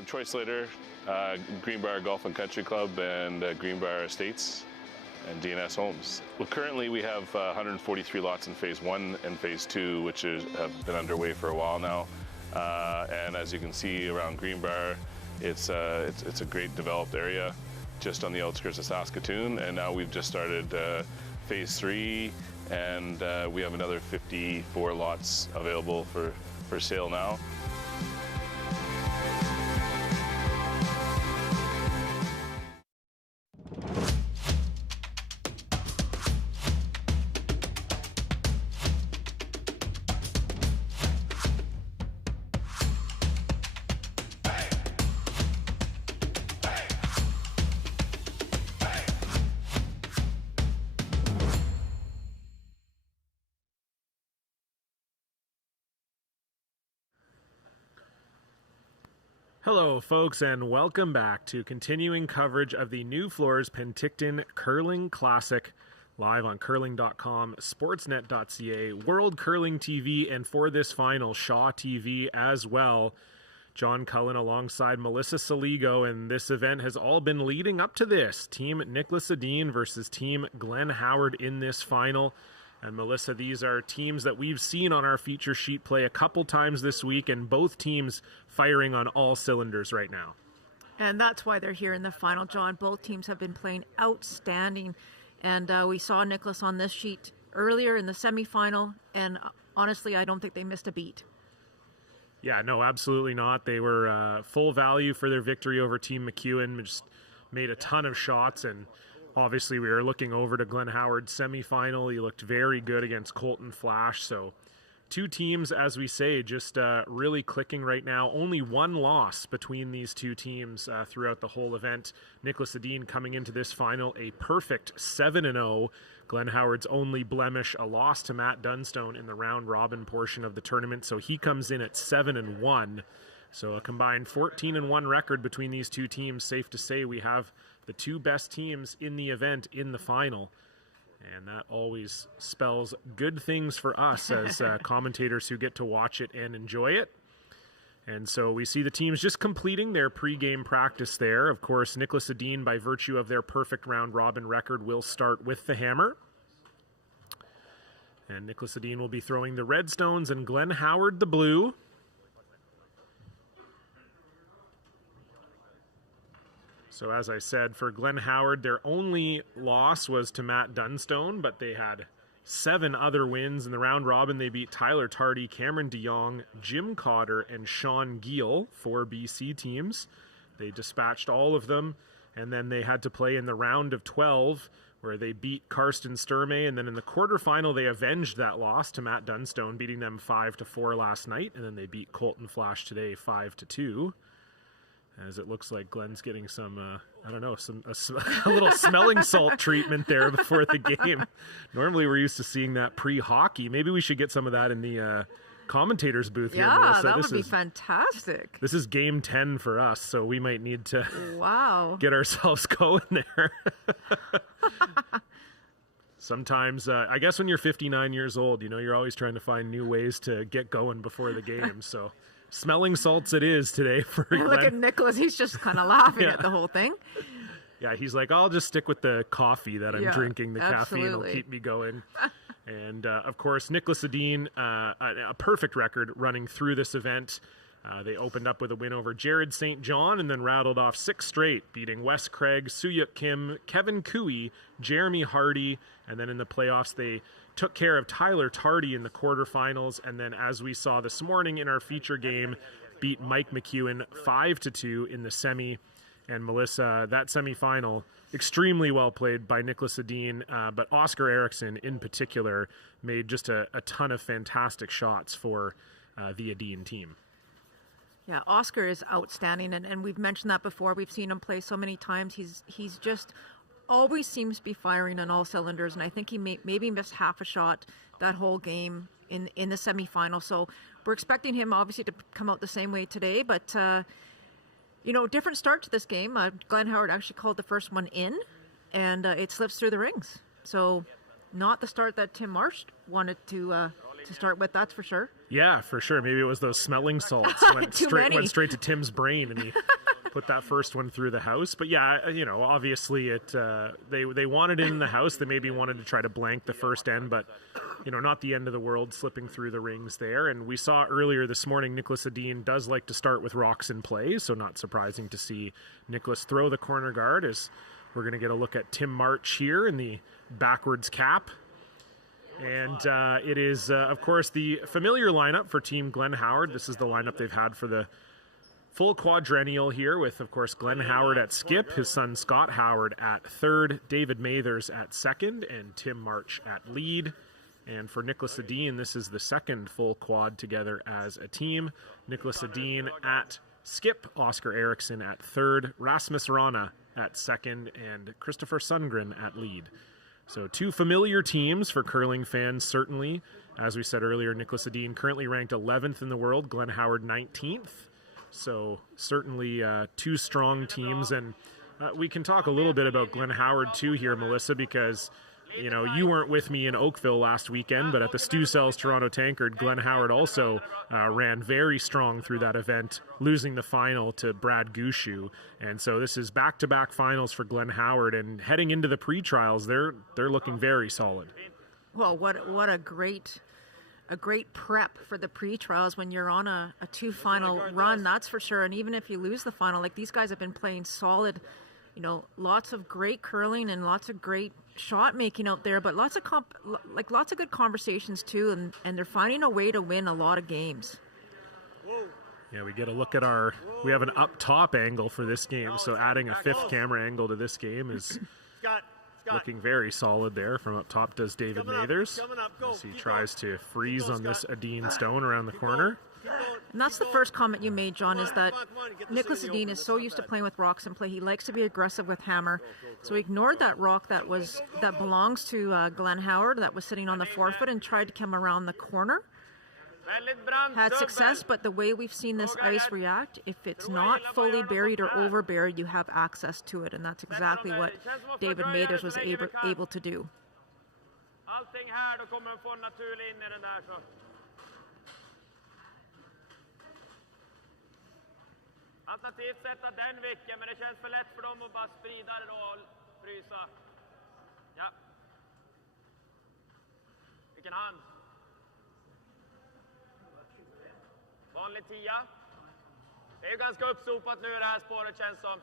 I'm Troy Slater, Greenbrier Golf and Country Club and Greenbrier Estates and DNS Homes. Well, currently we have 143 lots in Phase 1 and Phase 2, which have been underway for a while now. And as you can see around Greenbrier, it's a great developed area just on the outskirts of Saskatoon. And now we've just started Phase 3, and we have another 54 lots available for sale now. Hello folks, and welcome back to continuing coverage of the Nufloors Penticton Curling Classic, live on curling.com, sportsnet.ca, World Curling TV, and for this final, Shaw TV as well. John Cullen alongside Melissa Saligo, and this event has all been leading up to this. Team Nicholas Edin versus Team Glenn Howard in this final. And Melissa, these are teams that we've seen on our feature sheet play a couple times this week, and both teams firing on all cylinders right now. And that's why they're here in the final, John. Both teams have been playing outstanding. And we saw Nicholas on this sheet earlier in the semifinal, and honestly, I don't think they missed a beat. Yeah, no, absolutely not. They were full value for their victory over Team McEwen, just made a ton of shots, and obviously, we were looking over to Glenn Howard's semifinal. He looked very good against Colton Flash. So two teams, as we say, just really clicking right now. Only one loss between these two teams throughout the whole event. Nicholas Edin coming into this final, a perfect 7-0. Glenn Howard's only blemish, a loss to Matt Dunstone in the round-robin portion of the tournament. So he comes in at 7-1. So a combined 14-1 record between these two teams. Safe to say we have the two best teams in the event in the final. And that always spells good things for us as commentators who get to watch it and enjoy it. And so we see the teams just completing their pregame practice there. Of course, Nicholas Edin, by virtue of their perfect round-robin record, will start with the hammer. And Nicholas Edin will be throwing the red stones and Glenn Howard the blue. So as I said, for Glenn Howard, their only loss was to Matt Dunstone, but they had 7 other wins. In the round robin, they beat Tyler Tardy, Cameron DeYoung, Jim Cotter, and Sean Giel, 4 BC teams. They dispatched all of them, and then they had to play in the round of 12, where they beat Karsten Sturmey, and then in the quarterfinal, they avenged that loss to Matt Dunstone, beating them 5-4 last night, and then they beat Colton Flash today 5-2. As it looks like Glenn's getting some, a little smelling salt treatment there before the game. Normally we're used to seeing that pre-hockey. Maybe we should get some of that in the commentator's booth here, Melissa. That would be fantastic. This is game 10 for us, so we might need to get ourselves going there. Sometimes, I guess when you're 59 years old, you're always trying to find new ways to get going before the game, so... Smelling salts it is today for Glenn. Look at Nicholas. He's just kind of laughing at the whole thing. Yeah, he's like, I'll just stick with the coffee that I'm drinking. The caffeine will keep me going. And, of course, Nicholas Edin, a perfect record running through this event. They opened up with a win over Jared St. John and then rattled off 6 straight, beating Wes Craig, Suyuk Kim, Kevin Cooey, Jeremy Hardy, and then in the playoffs they took care of Tyler Tardy in the quarterfinals, and then as we saw this morning in our feature game, beat Mike McEwen 5-2 in the semi. And Melissa, that semifinal, extremely well played by Nicholas Edin, but Oscar Eriksson in particular made just a ton of fantastic shots for the Edin team. Yeah, Oscar is outstanding, and we've mentioned that before. We've seen him play so many times. He's just always seems to be firing on all cylinders, and I think he maybe missed half a shot that whole game in the semifinal. So we're expecting him obviously to come out the same way today, but different start to this game. Glenn Howard actually called the first one in, and it slips through the rings. So not the start that Tim Marsh wanted to to start with, that's for sure. Yeah, for sure. Maybe it was those smelling salts went straight to Tim's brain, and he put that first one through the house. But yeah, obviously they wanted it in the house. They maybe wanted to try to blank the first end, but not the end of the world slipping through the rings there. And we saw earlier this morning, Nicholas Edin does like to start with rocks in play, so not surprising to see Nicholas throw the corner guard, as we're going to get a look at Tim March here in the backwards cap. And it is, of course, the familiar lineup for Team Glenn Howard. This is the lineup they've had for the full quadrennial here, with, of course, Glenn Howard at skip, his son Scott Howard at third, David Mathers at second, and Tim March at lead. And for Nicholas Edin, this is the second full quad together as a team. Nicholas Edin at skip, Oscar Eriksson at third, Rasmus Rana at second, and Christopher Sundgren at lead. So two familiar teams for curling fans, certainly. As we said earlier, Nicholas Edin currently ranked 11th in the world, Glenn Howard 19th. So certainly two strong teams. And we can talk a little bit about Glenn Howard too here, Melissa, because you weren't with me in Oakville last weekend, but at the Stu Cells Toronto Tankard, Glenn Howard also ran very strong through that event, losing the final to Brad Gushu. And so this is back-to-back finals for Glenn Howard, and heading into the pre-trials, they're looking very solid. Well, what a great prep for the pre-trials when you're on a two-final run, that's for sure. And even if you lose the final, like, these guys have been playing solid, lots of great curling and lots of great shot making out there, but lots of good conversations too, and they're finding a way to win a lot of games. Yeah, we get a look at we have an up top angle for this game, so adding a fifth camera angle to this game is looking very solid there. From up top does David Mathers, as he tries to freeze on this Edin stone around the corner. And that's the first comment you made, John, is that Nicholas Edin is so used to playing with rocks in play. He likes to be aggressive with hammer. So he ignored that rock that belongs to Glenn Howard that was sitting on the forefoot and tried to come around the corner. Had success, but the way we've seen this ice react, if it's not fully buried or over buried, you have access to it. And that's exactly what David Mathers was able to do. Alternativt sätta den vicken, men det känns för lätt för dem att bara sprida det då och frysa. Ja. Vilken hand. Vanlig 10. Det är ju ganska uppsopat nu det här spåret, känns som.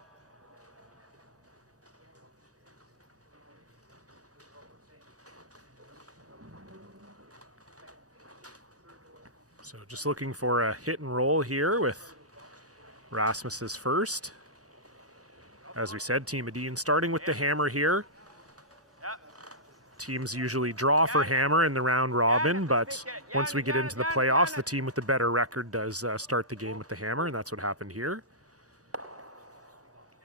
So just looking for a hit and roll here with Rasmus's first. As we said, Team Edin starting with the hammer here. Teams usually draw for hammer in the round robin, but once we get into the playoffs, the team with the better record does start the game with the hammer, and that's what happened here.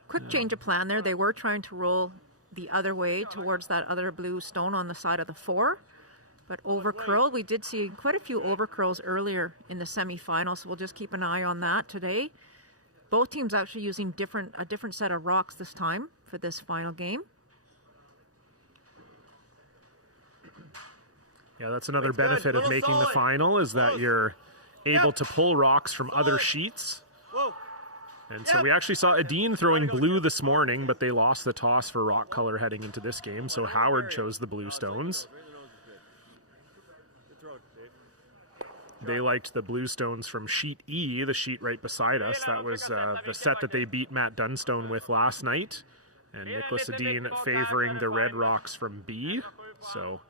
Quick change of plan there. They were trying to roll the other way towards that other blue stone on the side of the 4, but over curl. We did see quite a few over curls earlier in the semifinals, so we'll just keep an eye on that today. Both teams actually using a different set of rocks this time for this final game. Yeah, that's another benefit of making the final, is that you're able to pull rocks from other sheets. And so we actually saw Edin throwing blue this morning, but they lost the toss for rock color heading into this game, so Howard chose the blue stones. They liked the blue stones from sheet E, the sheet right beside us. That was the set that they beat Matt Dunstone with last night. And Nicholas Edin favoring the red rocks from B. So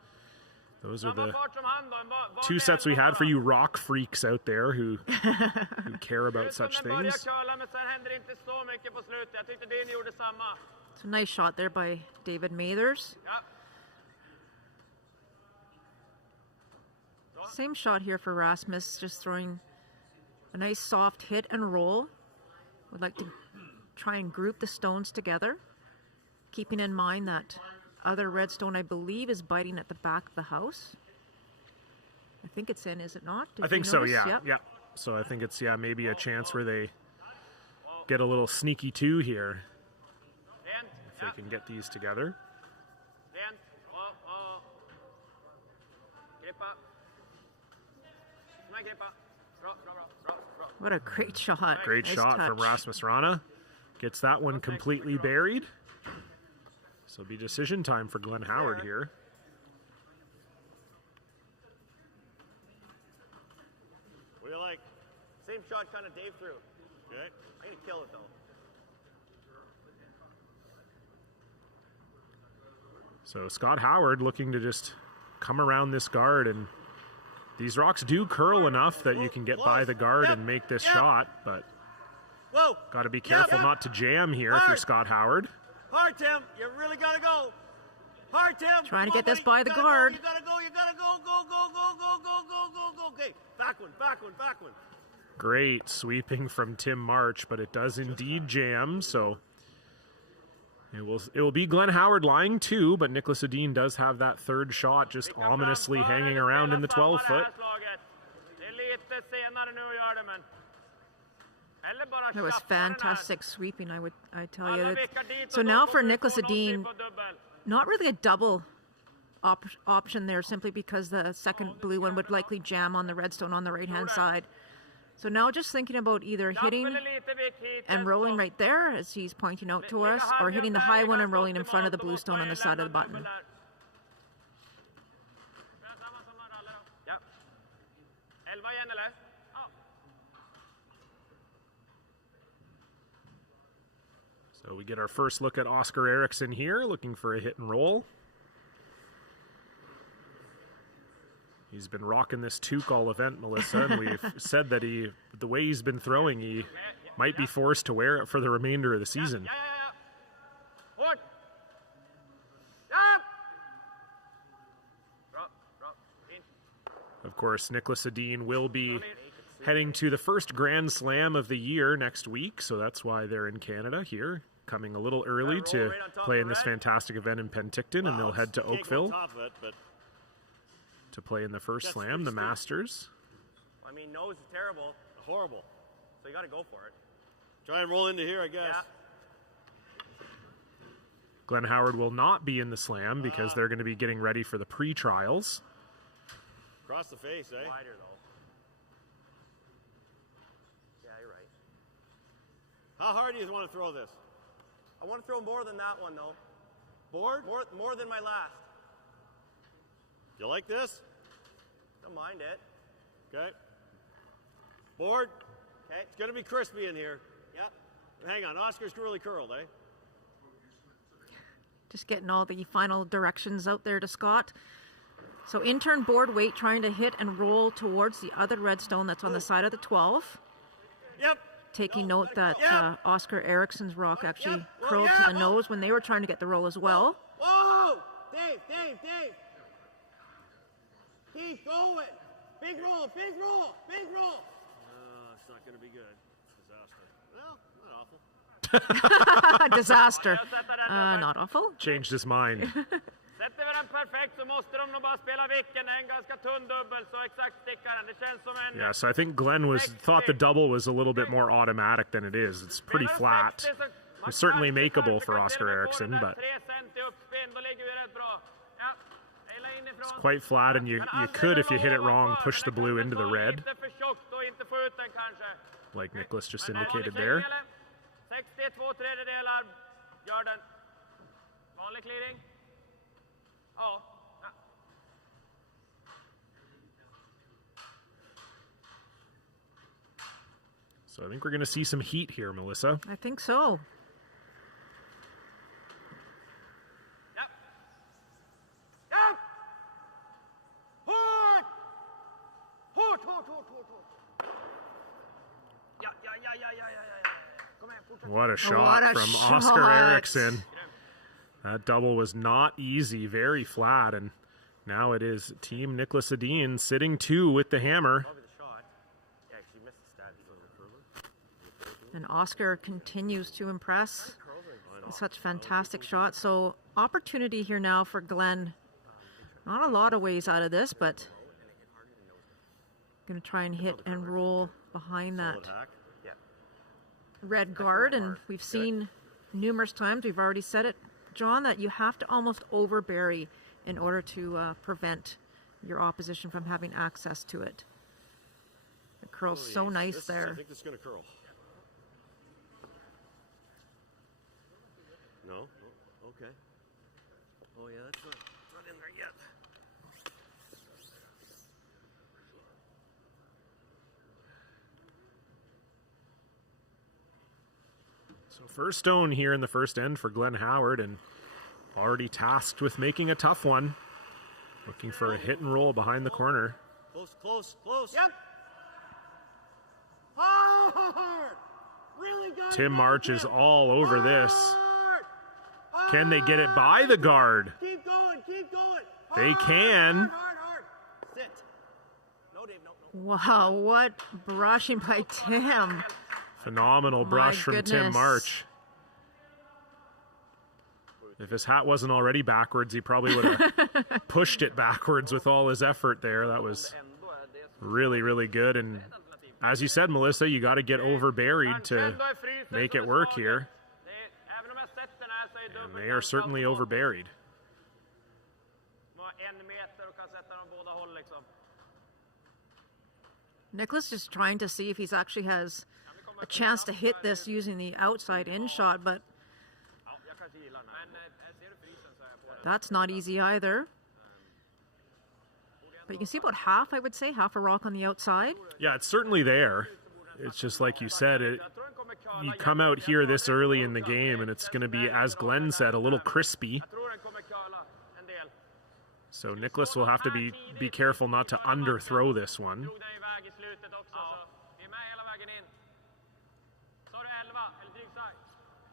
those are the two sets we had for you rock freaks out there who care about such things. It's a nice shot there by David Mathers. Same shot here for Rasmus, just throwing a nice soft hit and roll. Would like to try and group the stones together, keeping in mind that other red stone, I believe, is biting at the back of the house. I think it's in, is it not? I think so, yeah. Yep. So I think it's, maybe a chance where they get a little sneaky 2 here, if they can get these together. What a great shot. Great Nice shot touch. from Rasmus Rana. Gets that one completely buried. So it'll be decision time for Glenn Howard here. What do you like? Same shot kind of Dave threw. Okay. I'm going to kill it, though. So Scott Howard looking to just come around this guard, and these rocks do curl enough that you can get by the guard and make this shot, but Whoa! got to be careful not to jam here if you're Scott Howard. Hard, Tim. You really got to go. Hard, Tim. Trying to Come get on, this buddy. by the You gotta guard. Go, you got to go. You got to go. Go, go, go, go, go, go, go, go, go. Okay. Back one, back one, back one. Great sweeping from Tim March, but it does indeed jam, so it will be Glenn Howard lying too, but Nicholas Edin does have that third shot just ominously hanging around in the 12-foot. That was fantastic sweeping, I tell you. So now for Nicholas Edin, not really a double option there, simply because the second blue one would likely jam on the redstone on the right-hand side. So now just thinking about either hitting and rolling right there, as he's pointing out to us, or hitting the high one and rolling in front of the blue stone on the side of the button. So we get our first look at Oscar Eriksson here, looking for a hit and roll. He's been rocking this toque all event, Melissa, and we've said that the way he's been throwing, he might be forced to wear it for the remainder of the season. Of course, Nicholas Edin will be heading to the first Grand Slam of the year next week, so that's why they're in Canada here, coming a little early to play in this fantastic event in Penticton, and they'll head to Oakville to play in the first slam, the Masters. I mean, nose is terrible. Horrible. So you got to go for it. Try and roll into here, I guess. Yeah. Glenn Howard will not be in the slam because they're going to be getting ready for the pre-trials. Across the face, eh? Wider, though. Yeah, you're right. How hard do you want to throw this? I want to throw more than that one, though. Board? More than my last. You like this? Don't mind it. Okay. Board? Okay. It's going to be crispy in here. Yep. Hang on, Oscar's really curled, eh? Just getting all the final directions out there to Scott. So in-turn board weight, trying to hit and roll towards the other redstone that's on the side of the 12. Yep. Taking note that Oscar Eriksson's rock actually Well, curled yeah. to the nose when they were trying to get the roll as well. Whoa! Dave! Keep going! Big roll! Big roll! Big roll! It's not going to be good. Disaster. Well, not awful. Disaster. Not awful. Changed his mind. Sätter vi den perfekt så måste de nog bara spela vilken, en ganska tunn dubbel, så exakt stickar den. Det känns som en... Yeah, so I think Glenn thought the double was a little bit more automatic than it is. It's pretty flat. It's certainly makeable for Oscar Eriksson, but it's quite flat, and you could, if you hit it wrong, push the blue into the red, like Nicholas just indicated there. 62 tredjedelar gör den. Vanlig clearing. Ja. So I think we're going to see some heat here, Melissa. I think so. Yep. Yep. Hårt! Hårt. Ja. Kom igen, fortsätt. What a shot What a from shot. Oscar Eriksson. That double was not easy, very flat, and now it is Team Nicholas Edin sitting two with the hammer. Probably the shot. Yeah, she missed the stab. And Oscar continues to impress with such fantastic shots. So opportunity here now for Glenn. Not a lot of ways out of this, but going to try and hit and roll behind that red guard. And we've seen numerous times, we've already said it, John, that you have to almost overbury in order to prevent your opposition from having access to it. It curls so nice I there. think this is going to curl. No? Oh, okay. Oh, yeah, that's not in there yet. So first stone here in the first end for Glenn Howard, and already tasked with making a tough one. Looking for a hit and roll behind the corner. Close. Yep. Hard. Really good. Tim March is all over this. Hard. Can they get it by the guard? Keep going. They can. Hard. Sit. No, Dave, no. Wow, what brushing by Tim. Phenomenal brush from Tim goodness. March. If his hat wasn't already backwards, he probably would have pushed it backwards with all his effort there. That was really, really good. And as you said, Melissa, you got to get over buried to make it work here. And they are certainly over buried. Nicholas just trying to see if he's actually has a chance to hit this using the outside in shot, but that's not easy either. But you can see about half, I would say, half a rock on the outside. Yeah, it's certainly there. It's just like you said, you come out here this early in the game and it's going to be, as Glenn said, a little crispy. So Nicholas will have to be careful not to underthrow this one.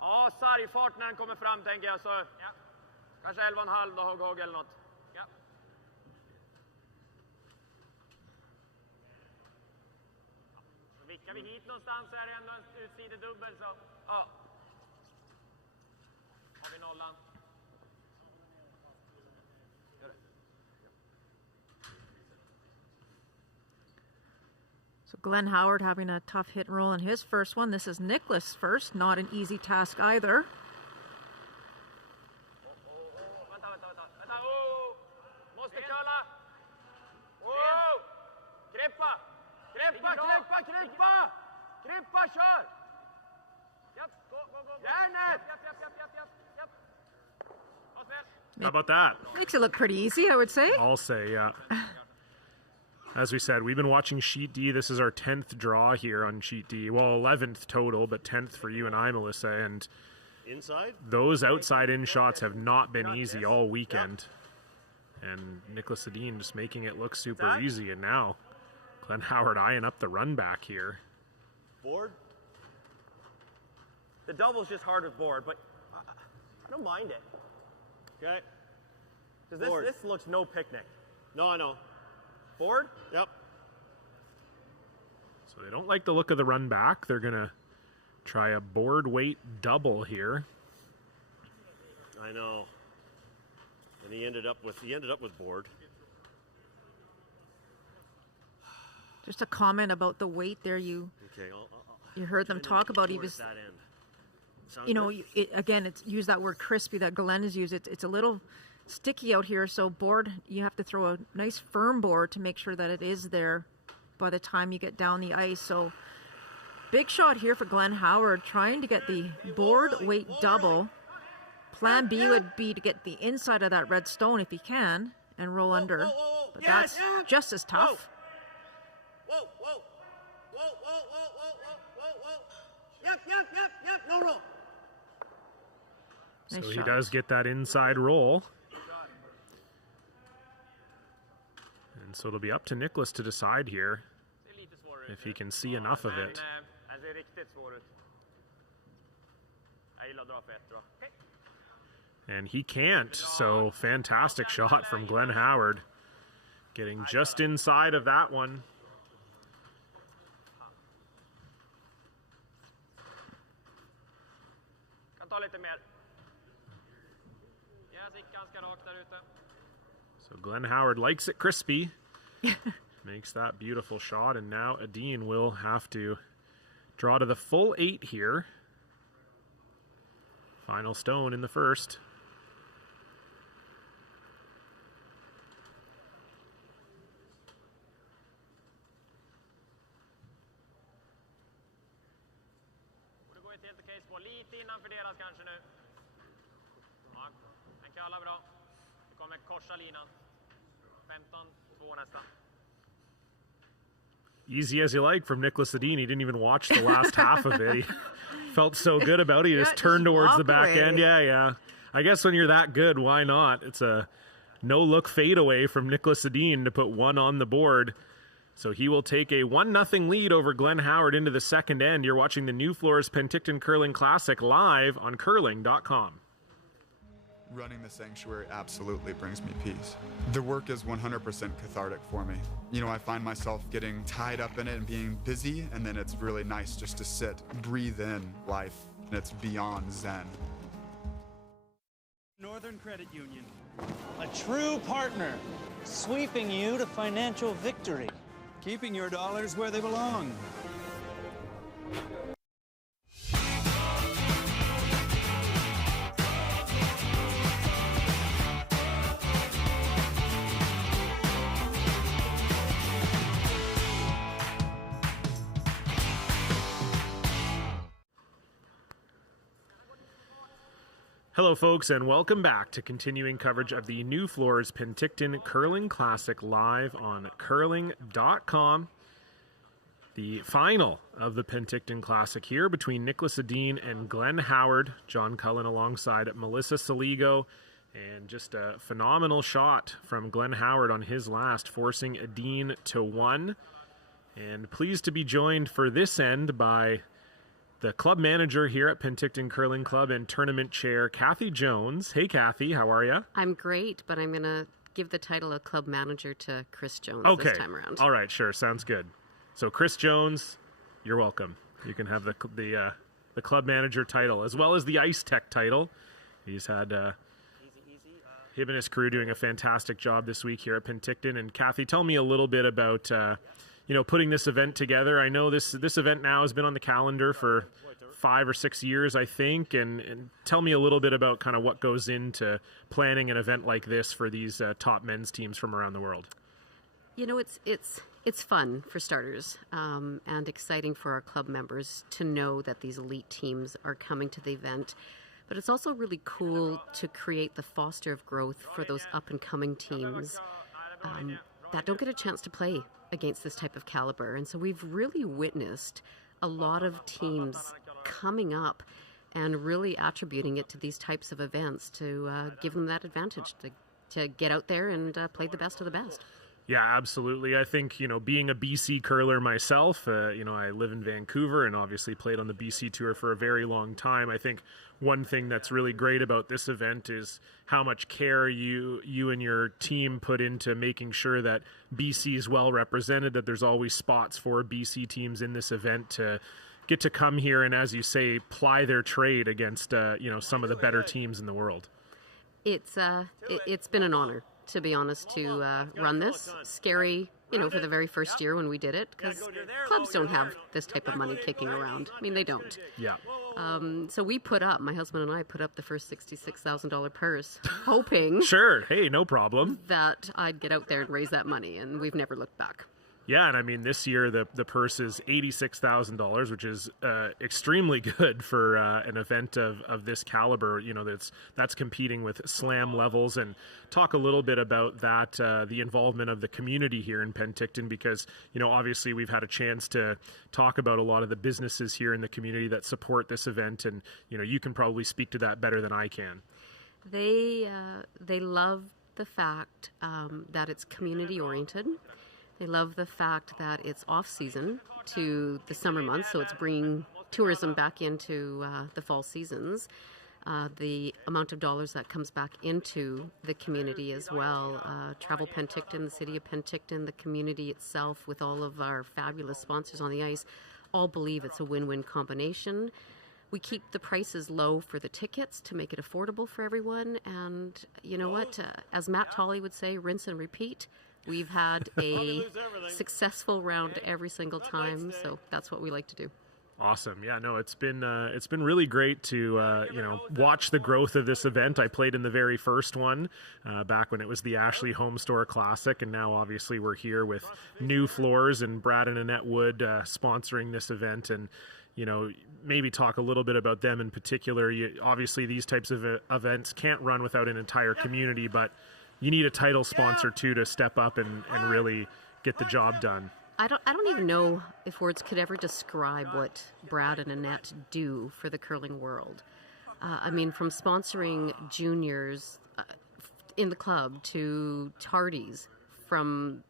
Ja, sarg fart när den kommer fram, tänker jag. Så, ja. Kanske 11,5 då, hogg eller något. Ja. Så vickar vi hit någonstans så är det ändå en utsidedubbel. Så, ja. Har vi nollan. Gör det. So Glenn Howard having a tough hit and roll in his first one. This is Nicholas' first, not an easy task either. Vänta. Oh! Måste köla! Oh! Krippa! Kör! Japp, gå! Järnet! Japp. How about that? Makes it look pretty easy, I would say. I'll say, yeah. As we said, we've been watching Sheet D. This is our 10th draw here on Sheet D. Well, 11th total, but 10th for you and I, Melissa. And Inside? those outside in shots have not been easy all weekend. And Nicholas Edin just making it look super easy. And now Glenn Howard eyeing up the run back here. Board? The double's just hard with board, but I don't mind it. Okay. Because this looks no picnic. No, I know. Board? Yep. So they don't like the look of the run back. They're going to try a board weight double here. I know. And he ended up with board. Just a comment about the weight there. You heard them talk about. He was, that end. Sound you know, good? again, it's use that word crispy that Glenn has used. It's a little sticky out here, so board, you have to throw a nice firm board to make sure that it is there by the time you get down the ice. So big shot here for Glenn Howard, trying to get the board weight double. Plan B would be to get the inside of that red stone if he can and roll under, but that's just as tough. Whoa. Yep. No. So Nice he shot. does get that inside roll. And so it'll be up to Nicholas to decide here if he can see enough of it. Det ser riktigt svår ut. Jag gillar att dra för ett dra. And he can't, so fantastic shot from Glenn Howard. Getting just inside of that one. Kan ta lite mer. Jag gick ganska rakt där ute. So Glenn Howard likes it crispy. Makes that beautiful shot, and now Edin will have to draw to the full 8 here. Final stone in the first. ett helt okej spår. Lite innanför deras kanske nu. Ja, den kallar bra. Det kommer korsa linan. 15-2 nästan. Easy as you like from Nicholas Edin. He didn't even watch the last half of it. He felt so good about it. He just turned towards the back end. Yeah. I guess when you're that good, why not? It's a no-look fadeaway from Nicholas Edin to put one on the board. So he will take a 1-0 lead over Glenn Howard into the second end. You're watching the Nufloors Penticton Curling Classic live on curling.com. Running the sanctuary absolutely brings me peace. The work is 100% cathartic for me. You know, I find myself getting tied up in it and being busy, and then it's really nice just to sit, breathe in life, and it's beyond zen. Northern Credit Union. A true partner, sweeping you to financial victory. Keeping your dollars where they belong. Hello, folks, and welcome back to continuing coverage of the Nufloors Penticton Curling Classic live on curling.com. The final of the Penticton Classic here between Nicholas Edin and Glenn Howard. John Cullen alongside Melissa Saligo. And just a phenomenal shot from Glenn Howard on his last, forcing Edin to 1. And pleased to be joined for this end by the club manager here at Penticton Curling Club and tournament chair, Kathy Jones. Hey, Kathy, how are you? I'm great, but I'm going to give the title of club manager to Chris Jones this time around. All right, sure, sounds good. So, Chris Jones, you're welcome. You can have the club manager title as well as the Ice Tech title. He's had him and his crew doing a fantastic job this week here at Penticton. And Kathy, tell me a little bit about putting this event together. I know this event now has been on the calendar for 5 or 6 years, I think, and tell me a little bit about kind of what goes into planning an event like this for these top men's teams from around the world. You know, it's fun for starters, and exciting for our club members to know that these elite teams are coming to the event. But it's also really cool to create the foster of growth for those up-and-coming teams that don't get a chance to play against this type of caliber. And so we've really witnessed a lot of teams coming up and really attributing it to these types of events to give them that advantage to get out there and play the best of the best. Yeah, absolutely. I think, being a BC curler myself, I live in Vancouver and obviously played on the BC tour for a very long time. I think one thing that's really great about this event is how much care you and your team put into making sure that BC is well represented, that there's always spots for BC teams in this event to get to come here and, as you say, ply their trade against, some of the better teams in the world. It's been an honor, to be honest, to run this. Scary, for the very first year when we did it, because clubs don't have this type of money kicking around. I mean, they don't. Yeah. So my husband and I put up the first $66,000 purse, hoping Sure. Hey, no problem. that I'd get out there and raise that money, and we've never looked back. Yeah, and I mean, this year the purse is $86,000, which is extremely good for an event of this caliber. That's competing with slam levels. And talk a little bit about that, the involvement of the community here in Penticton, because obviously we've had a chance to talk about a lot of the businesses here in the community that support this event, and you can probably speak to that better than I can. They love the fact that it's community oriented. They love the fact that it's off-season to the summer months, so it's bringing tourism back into the fall seasons. The amount of dollars that comes back into the community as well. Travel Penticton, the city of Penticton, the community itself, with all of our fabulous sponsors on the ice, all believe it's a win-win combination. We keep the prices low for the tickets to make it affordable for everyone. And you know what? As Matt Tolley would say, rinse and repeat. We've had a successful round every single time, so that's what we like to do. Awesome. Yeah, no, it's been really great to watch the growth of this event. I played in the very first one back when it was the Ashley Home Store Classic, and now obviously we're here with Nufloors and Brad and Annette Wood sponsoring this event. And maybe talk a little bit about them in particular. Obviously, these types of events can't run without an entire community, but you need a title sponsor too to step up and really get the job done. I don't even know if words could ever describe what Brad and Annette do for the curling world. From sponsoring juniors in the club to tardies from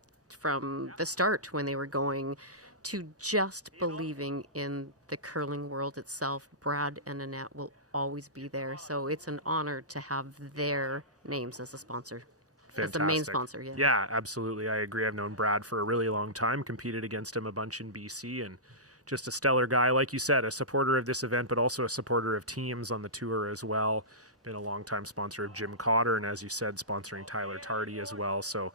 the start when they were going, to just believing in the curling world itself. Brad and Annette will always be there. So it's an honor to have their names as a sponsor. Fantastic. As the main sponsor, yeah. Yeah, absolutely. I agree. I've known Brad for a really long time, competed against him a bunch in BC, and just a stellar guy. Like you said, a supporter of this event, but also a supporter of teams on the tour as well. Been a long-time sponsor of Jim Cotter, and as you said, sponsoring Tyler Tardy as well. So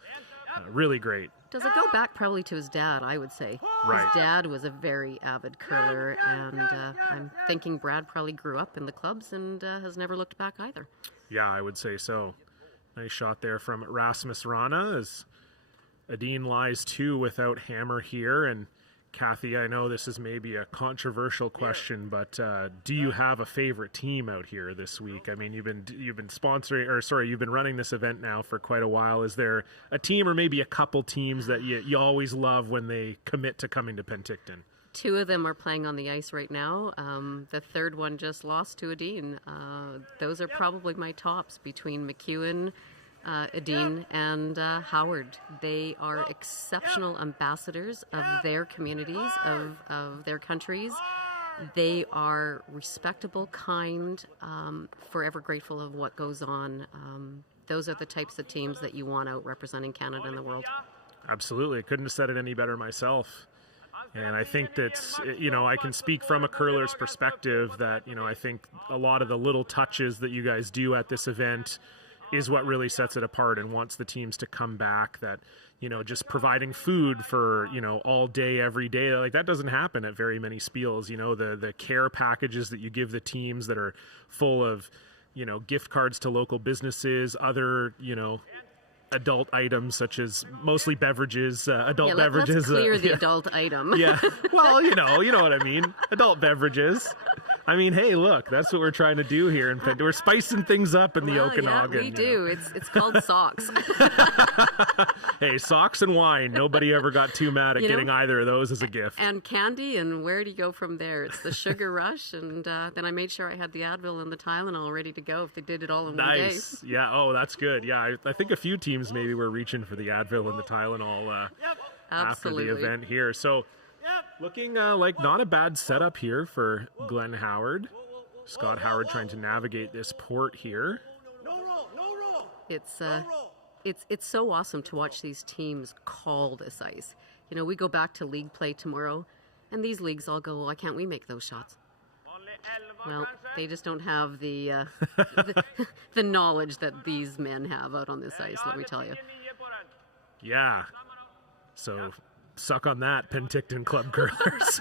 really great. Does it go back probably to his dad, I would say. Right. His dad was a very avid curler, and I'm thinking Brad probably grew up in the clubs and has never looked back either. Yeah, I would say so. Nice shot there from Rasmus Rana as Edin lies 2 without hammer here. And Kathy, I know this is maybe a controversial question, but do you have a favorite team out here this week? I mean, you've been you've been running this event now for quite a while. Is there a team or maybe a couple teams that you always love when they commit to coming to Penticton? 2 of them are playing on the ice right now. The third one just lost to Edin. Those are probably my tops between McEwen, Edin, and Howard. They are exceptional ambassadors of their communities, of their countries. They are respectable, kind, forever grateful of what goes on. Those are the types of teams that you want out representing Canada in the world. Absolutely. I couldn't have said it any better myself. And I think that's, I can speak from a curler's perspective that, I think a lot of the little touches that you guys do at this event is what really sets it apart and wants the teams to come back. That, just providing food for, all day, every day, like that doesn't happen at very many spiels. The care packages that you give the teams that are full of, gift cards to local businesses, other, adult items such as mostly beverages, beverages. Let's clear the adult item. Yeah. Well, you know what I mean. Adult beverages. I mean, hey, look, that's what we're trying to do here in Penticton. We're spicing things up in the Okanagan. Yeah, we do. It's called socks. Hey, socks and wine. Nobody ever got too mad at getting either of those as a gift. And candy, and where do you go from there? It's the sugar rush, and then I made sure I had the Advil and the Tylenol ready to go if they did it all in one day. Nice. Yeah. Oh, that's good. Yeah, I think a few teams maybe were reaching for the Advil and the Tylenol after the event here. So. Looking like not a bad setup here for Glenn Howard. Scott Howard trying to navigate this port here. It's so awesome to watch these teams call this ice. We go back to league play tomorrow, and these leagues all go, why can't we make those shots? Well, they just don't have the the knowledge that these men have out on this ice, let me tell you. Yeah. So... suck on that, Penticton Club curlers.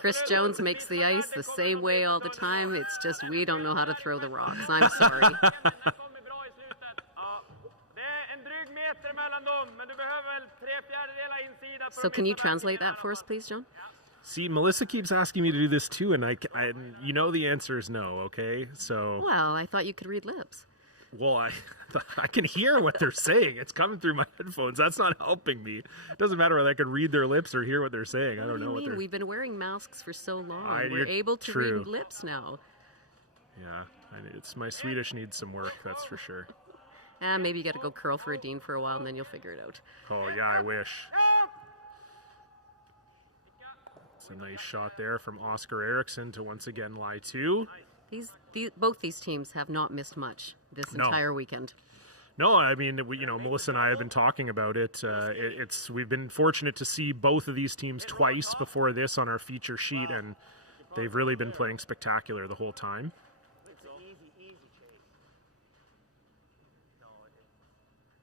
Chris Jones makes the ice the same way all the time. It's just we don't know how to throw the rocks. I'm sorry. So can you translate that for us, please, John? See, Melissa keeps asking me to do this too, and I the answer is no, okay? So. Well, I thought you could read lips. Well, I can hear what they're saying. It's coming through my headphones. That's not helping me. It doesn't matter whether I can read their lips or hear what they're saying. I don't know what they're... We've been wearing masks for so long. We're able to read lips now. Yeah, my Swedish needs some work, that's for sure. Maybe you got to go curl for Edin for a while, and then you'll figure it out. Oh, yeah, I wish. It's a nice shot there from Oscar Eriksson to once again lie 2. Both these teams have not missed much this entire weekend. No, I mean, Melissa and I have been talking about it. We've been fortunate to see both of these teams twice before this on our feature sheet, and they've really been playing spectacular the whole time.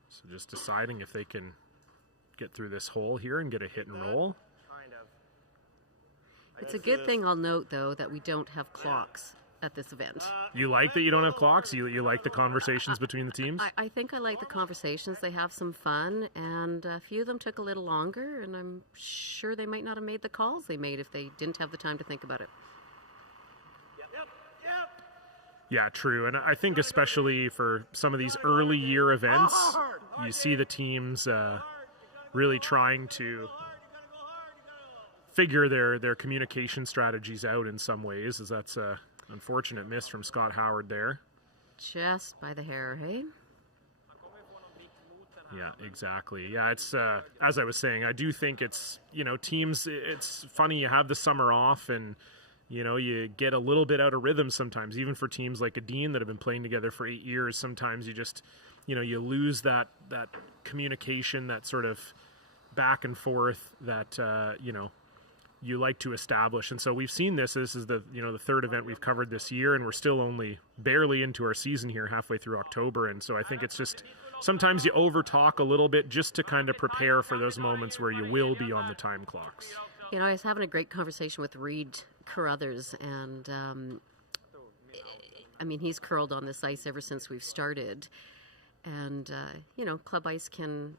So just deciding if they can get through this hole here and get a hit and roll. It's a good thing I'll note, though, that we don't have clocks at this event. You like that you don't have clocks? You like the conversations between the teams? I think I like the conversations. They have some fun, and a few of them took a little longer, and I'm sure they might not have made the calls they made if they didn't have the time to think about it. Yeah, true. And I think especially for some of these early year events, you see the teams really trying to figure their communication strategies out in some ways, as that's a unfortunate miss from Scott Howard there. Just by the hair, hey? Yeah, exactly. Yeah, it's as I was saying, I do think it's, teams, it's funny, you have the summer off and, you get a little bit out of rhythm sometimes, even for teams like Edin that have been playing together for 8 years. Sometimes you just, you lose that communication, that sort of back and forth that, you like to establish. And so we've seen this is the the third event we've covered this year, and we're still only barely into our season here, halfway through October. And so I think it's just sometimes you over talk a little bit just to kind of prepare for those moments where you will be on the time clocks. I was having a great conversation with Reed Carruthers, and he's curled on this ice ever since we've started. And club ice can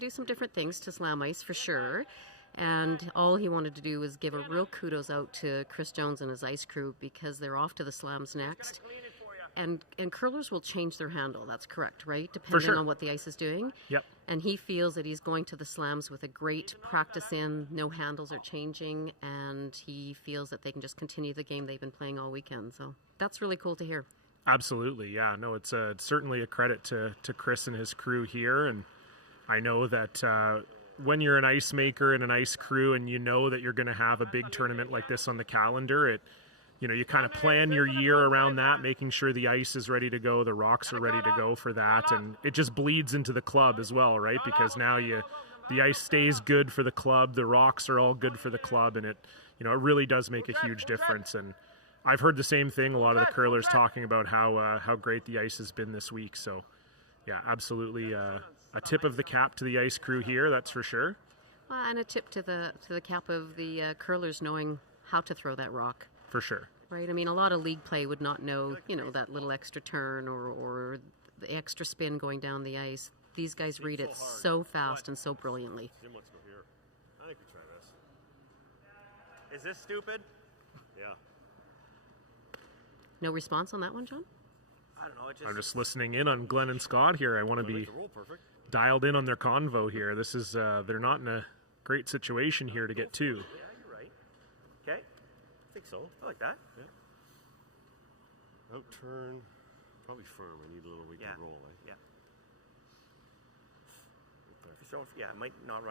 do some different things to slam ice for sure. And all he wanted to do was give a real kudos out to Chris Jones and his ice crew, because they're off to the slams next. And curlers will change their handle, that's correct, right? Depending on what the ice is doing. Yep. And he feels that he's going to the slams with a great practice in, no handles are changing, and he feels that they can just continue the game they've been playing all weekend. So that's really cool to hear. Absolutely, yeah. No, it's certainly a credit to Chris and his crew here. And I know that when you're an ice maker and an ice crew and you know that you're going to have a big tournament like this on the calendar, you kind of plan your year around that, making sure the ice is ready to go, the rocks are ready to go for that, and it just bleeds into the club as well, right? Because now the ice stays good for the club, the rocks are all good for the club, and it really does make a huge difference. And I've heard the same thing, a lot of the curlers talking about how great the ice has been this week. So yeah, absolutely a tip of the cap to the ice crew here, that's for sure. And a tip to the cap of the curlers knowing how to throw that rock. For sure. Right? A lot of league play would not know, that little extra turn or the extra spin going down the ice. These guys read it so fast and so brilliantly. Jim, let's go here. I think we try this. Is this stupid? Yeah. No response on that one, John? I don't know. I'm just listening in on Glenn and Scott here. I want to be dialed in on their convo here. This is, they're not in a great situation here to get two. Yeah, you're right. Okay. I think so. I like that. Yeah. Out turn. Probably firm. I need a little weaker roll. Yeah. It might not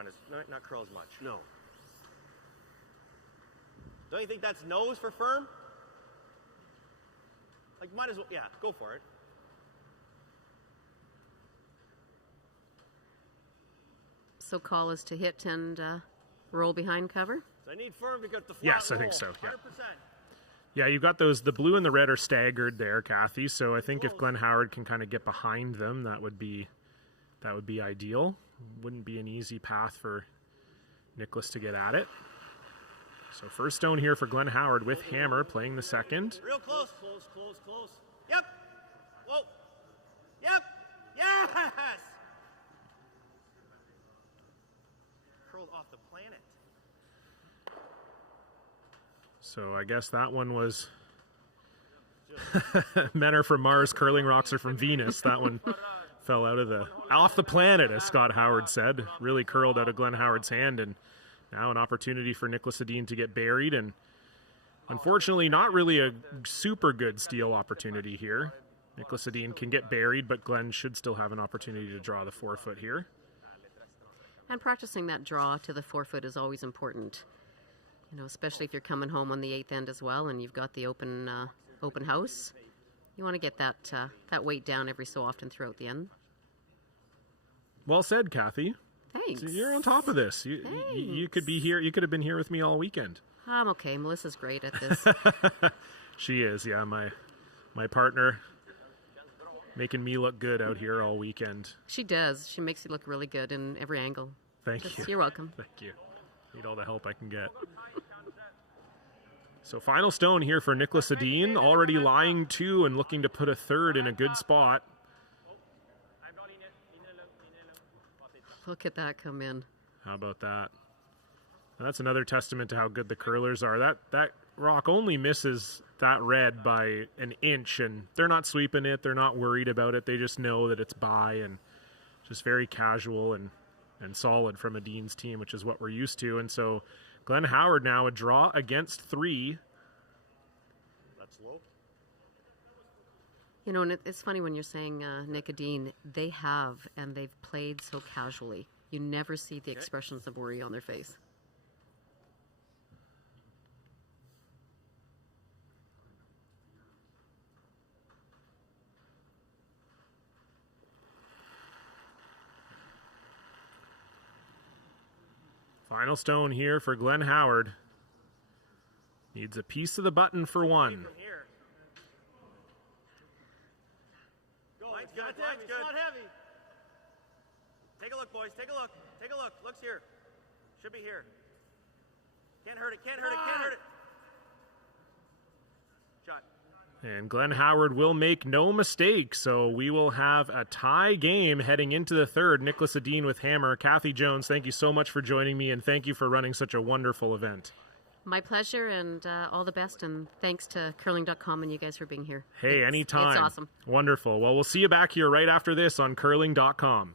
not curl as much. No. Don't you think that's nose for firm? Like, might as well, go for it. So call is to hit and roll behind cover? So I need firm to get the flat Yes, roll. I think so. Yeah. 100%. Yeah, you've got those, the blue and the red are staggered there, Kathy. So I think if Glenn Howard can kind of get behind them, that would be ideal. Wouldn't be an easy path for Nicholas to get at it. So first stone here for Glenn Howard with hammer, playing the second. Real close. Close. Yep. Whoa. Yep. Yes. Curled off the planet. So I guess that one was men are from Mars, curling rocks are from Venus. That one fell off the planet, as Scott Howard said. Really curled out of Glenn Howard's hand, and now an opportunity for Nicholas Edin to get buried, and unfortunately not really a super good steal opportunity here. Nicholas Edin can get buried, but Glenn should still have an opportunity to draw the 4-foot here. And practicing that draw to the 4-foot is always important. Especially if you're coming home on the 8th end as well, and you've got the open house. You want to get that weight down every so often throughout the end. Well said, Kathy. Thanks. So you're on top of this. You could be here. You could have been here with me all weekend. I'm okay. Melissa's great at this. She is, yeah. My partner making me look good out here all weekend. She does. She makes you look really good in every angle. Thank you. You're welcome. Thank you. Need all the help I can get. So final stone here for Nicholas Edin, already lying 2 and looking to put a third in a good spot. Look at that come in. How about that? That's another testament to how good the curlers are. That rock only misses that red by an inch, and they're not sweeping it. They're not worried about it. They just know that it's by, and just very casual and solid from Edin's team, which is what we're used to. And so Glenn Howard now a draw against 3. That's low. You know, and it's funny when you're saying Nick Edin, they have, and they've played so casually. You never see the expressions of worry on their face. Final stone here for Glenn Howard. Needs a piece of the button for 1. Line's good. Line's good. Not heavy. Take a look, boys. Take a look. Take a look. Looks here. Should be here. Can't hurt it. Can't hurt it. Can't hurt it. Shot. And Glenn Howard will make no mistake, so we will have a tie game heading into the third. Nicholas Edin with hammer. Kathy Jones, thank you so much for joining me, and thank you for running such a wonderful event. My pleasure, and all the best, and thanks to curling.com and you guys for being here. Hey, anytime. It's awesome. Wonderful. Well, we'll see you back here right after this on curling.com.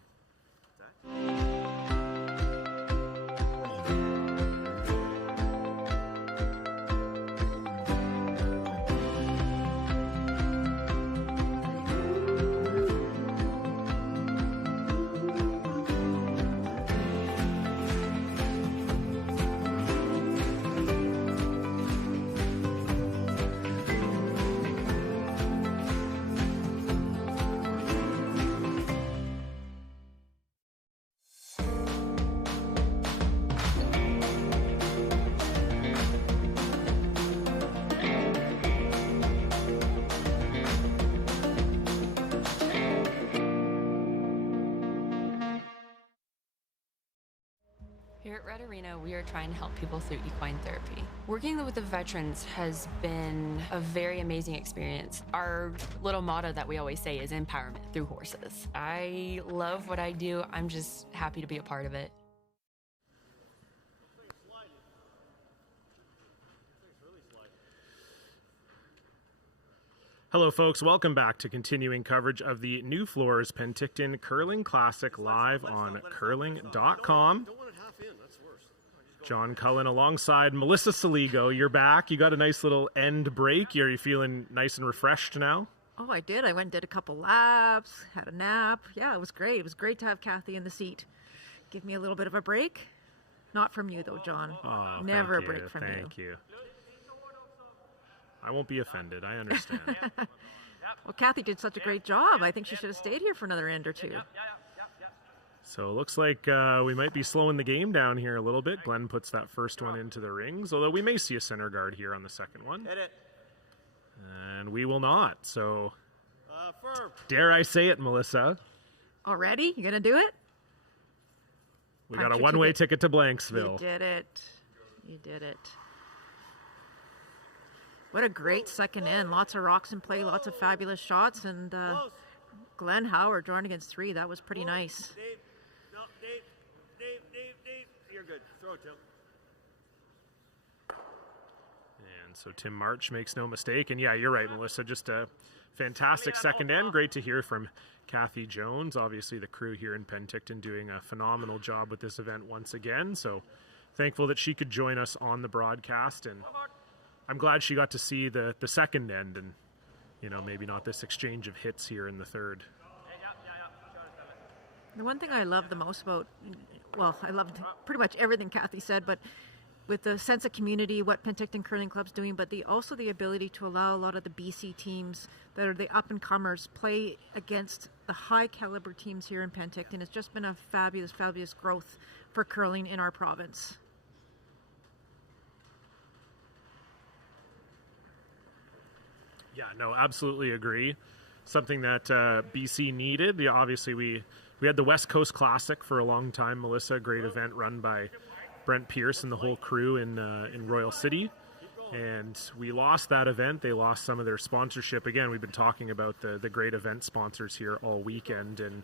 Here at Red Arena, we are trying to help people through equine therapy. Working with the veterans has been a very amazing experience. Our little motto that we always say is empowerment through horses. I love what I do. I'm just happy to be a part of it. Hello, folks. Welcome back to continuing coverage of the Nufloors Penticton Curling Classic live on curling.com. John Cullen alongside Melissa Saligo. You're back. You got a nice little end break. Are you feeling nice and refreshed now? Oh, I did. I went and did a couple laps, had a nap. Yeah, it was great. It was great to have Kathy in the seat. Give me a little bit of a break. Not from you, though, John. Oh, never a break from you. Thank you. I won't be offended. I understand. Well, Kathy did such a great job. I think she should have stayed here for another end or two. So it looks like we might be slowing the game down here a little bit. Glenn puts that first one into the rings, although we may see a center guard here on the second one. Hit it. And we will not. So Firm. dare I say it, Melissa? Already? You going to do it? We got a one-way ticket to Blanksville. You did it. You did it. What a great second end. Lots of rocks in play, lots of fabulous shots, and Glenn Howard drawing against 3. That was pretty nice. Dave. No, Dave. You're good. Throw it, Tim. And so Tim March makes no mistake. And yeah, you're right, Melissa. Just a fantastic second end. Great to hear from Kathy Jones. Obviously, the crew here in Penticton doing a phenomenal job with this event once again. So thankful that she could join us on the broadcast. And I'm glad she got to see the second end and, you know, maybe not this exchange of hits here in the third. The one thing I love the most about, well, I loved pretty much everything Kathy said, but with the sense of community, what Penticton Curling Club's doing, but also the ability to allow a lot of the BC teams that are the up-and-comers play against the high-caliber teams here in Penticton. It's just been a fabulous, fabulous growth for curling in our province. Yeah, no, absolutely agree. Something that BC needed. Yeah, obviously, we had the West Coast Classic for a long time, Melissa. Great event run by Brent Pierce and the whole crew in Royal City. And we lost that event. They lost some of their sponsorship. Again, we've been talking about the great event sponsors here all weekend, and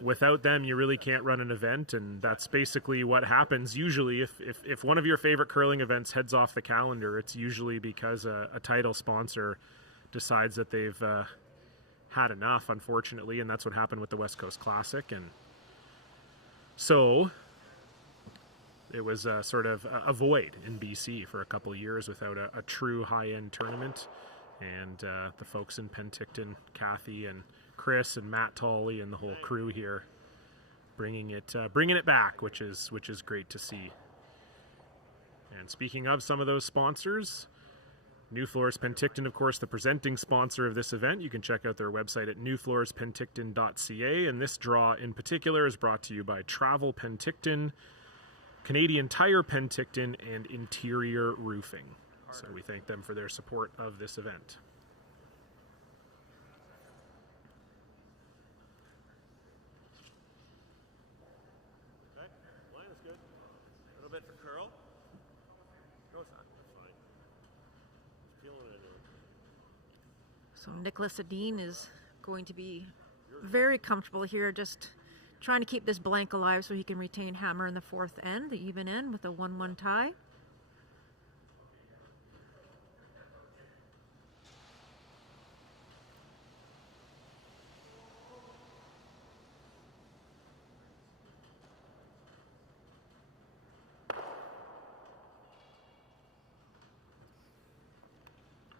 without them, you really can't run an event, and that's basically what happens usually. If one of your favorite curling events heads off the calendar, it's usually because a title sponsor decides that they've had enough, unfortunately, and that's what happened with the West Coast Classic. And so it was sort of a void in BC for a couple of years without a true high-end tournament. And the folks in Penticton, Kathy and Chris and Matt Tolley and the whole crew here bringing it back, which is great to see. And speaking of some of those sponsors, Nufloors Penticton, of course, the presenting sponsor of this event. You can check out their website at nufloorspenticton.ca. And this draw in particular is brought to you by Travel Penticton, Canadian Tire Penticton, and Interior Roofing. So we thank them for their support of this event. Okay, line is good. A little bit for curl. No, it's not. That's fine. Just peeling it into it. So Nicholas Edin is going to be very comfortable here, just trying to keep this blank alive so he can retain hammer in the fourth end, the even end with a 1-1 tie.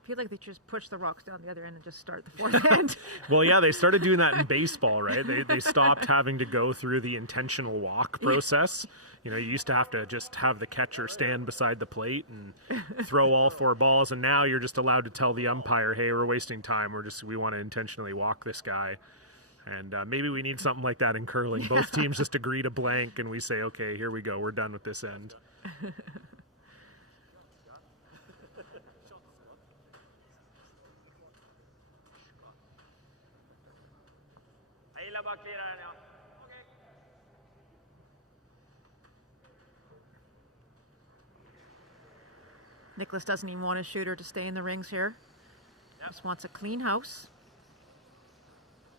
I feel like they just push the rocks down the other end and just start the fourth end. Well, yeah, they started doing that in baseball, right? They stopped having to go through the intentional walk process. You know, you used to have to just have the catcher stand beside the plate and throw all 4 balls, and now you're just allowed to tell the umpire, hey, we're wasting time. We want to intentionally walk this guy. And maybe we need something like that in curling. Both teams just agree to blank, and we say, okay, here we go. We're done with this end. Nicholas doesn't even want his shooter to stay in the rings here. Yep. Just wants a clean house.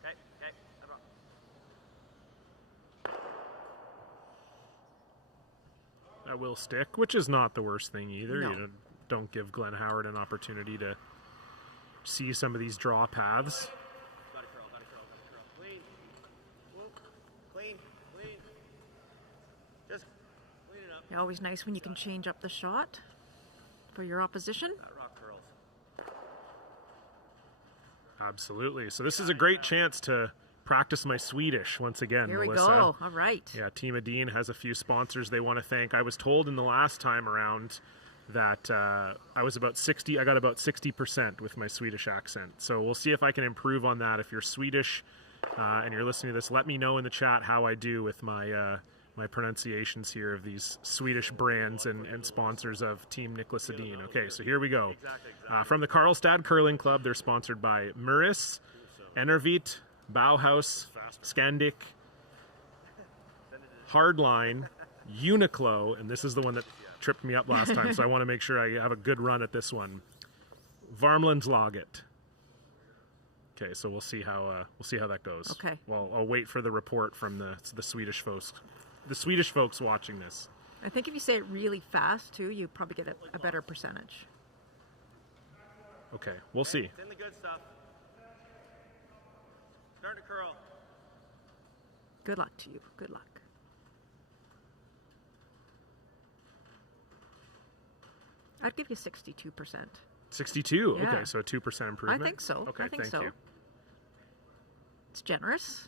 Okay. That will stick, which is not the worst thing either. No. You don't give Glenn Howard an opportunity to see some of these draw paths. Gotta curl. Clean. Whoop. Clean. Just clean it up. Yeah, always nice when you can change up the shot for your opposition. That rock curls. Absolutely. So this is a great chance to practice my Swedish once again, Here we Melissa. go. All right. Yeah, Team Edin has a few sponsors they want to thank. I was told in the last time around that I got about 60% with my Swedish accent. So we'll see if I can improve on that. If you're Swedish and you're listening to this, let me know in the chat how I do with my my pronunciations here of these Swedish brands and sponsors of Team Nicholas Edin. Okay, so here we go. From the Karlstad Curling Club, they're sponsored by Muris, Enervit, Bauhaus, Scandic, Hardline, Uniqlo, and this is the one that tripped me up last time, so I want to make sure I have a good run at this one. Varmlandslaget. Okay, so we'll see how that goes. Okay. Well, I'll wait for the report from the Swedish folks. The Swedish folks watching this. I think if you say it really fast, too, you probably get a better percentage. Okay, we'll see. It's in the good stuff. Starting to curl. Good luck to you. Good luck. I'd give you 62%. 62? Yeah. Okay, so a 2% improvement? I think so. Okay, I think thank so. you. It's generous.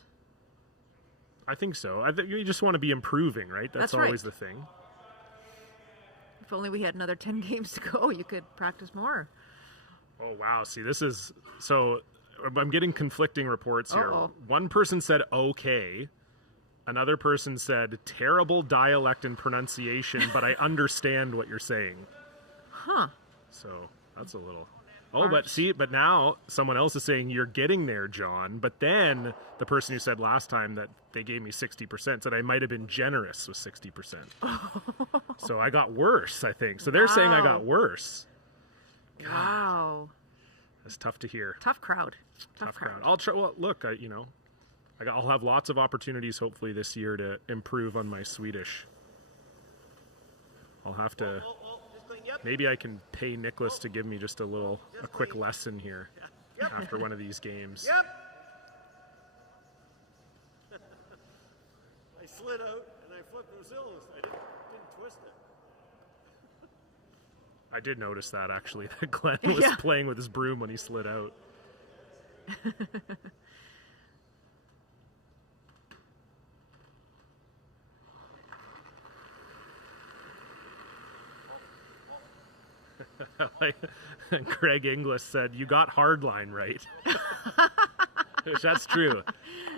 I think so. You just want to be improving, right? That's right. always the thing. If only we had another 10 games to go, you could practice more. Oh, wow. See, this is... So, I'm getting conflicting reports here. Uh-oh. One person said okay. Another person said terrible dialect and pronunciation, but I understand what you're saying. Huh. So, that's a little... Oh, but now someone else is saying you're getting there, John. But then the person who said last time that they gave me 60% said I might have been generous with 60%. So I got worse, I think. So they're saying I got worse. Wow. That's tough to hear. Tough crowd. Tough crowd. I'll try. Well, look, I'll have lots of opportunities hopefully this year to improve on my Swedish. I'll have to. Maybe I can pay Nicholas to give me just a quick lesson here after one of these games. Yep. I slid out and I flipped Brazil. I didn't twist it. I did notice that actually. That Glenn was playing with his broom when he slid out. Greg Inglis said, "You got hardline right." Which that's true.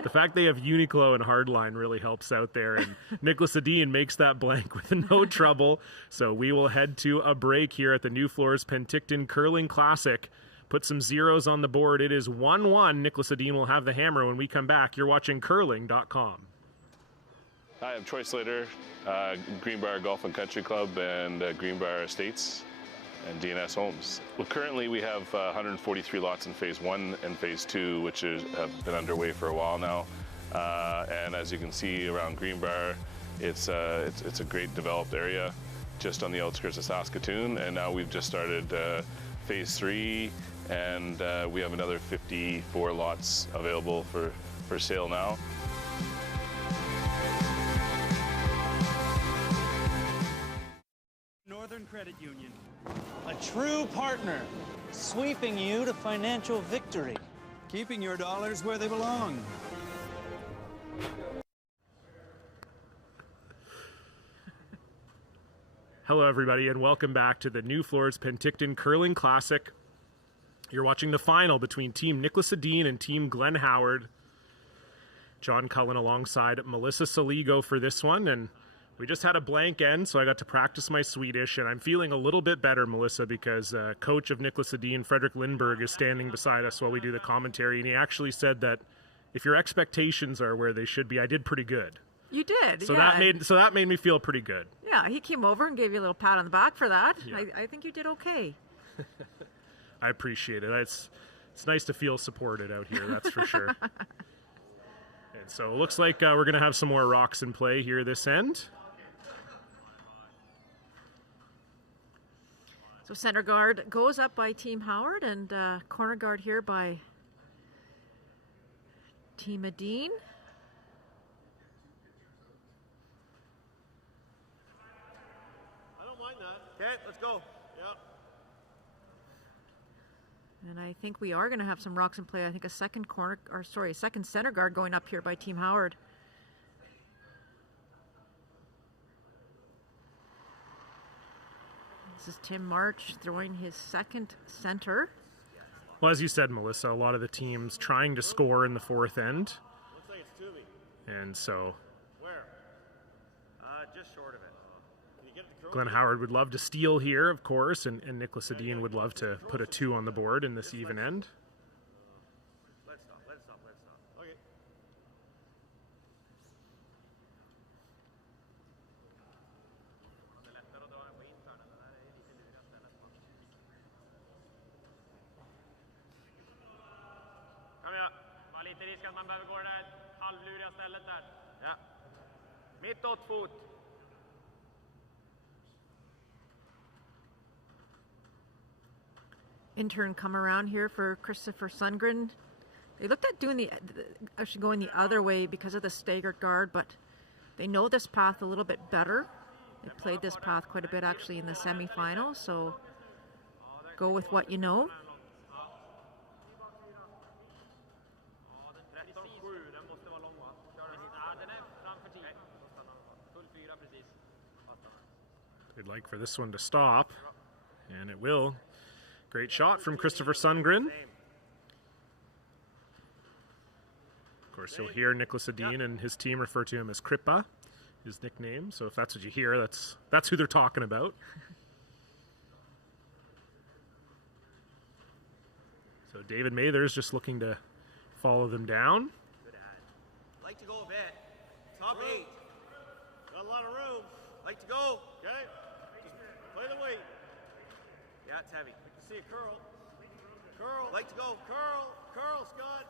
The fact they have Uniqlo and hardline really helps out there. And Nicholas Edin makes that blank with no trouble. So we will head to a break here at the Nufloors Penticton Curling Classic. Put some zeros on the board. It is 1-1. Nicholas Edin will have the hammer when we come back. You're watching curling.com. Hi, I'm Troy Slater, Greenbrier Golf and Country Club and Greenbrier Estates and DNS Homes. Well, currently we have 143 lots in Phase 1 and Phase 2, which have been underway for a while now. And as you can see around Greenbrier, it's a great developed area just on the outskirts of Saskatoon. And now we've just started Phase 3, and we have another 54 lots available for sale now. Northern Credit Union, a true partner, sweeping you to financial victory, keeping your dollars where they belong. Hello, everybody, and welcome back to the Nufloors Penticton Curling Classic. You're watching the final between Team Nicholas Edin and Team Glenn Howard. John Cullen alongside Melissa Saligo for this one, and we just had a blank end, so I got to practice my Swedish, and I'm feeling a little bit better, Melissa, because coach of Nicholas Edin, Fredrik Lindberg, is standing beside us while we do the commentary, and he actually said that if your expectations are where they should be, I did pretty good. You did, So yeah. that made me feel pretty good. Yeah, he came over and gave you a little pat on the back for that. Yeah. I think you did okay. I appreciate it. It's nice to feel supported out here, that's for sure. And so it looks like we're going to have some more rocks in play here this end. So center guard goes up by Team Howard, and corner guard here by Team Edin. I don't mind that. Okay, let's go. Yep. And I think we are going to have some rocks in play. I think a second center guard going up here by Team Howard. This is Tim March throwing his second center. Well, as you said, Melissa, a lot of the teams trying to score in the fourth end. Looks like it's Toomey. And so Where? Just short of it. Can you get the Glenn Howard would love to steal here, of course, and Nicholas Edin would love to put a 2 on the board in this even end. Let's stop. Okay. Kom igen. Bara lite risk att man behöver gå det där halvluriga stället där. Ja. Mittåt fot. Intern come around here for Christopher Sundgren. They looked at doing actually going the other way because of the staggered guard, but they know this path a little bit better. They played this path quite a bit actually in the semifinals, so go with what you know. We'd like for this one to stop, and it will. Great shot from Christopher Sundgren. Of course, you'll hear Nicholas Edin and his team refer to him as Krippa, his nickname. So if that's what you hear, that's who they're talking about. So David Mather's just looking to follow them down. Like to go a bit. Top 8. Got a lot of room. Like to go. Okay. Just play the weight. Yeah. Yeah, it's heavy. See a curl. Curl. Like to go. Curl. Curl, Scott.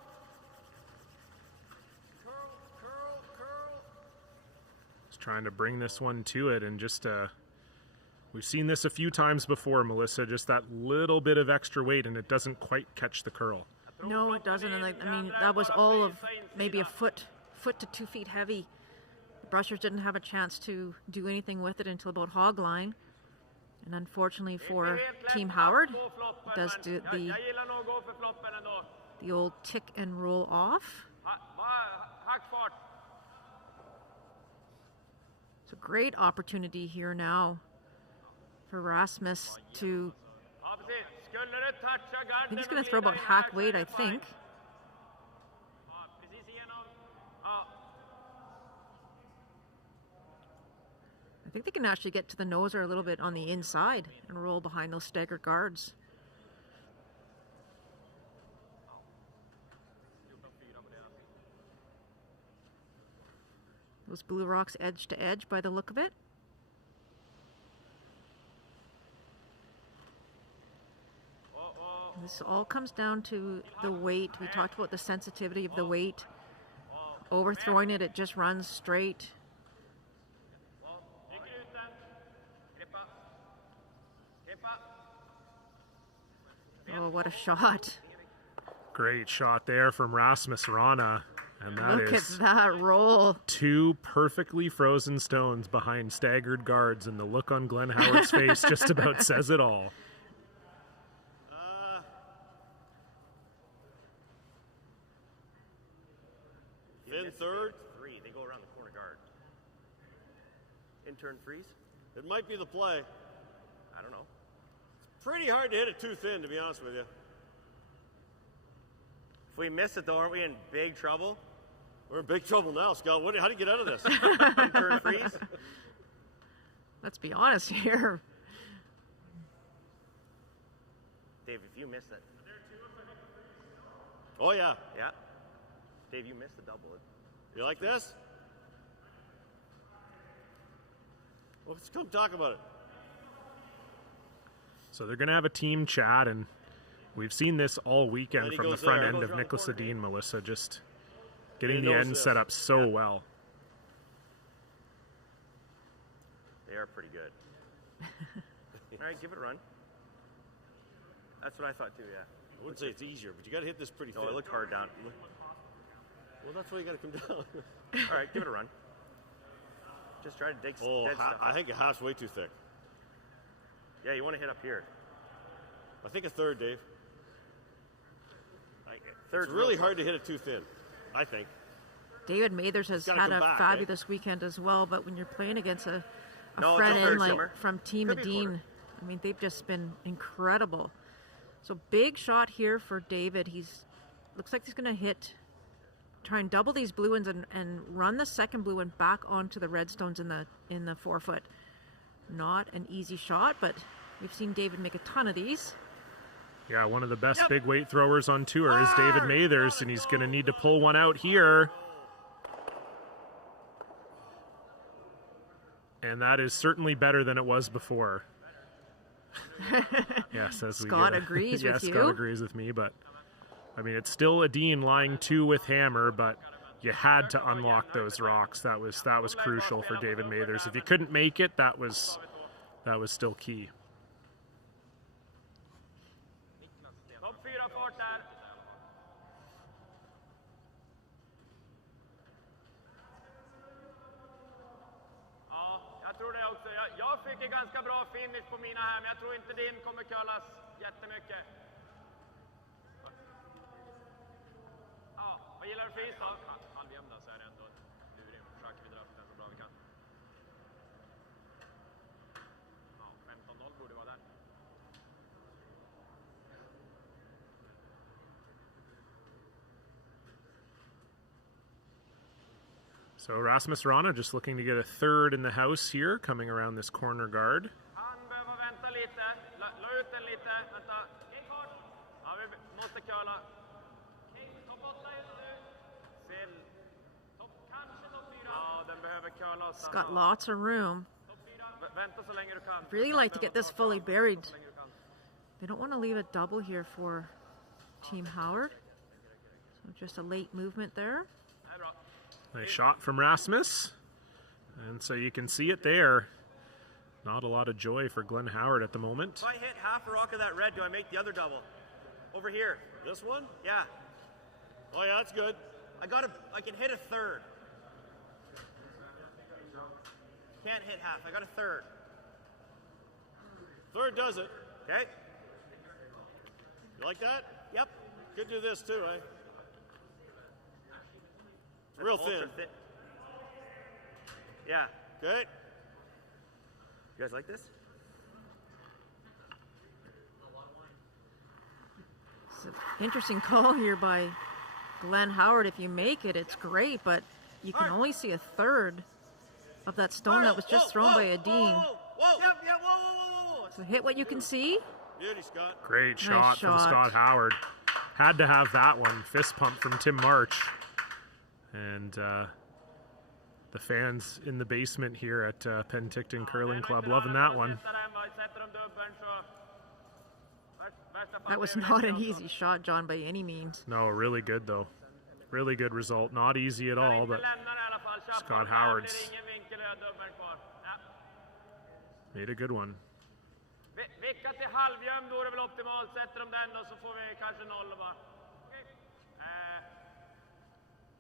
Curl. Curl. Curl. Just trying to bring this one to it, and just we've seen this a few times before, Melissa. Just that little bit of extra weight, and it doesn't quite catch the curl. No, it doesn't. And I mean, that was all of maybe a foot to 2 feet heavy. The brushers didn't have a chance to do anything with it until about hog line. And unfortunately for Team Howard, it does do the old tick and roll off. It's a great opportunity here now for Rasmus to... I think he's going to throw about hack weight, I think. I think they can actually get to the noser a little bit on the inside and roll behind those staggered guards. Those blue rocks edge to edge by the look of it. This all comes down to the weight. We talked about the sensitivity of the weight. Overthrowing it, it just runs straight. Oh, what a shot. Great shot there from Rasmus Rana. And that Look is at that roll. 2 perfectly frozen stones behind staggered guards, and the look on Glenn Howard's face just about says it all. Finn third. 3. They go around the corner guard. Intern freeze. It might be the play. I don't know. It's pretty hard to hit it too thin, to be honest with you. If we miss it, though, aren't we in big trouble? We're in big trouble now, Scott. How do you get out of this? Intern freeze. Let's be honest here. Dave, if you miss it. Oh, yeah. Yeah. Dave, you missed the double. You like this? Well, let's come talk about it. So they're going to have a team chat, and we've seen this all weekend from the front end of Nicholas Edin, Melissa, just getting the end set up so well. They are pretty good. All right, give it a run. That's what I thought too, yeah. I wouldn't say it's easier, but you got to hit this pretty thin. No, it looked hard down. Well, that's why you got to come down. All right, give it a run. Just try to dig dead stuff I up. think a half's way too thick. Yeah, you want to hit up here. I think a third, Dave. Third's it's really hard to hit it too thin, I think. David Mathers has had a fabulous weekend as well, but when you're playing against a front end like from Team Edin, I mean, they've just been incredible. So big shot here for David. Looks like he's going to try and double these blue ones and run the second blue one back onto the red stones in the 4-foot. Not an easy shot, but we've seen David make a ton of these. Yeah, one of the best big weight throwers on tour is David Mathers, and he's going to need to pull one out here. And that is certainly better than it was before. Yes, as Scott agrees with you. Scott agrees with me, but I mean, it's still Edin lying 2 with hammer, but you had to unlock those rocks. That was crucial for David Mathers. If you couldn't make it, that was still key. Jag tror det också. Jag fick en ganska bra finish på mina här, men jag tror inte din kommer curlas jättemycket. Ja, vad gillar du för is då? Halvjämna så är det ändå lurig. Försöker vi dra upp den så bra vi kan. Ja, 15-0 borde vara där. So Rasmus Rana just looking to get a third in the house here, coming around this corner guard. Han behöver vänta lite. La ut den lite. Vänta. Ja, vi måste curla. Topp 8 just nu. Sill. Kanske topp 4. Ja, den behöver curla. It's got lots of room. Vänta så länge du kan. I'd really like to get this fully buried. They don't want to leave a double here for Team Howard. So just a late movement there. Nice shot from Rasmus. And so you can see it there. Not a lot of joy for Glenn Howard at the moment. If I hit half a rock of that red, do I make the other double? Over here. This one? Yeah. Oh yeah, that's good. I can hit a third. Can't hit half. I got a third. Third does it. Okay. You like that? Yep. Could do this too, eh? Real thin. Yeah. Okay. You guys like this? It's an interesting call here by Glenn Howard. If you make it, it's great, but you can only see a third of that stone that was just thrown by Edin. Whoa! Yep, whoa! So hit what you can see. Beauty, Scott. Great shot Nice from shot. Scott Howard. Had to have that one. Fist pump from Tim March. And the fans in the basement here at Penticton Curling Club loving that one. That was not an easy shot, John, by any means. No, really good though. Really good result. Not easy at all, but Scott Howard's made a good one. Vicka till halvjämn vore väl optimalt. Sätter de den och så får vi kanske noll bara. Okej.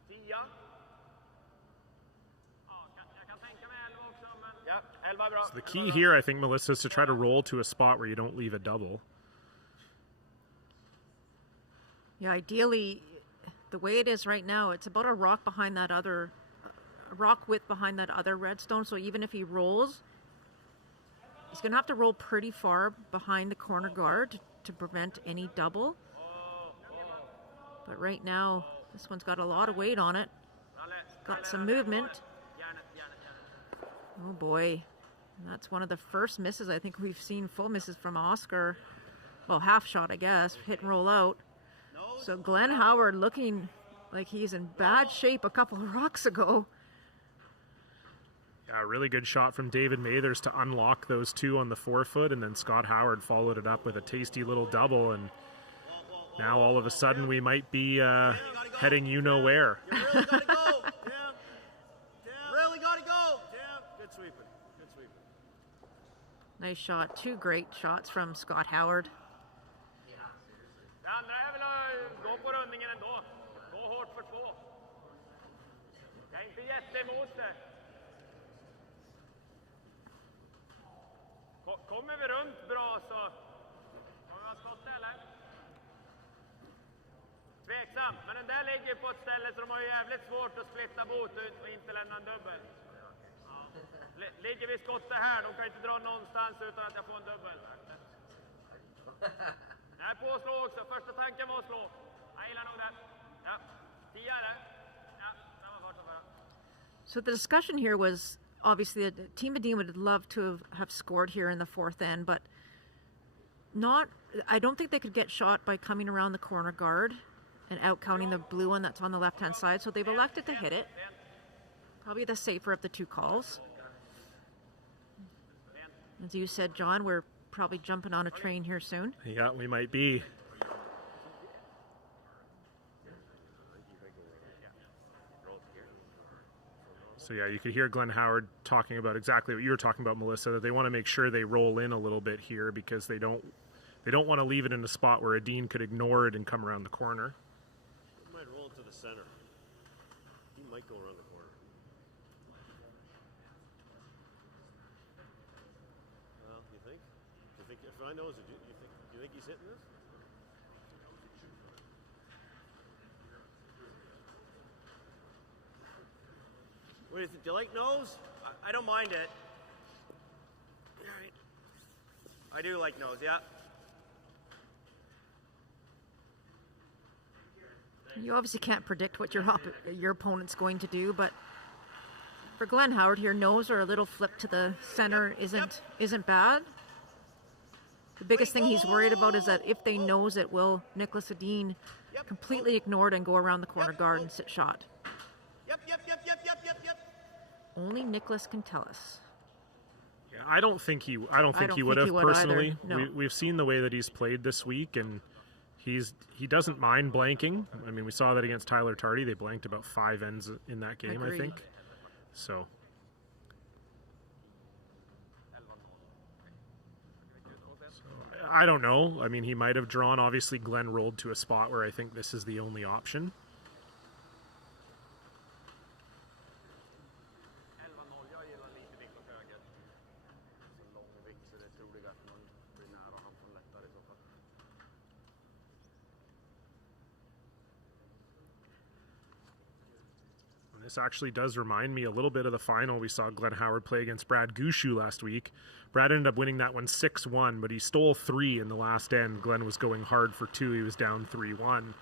10. Ja, jag kan tänka mig 11 också, men ja, 11 är bra. So the key here, I think, Melissa, is to try to roll to a spot where you don't leave a double. Yeah, ideally, the way it is right now, it's about a rock behind that other, a rock width behind that other redstone. So even if he rolls, he's going to have to roll pretty far behind the corner guard to prevent any double. But right now, this one's got a lot of weight on it. Got some movement. Oh boy. That's one of the first misses I think we've seen, full misses from Oscar. Well, half shot, I guess. Hit and roll out. So Glenn Howard looking like he's in bad shape a couple of rocks ago. Yeah, a really good shot from David Mathers to unlock those two on the forefoot, and then Scott Howard followed it up with a tasty little double, and now all of a sudden we might be heading you-know-where. You really gotta go, Tim. Really gotta go. Tim. Good sweeping. Good sweeping. Nice shot. Two great shots from Scott Howard. Det andra är väl att gå på rundningen ändå. Gå hårt för 2. Jag är inte jätteemot det. Kommer vi runt bra så kommer vi ha skott eller? Tveksamt, men den där ligger på ett ställe så de har ju jävligt svårt att splitta bot ut och inte lämna en dubbel. Ligger vi skottet här, de kan inte dra någonstans utan att jag får en dubbel. Nej, på att slå också. Första tanken var att slå. Jag gillar nog det. Ja, 10 är det. Ja, den var första bara. So the discussion here was obviously that Team Edin would love to have scored here in the fourth end, but I don't think they could get shot by coming around the corner guard and out counting the blue one that's on the left-hand side, so they've elected to hit it. Probably the safer of the two calls. As you said, John, we're probably jumping on a train here soon. Yeah, we might be. So yeah, you could hear Glenn Howard talking about exactly what you were talking about, Melissa, that they want to make sure they roll in a little bit here because they don't want to leave it in a spot where Edin could ignore it and come around the corner. He might roll it to the center. He might go around the corner. Well, you think? If I know, you think he's hitting this? What do you think? Do you like nose? I don't mind it. All right. I do like nose, yeah. You obviously can't predict what your opponent's going to do, but for Glenn Howard here, nose or a little flip to the center isn't bad. The biggest thing he's worried about is that if they nose it, will Nicholas Edin completely ignore it and go around the corner guard and sit shot? Yep. Only Nicholas can tell us. Yeah, I don't think he would have personally. No. We've seen the way that he's played this week, and he doesn't mind blanking. I mean, we saw that against Tyler Tardy. They blanked about 5 ends in that game, Agreed. I think. So. I don't know. I mean, he might have drawn. Obviously, Glenn rolled to a spot where I think this is the only option. This actually does remind me a little bit of the final we saw Glenn Howard play against Brad Gushu last week. Brad ended up winning that one 6-1, but he stole 3 in the last end. Glenn was going hard for 2. He was down 3-1.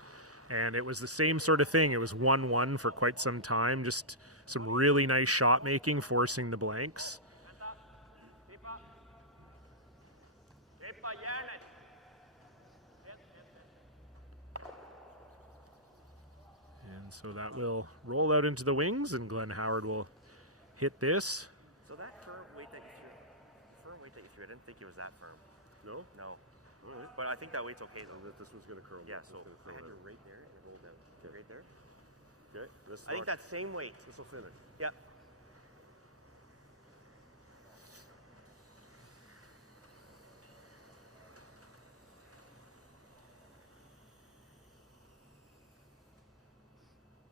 And it was the same sort of thing. It was 1-1 for quite some time. Just some really nice shot making, forcing the blanks. And so that will roll out into the wings, and Glenn Howard will hit this. So that firm weight that you threw, I didn't think it was that firm. No? No. All right. But I think that weight's okay though. This one's going to curl. Yeah, so This I one's had gonna you right there. You rolled down. Okay. Right there. Okay. I think that same weight. This will finish. Yeah.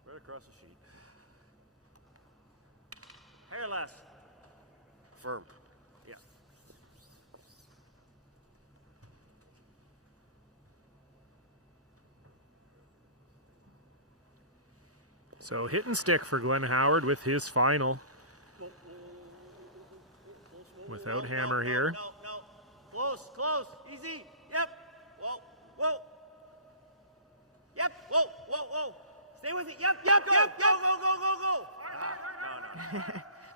Right across the sheet. Hairless. Firm. Yeah. So hit and stick for Glenn Howard with his final. Without hammer here. No. Close. Easy. Yep. Whoa. Yep. Whoa. Stay with it. Yep. Go. No.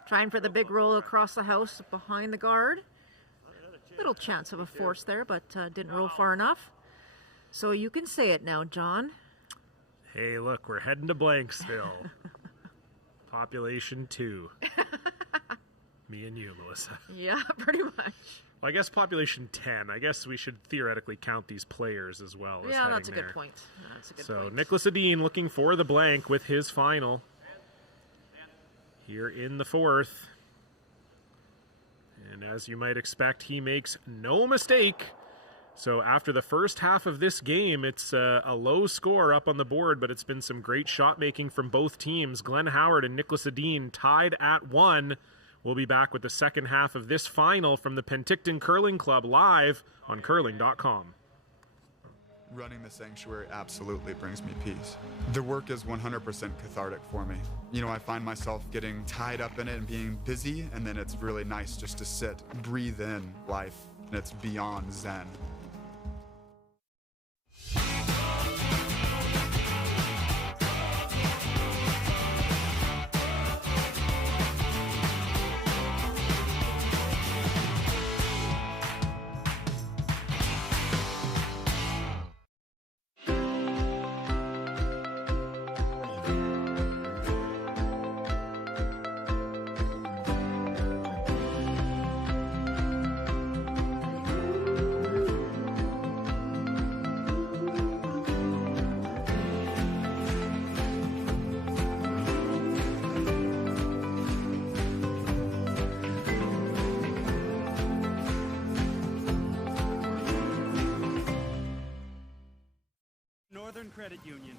Trying for the big roll across the house behind the guard. Little chance of a force there, but didn't roll far enough. So you can say it now, John. Hey, look, we're heading to Blanksville. Population 2. Me and you, Melissa. Yeah, pretty much. Well, I guess population 10. I guess we should theoretically count these players as well. As Yeah, that's a there. good point. So Nicholas Edin looking for the blank with his final. Here in the 4th. And as you might expect, he makes no mistake. So after the first half of this game, it's a low score up on the board, but it's been some great shot making from both teams. Glenn Howard and Nicholas Edin tied at 1. We'll be back with the second half of this final from the Penticton Curling Club live on curling.com. Running the sanctuary absolutely brings me peace. The work is 100% cathartic for me. You know, I find myself getting tied up in it and being busy, and then it's really nice just to sit, breathe in life, and it's beyond zen. Credit Union.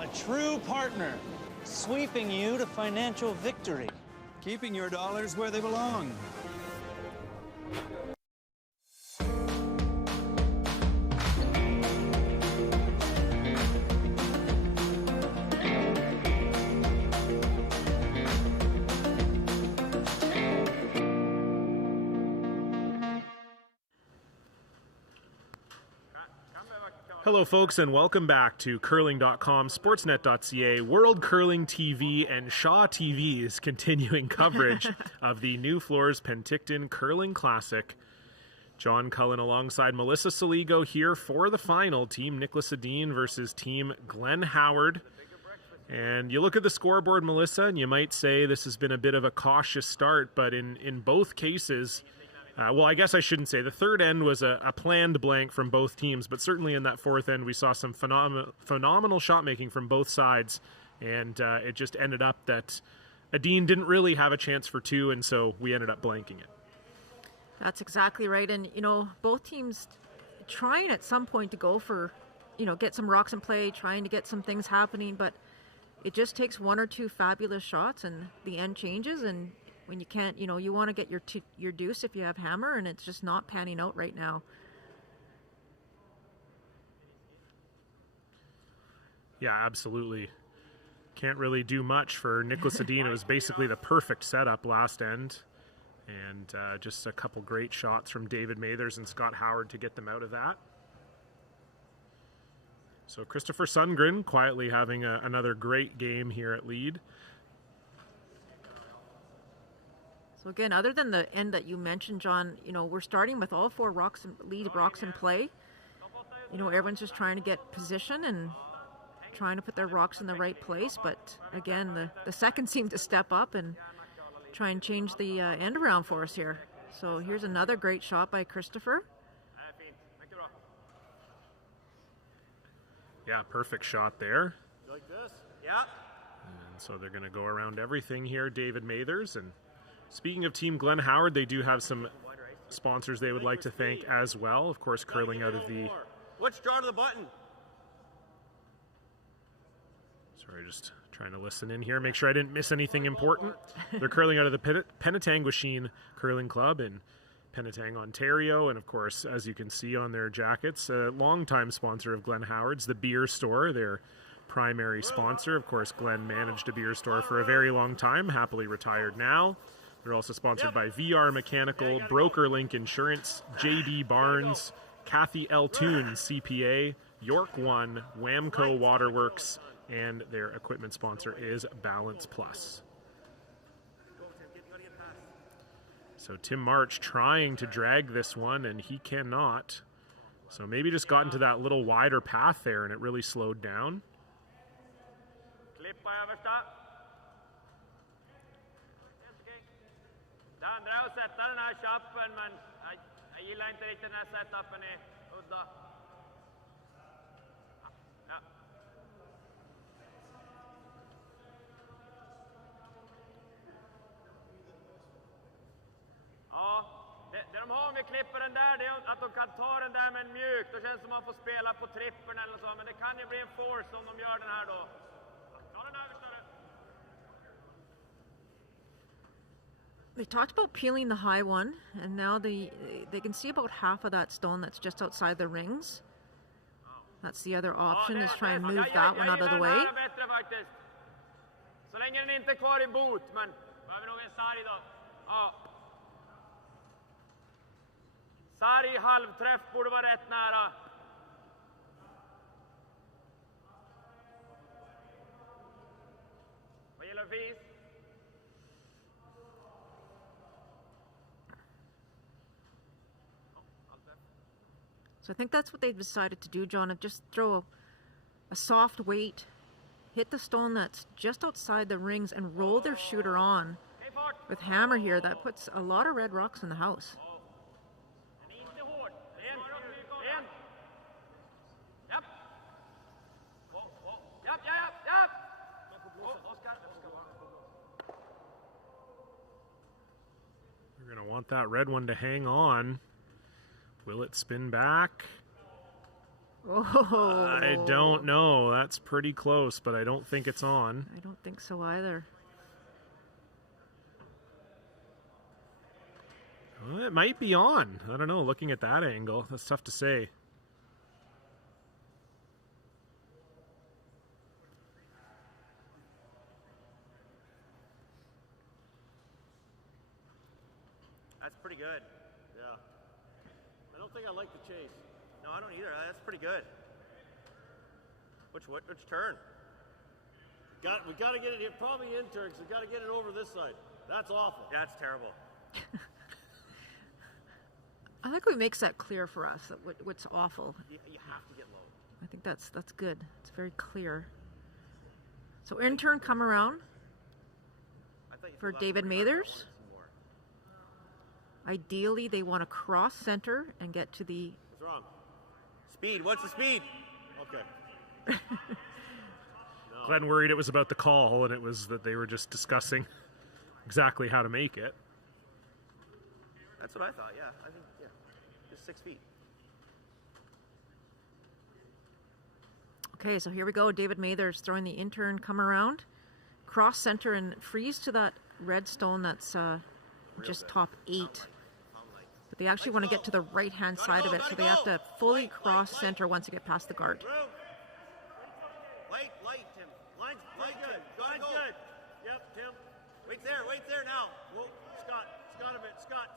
A true partner, sweeping you to financial victory, keeping your dollars where they belong. Hello, folks, and welcome back to curling.com, sportsnet.ca, World Curling TV, and Shaw TV's continuing coverage of the Nufloors Penticton Curling Classic. John Cullen alongside Melissa Saligo here for the final. Team Nicholas Edin versus Team Glenn Howard. And you look at the scoreboard, Melissa, and you might say this has been a bit of a cautious start, but in both cases, well, I guess I shouldn't say. The third end was a planned blank from both teams, but certainly in that fourth end, we saw some phenomenal shot making from both sides, and it just ended up that Edin didn't really have a chance for two, and so we ended up blanking it. That's exactly right. And, both teams trying at some point to go for, get some rocks in play, trying to get some things happening, but it just takes one or two fabulous shots and the end changes. And when you can't, you want to get your deuce if you have hammer, and it's just not panning out right now. Yeah, absolutely. Can't really do much for Nicholas Edin. It was basically the perfect setup last end. And just a couple great shots from David Mathers and Scott Howard to get them out of that. So Christopher Sundgren quietly having another great game here at lead. So again, other than the end that you mentioned, John, we're starting with all four lead rocks in play. Everyone's just trying to get position and trying to put their rocks in the right place. But again, the second seemed to step up and try and change the end around for us here. So here's another great shot by Christopher. Yeah, perfect shot there. Like this? Yeah. And so they're going to go around everything here, David Mathers. And speaking of Team Glenn Howard, they do have some sponsors they would like to thank as well. Of course, curling out of the... Which draw to the button? Sorry, just trying to listen in here, make sure I didn't miss anything important. They're curling out of the Penticton Curling Club in Penticton, Ontario, and of course, as you can see on their jackets, a longtime sponsor of Glenn Howard's, the beer store, their primary sponsor. Of course, Glenn managed a beer store for a very long time, happily retired now. They're also sponsored by VR Mechanical, BrokerLink Insurance, JD Barnes, Kathy L. Toon, CPA, York One, Wamco Waterworks, and their equipment sponsor is Balance Plus. So Tim March trying to drag this one, and he cannot. So maybe just got into that little wider path there, and it really slowed down. Klippa översta. Det andra är att sätta den här chappen, men jag gillar inte riktigt den här setupen i udda. Ja. Ja, det de har om vi klipper den där, det är att de kan ta den där med en mjuk. Då känns det som man får spela på trippern eller så, men det kan ju bli en force om de gör den här då. Ta den över större. They talked about peeling the high one, and now they can see about half of that stone that's just outside the rings. That's the other option, is try and move that one out of the way. Så länge den inte är kvar i bot, men behöver nog en sarg då. Ja. Sarg halvträff borde vara rätt nära. Vad gäller fis? So I think that's what they've decided to do, John, of just throw a soft weight, hit the stone that's just outside the rings, and roll their shooter on with hammer here. That puts a lot of red rocks in the house. We're going to want that red one to hang on. Will it spin back? Oh. I don't know. That's pretty close, but I don't think it's on. I don't think so either. Well, it might be on. I don't know. Looking at that angle, that's tough to say. That's pretty good. Yeah. I don't think I like the chase. No, I don't either. That's pretty good. Which turn? We got to get it here. Probably in turn, because we got to get it over this side. That's awful. Yeah, that's terrible. I think it makes that clear for us, that what's awful. You have to get low. I think that's good. It's very clear. So intern come around for David Mathers. Ideally, they want to cross center and get to the... What's wrong? Speed. What's the speed? Okay. Glenn worried it was about the call, and it was that they were just discussing exactly how to make it. That's what I thought, yeah. I think, yeah. Just 6 feet. Okay, so here we go. David Mathers throwing the intern come around. Cross center and freeze to that red stone that's just top 8. But they actually want to get to the right-hand side of it, so they have to fully cross center once you get past the guard. Light, Tim. Line's good. Line's good. Yep, Tim. Wait there now. Whoa, Scott a bit. Scott.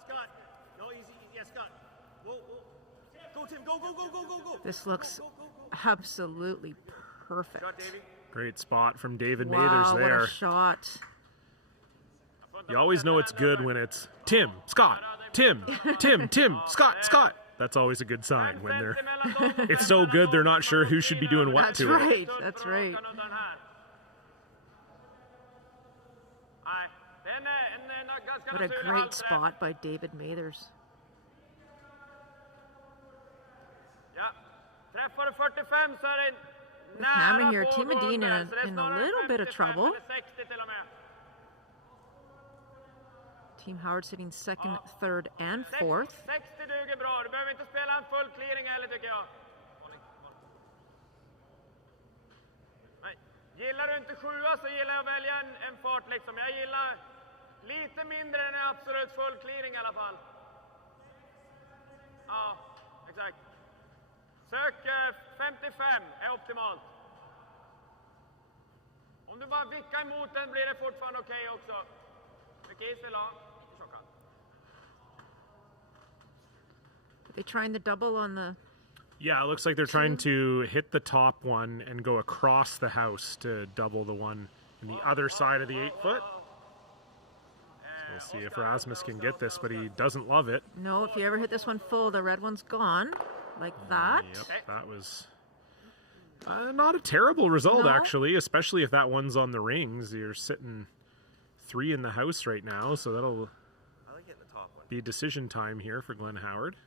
No, easy. Yeah, Scott. Whoa. Go, Tim. Go. This looks absolutely perfect. Shot, Davey. Great spot from David Wow, Mathers there. what a shot. You always know it's good when it's Tim, Scott, Tim, Scott. That's always a good sign when they're... It's so good they're not sure who should be doing what to it. That's right. What a great spot by David Mathers. With Hammer here, Team Edin in a little bit of trouble. Team Howard sitting second, third, and fourth. Gillar du inte 7 så gillar jag att välja en fart liksom. Jag gillar lite mindre än absolut full clearing i alla fall. Ja, exakt. Sök 55 är optimalt. Om du bara vickar emot den blir det fortfarande okej också. Mycket isel, ja. Are they trying the double on the... Yeah, it looks like they're trying to hit the top one and go across the house to double the one on the other side of the 8-foot. So we'll see if Rasmus can get this, but he doesn't love it. No, if you ever hit this one full, the red one's gone. Like that. Yep, that was not a terrible result, actually, especially if that one's on the rings. You're sitting 3 in the house right now, so that'll be decision time here for Glenn Howard.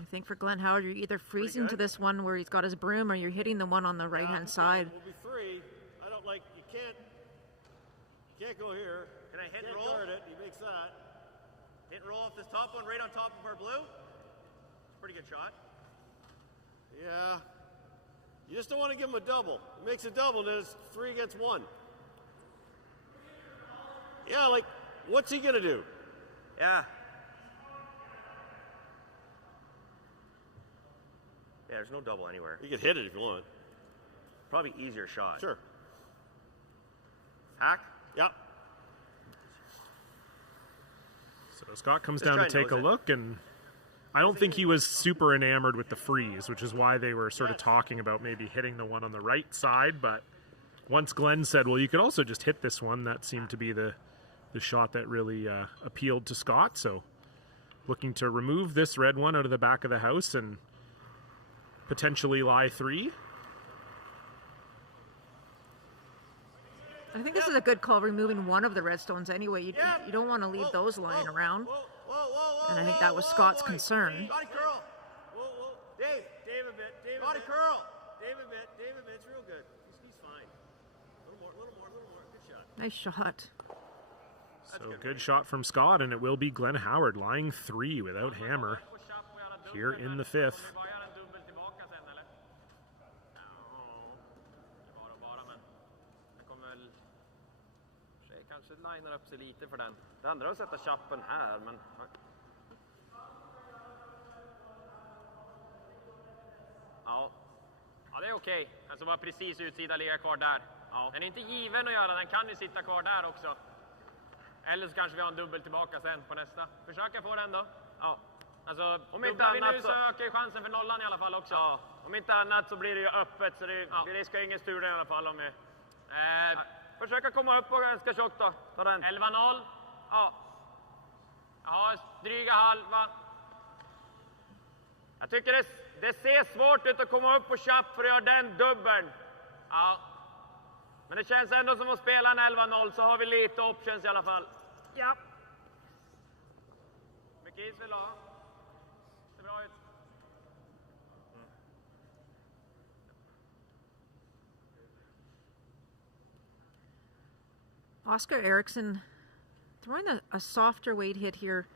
I think for Glenn Howard, you're either freezing to this one where he's got his broom, or you're hitting the one on the right-hand side. Will be 3. I don't like. You can't go here. Can I hit and roll? Guard it. He makes that. Hit and roll off this top one, right on top of our blue. It's a pretty good shot. Yeah. You just don't want to give him a double. It makes a double, then it's 3 against 1. Yeah, like, what's he gonna do? Yeah. Yeah, there's no double anywhere. You can hit it if you want. Probably easier shot. Sure. Hack? Yep. So Scott comes down to take a look, and I don't think he was super enamored with the freeze, which is why they were sort of talking about maybe hitting the one on the right side. But once Glenn said, well, you could also just hit this one, that seemed to be the shot that really appealed to Scott. So looking to remove this red one out of the back of the house and potentially lie 3. I think this is a good call, removing one of the red stones anyway. You don't want to leave those lying around. And I think that was Scott's concern. Body curl. Dave a bit. Body curl. Dave a bit. It's real good. He's fine. A little more. Good shot. Nice shot. So good shot from Scott, and it will be Glenn Howard lying 3 without hammer here in the 5th. Linar upp sig lite för den. Det andra är att sätta chappen här, men... Ja, det är okej. Alltså bara precis utsida ligga kvar där. Ja. Den är inte given att göra, den kan ju sitta kvar där också. Eller så kanske vi har en dubbel tillbaka sen på nästa. Försöka få den då. Ja. Alltså, om inte annat nu så ökar ju chansen för nollan i alla fall också. Ja. Om inte annat så blir det ju öppet, så det riskar ingen stur i alla fall om vi... Försöka komma upp på ganska tjockt då. Ta den. 11-0. Ja. Ja, dryga halva. Jag tycker det ser svårt ut att komma upp på chapp för att göra den dubbeln. Ja. Men det känns ändå som att spela en 11-0 så har vi lite options i alla fall. Ja. Mycket is vill ha. Ser bra ut. Oscar Eriksson throwing a softer weight hit here.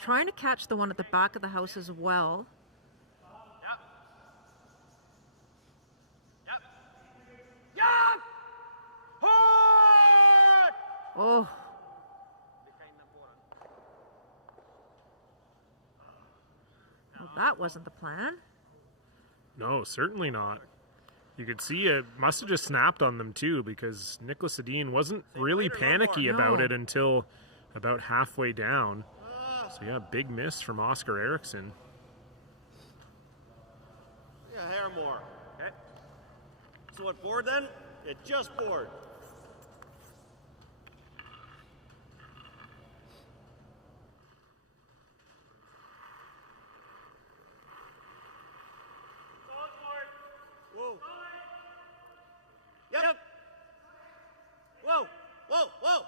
Trying to catch the one at the back of the house as well. Yep. Yep. Yep! Hårt! Oh, well, that wasn't the plan. No, certainly not. You could see it must have just snapped on them too, because Nicholas Edin wasn't really panicky about it until about halfway down. So yeah, big miss from Oscar Eriksson. Yeah, a hair more. Okay. So what, board then? It just bored. Whoa. Yep. Whoa. Whoa. Whoa.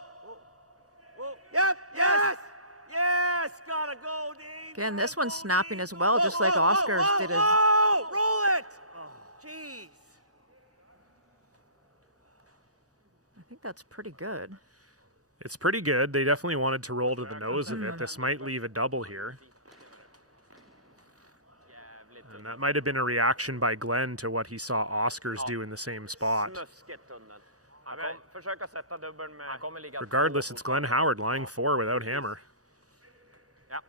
Whoa. Yep. Yes. Yes. Gotta go, Dave. Again, this one's snapping as well, just like Oscar's did his. Roll it. Oh, jeez. I think that's pretty good. It's pretty good. They definitely wanted to roll to the nose of it. This might leave a double here. And that might have been a reaction by Glenn to what he saw Oscars do in the same spot. Regardless, it's Glenn Howard lying 4 without hammer. Ja.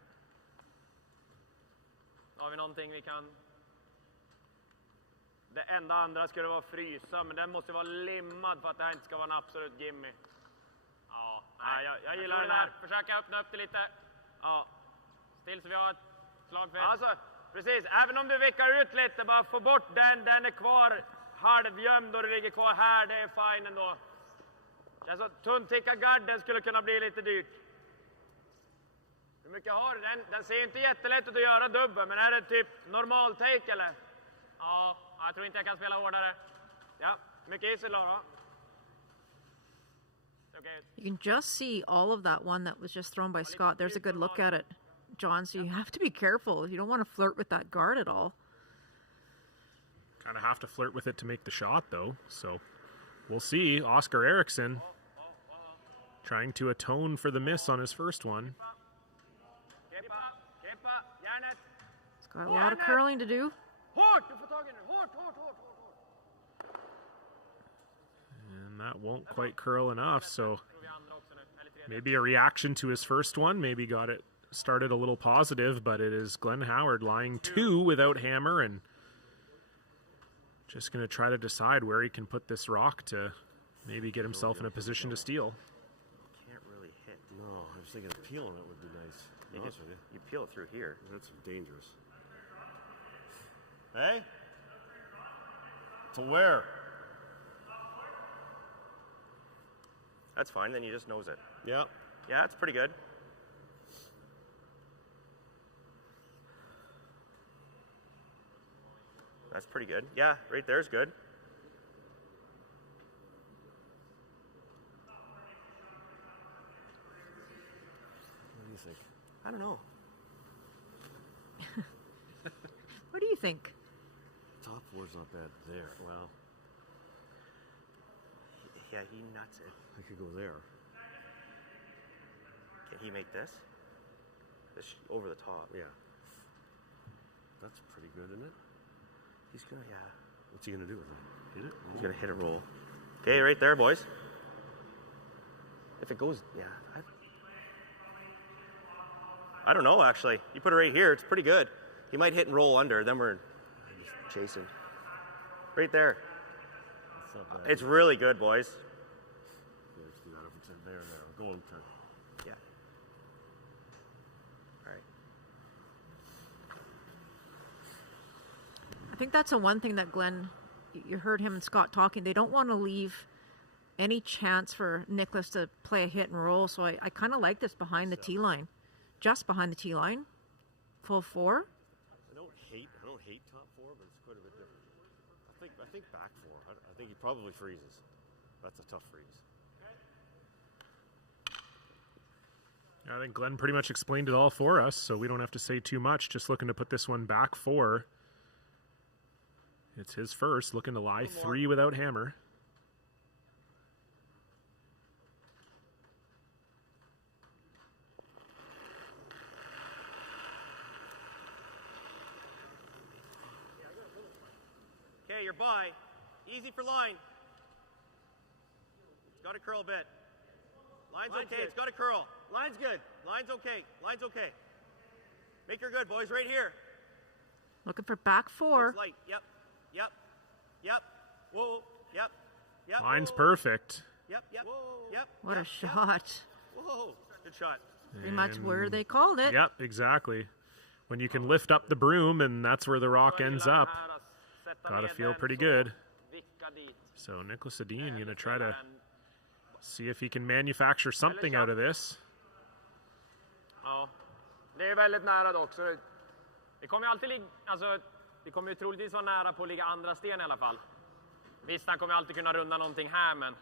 Har vi någonting vi kan... Det enda andra skulle vara frysa, men den måste vara limmad för att det här inte ska vara en absolut gimme. Ja, jag gillar den här. Försöka öppna upp det lite. Ja. Still så vi har ett slagfält. Alltså, precis. Även om du vickar ut lite, bara få bort den. Den är kvar halvgömd och det ligger kvar här. Det är fine ändå. Alltså, tunnticka garden skulle kunna bli lite dyrt. Hur mycket har du? Den ser inte jättelätt ut att göra dubbel, men är det typ normal take eller? Ja, jag tror inte jag kan spela hårdare. Ja, mycket is idag då. Okay. You can just see all of that one that was just thrown by Scott. There's a good look at it, John. So you have to be careful. You don't want to flirt with that guard at all. Kind of have to flirt with it to make the shot, though. So we'll see. Oscar Eriksson trying to atone for the miss on his first one. He's got a lot of curling to do. And that won't quite curl enough, so maybe a reaction to his first one. Maybe got it started a little positive, but it is Glenn Howard lying 2 without hammer and just going to try to decide where he can put this rock to maybe get himself in a position to steal. Can't really hit. No, I was thinking peeling it would be nice. You peel it through here. That's dangerous. Hey? To where? That's fine, then you just nose it. Yeah. Yeah, that's pretty good. That's pretty good. Yeah, right there's good. What do you think? I don't know. What do you think? Top 4's not bad there. Well, Yeah, he nuts it. I could go there. Can he make this? This over the top. Yeah. That's pretty good, isn't it? He's gonna, yeah. What's he gonna do with it? Hit it? He's gonna hit a roll. Okay, right there, boys. If it goes, yeah. I don't know, actually. You put it right here, it's pretty good. He might hit and roll under, then we're just chasing. Right there. That's not bad. It's really good, boys. Yeah, let's do that if it's in there now. Go on, turn. Yeah. All right. I think that's the one thing that Glenn, you heard him and Scott talking, they don't want to leave any chance for Nicholas to play a hit and roll, so I kind of like this behind the tee line. Just behind the tee line. Full 4. I don't hate top 4, think back 4. I think he probably freezes. That's a tough freeze. I think Glenn pretty much explained it all for us, so we don't have to say too much. Just looking to put this one back 4. It's his first, looking to lie 3 without hammer. Okay, you're by. Easy for line. It's got to curl a bit. Line's okay. Good. It's got to curl. Line's good. Line's okay. Line's okay. Make her good, boys. Right here. Looking for back 4. It's light. Yep. Yep. Yep. Whoa. Yep. Yep. Line's Whoa. perfect. Yep. Yep. Whoa. Yep. What yep. a shot. Whoa. Good shot. Pretty much where they called it. Yep, exactly. When you can lift up the broom and that's where the rock ends up, gotta feel pretty good. So Nicholas Edin gonna try to see if he can manufacture something out of this. Ja, det är väldigt nära dock. Så det kommer ju alltid det kommer ju troligtvis vara nära på att ligga andra sten i alla fall. Visst, han kommer alltid kunna runda någonting här, men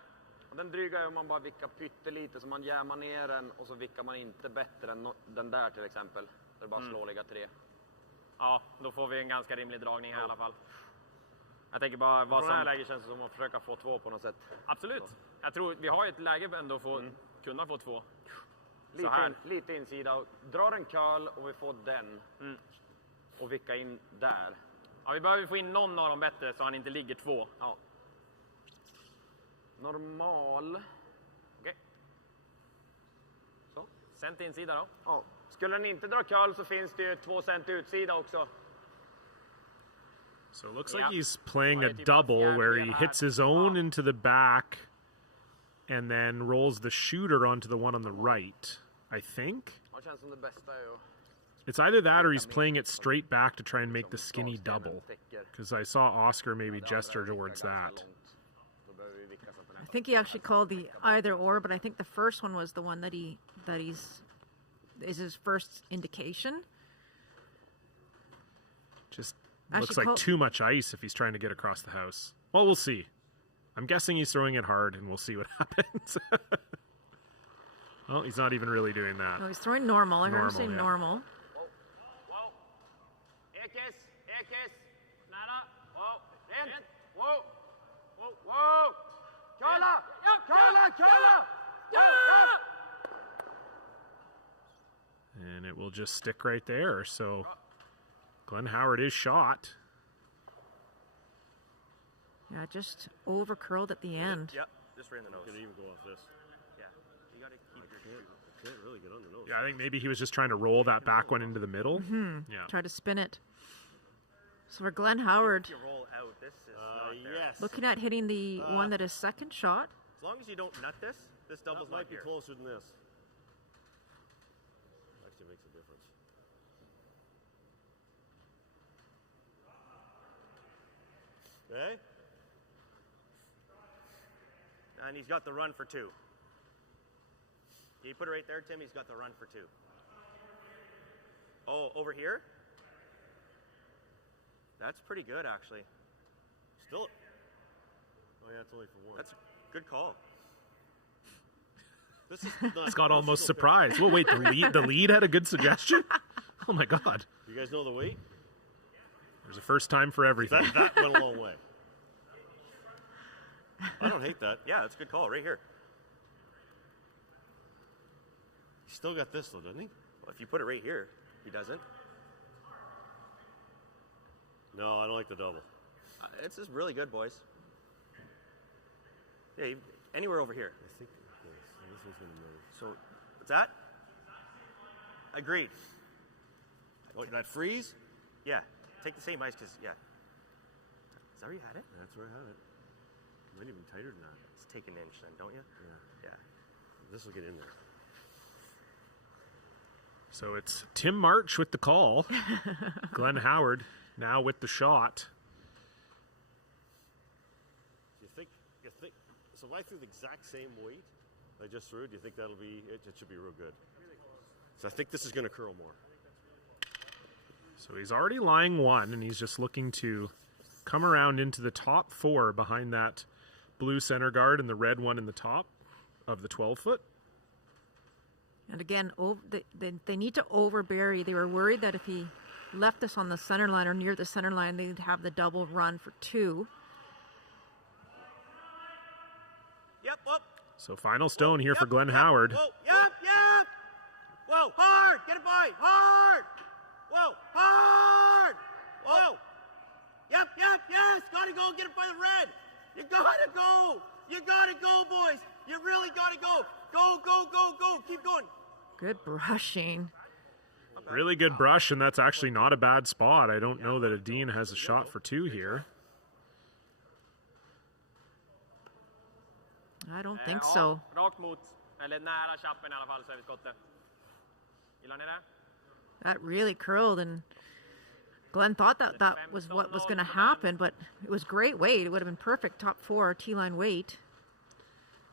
Och den dryga är om man bara vickar pyttelite så man jämar ner den och så vickar man inte bättre än den där till exempel. Där det bara slår och lägga 3. Ja, då får vi en ganska rimlig dragning här i alla fall. Jag tänker bara vad som... Från det här läget känns det som att försöka få 2 på något sätt. Absolut. Jag tror vi har ett läge ändå att kunna få 2. Lite insida. Drar en curl och vi får den. Och vicka in där. Ja, vi behöver få in någon av dem bättre så han inte ligger 2. Ja. Normal. Okej. Så. Cent insida då. Ja. Skulle den inte dra curl så finns det ju 2 cent utsida också. So it looks like he's playing a double where he hits his own into the back and then rolls the shooter onto the one on the right, I think. It's either that or he's playing it straight back to try and make the skinny double. Because I saw Oscar maybe gesture towards that. I think he actually called the either or, but I think the first one was the one that is his first indication. Just looks like too much ice if he's trying to get across the house. Well, we'll see. I'm guessing he's throwing it hard, and we'll see what happens. Well, he's not even really doing that. No, he's throwing normal. I heard him say normal. Whoa. Ekis. Nära. Whoa. In. Whoa. Whoa. Kalla. And it will just stick right there. So Glenn Howard is shot. Yeah, just over curled at the end. Yep, just right in the nose. Could even go off this. Yeah, you got to keep your Can't really get on the nose. Yeah, I think maybe he was just trying to roll that back one into the middle. Yeah. Try to spin it. So for Glenn Howard, you roll out. This is not there. Yes. looking at hitting the one that is second shot. As long as you don't nut this doubles That might not be here. closer than this. Actually makes a difference. Okay. And he's got the run for 2. You put it right there, Tim. He's got the run for 2. Oh, over here? That's pretty good, actually. Still. Oh yeah, it's only for 1. That's a good call. This is Scott almost surprised. Well, wait, the lead had a good suggestion? Oh my God. You guys know the weight? There's a first time for everything. That went a long way. I don't hate that. Yeah, that's a good call right here. He's still got this though, doesn't he? Well, if you put it right here, he doesn't. No, I don't like the double. It's just really good, boys. Yeah, anywhere over here. I think this one's going to move. So, what's that? Agreed. Oh, that freeze? Yeah, take the same ice because, yeah. Is that where you had it? That's where I had it. Might even tighter than that. Let's take an inch then, don't you? Yeah. This will get in there. So it's Tim March with the call. Glenn Howard now with the shot. You think, so if I threw the exact same weight I just threw, do you think that'll be, it should be real good. So I think this is going to curl more. So he's already lying 1, and he's just looking to come around into the top 4 behind that blue center guard and the red one in the top of the 12-foot. And again, they need to overbury. They were worried that if he left us on the center line or near the center line, they'd have the double run for 2. Yep, whoop. So final stone here for Glenn yep, Howard. Whoa, yep. Whoa, hard, get it by, hard. Whoa, hard. Whoa. Yep, yes, gotta go, get it by the red. You gotta go, boys. You really gotta go. Go, keep going. Good brushing. Really good brush, and that's actually not a bad spot. I don't know that Edin has a shot for 2 here. I don't think so. Rakt mot, eller nära chappen i alla fall, så är vi skottet. Gillar ni det? That really curled, and Glenn thought that was what was going to happen, but it was great weight. It would have been perfect top 4 T-line weight.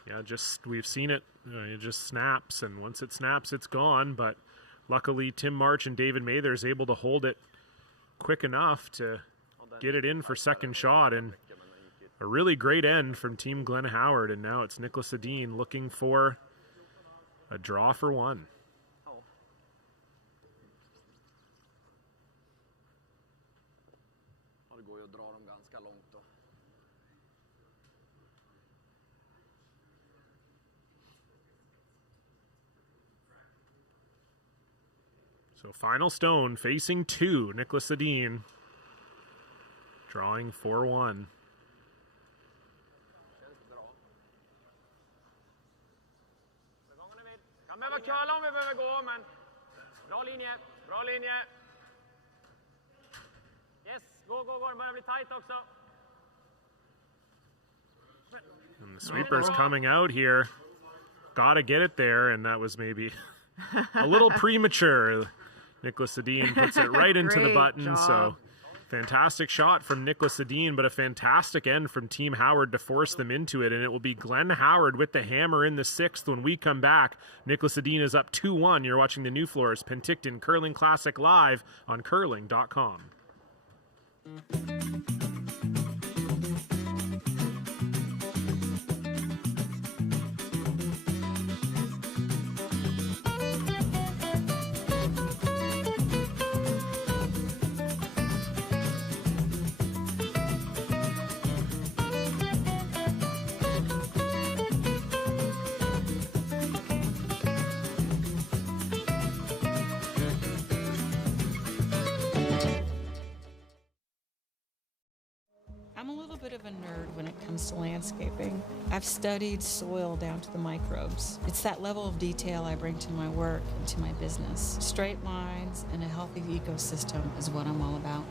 Yeah, just we've seen it. It just snaps, and once it snaps, it's gone. But luckily, Tim March and David Mather is able to hold it quick enough to get it in for second shot, and a really great end from Team Glenn Howard. And now it's Nicholas Edin looking for a draw for 1. Det går ju att dra dem ganska långt då. So final stone facing 2, Nicholas Edin drawing 4-1. Kan behöva curla om vi behöver gå, men bra linje. Yes, gå, det börjar bli tight också. And the sweeper's coming out here. Gotta get it there, and that was maybe a little premature. Nicholas Edin puts it right into the button, job. So fantastic shot from Nicholas Edin, but a fantastic end from Team Howard to force them into it, and it will be Glenn Howard with the hammer in the 6th when we come back. Nicholas Edin is up 2-1. You're watching the Nufloors Penticton Curling Classic live on curling.com. I'm a little bit of a nerd when it comes to landscaping. I've studied soil down to the microbes. It's that level of detail I bring to my work and to my business. Straight lines and a healthy ecosystem is what I'm all about.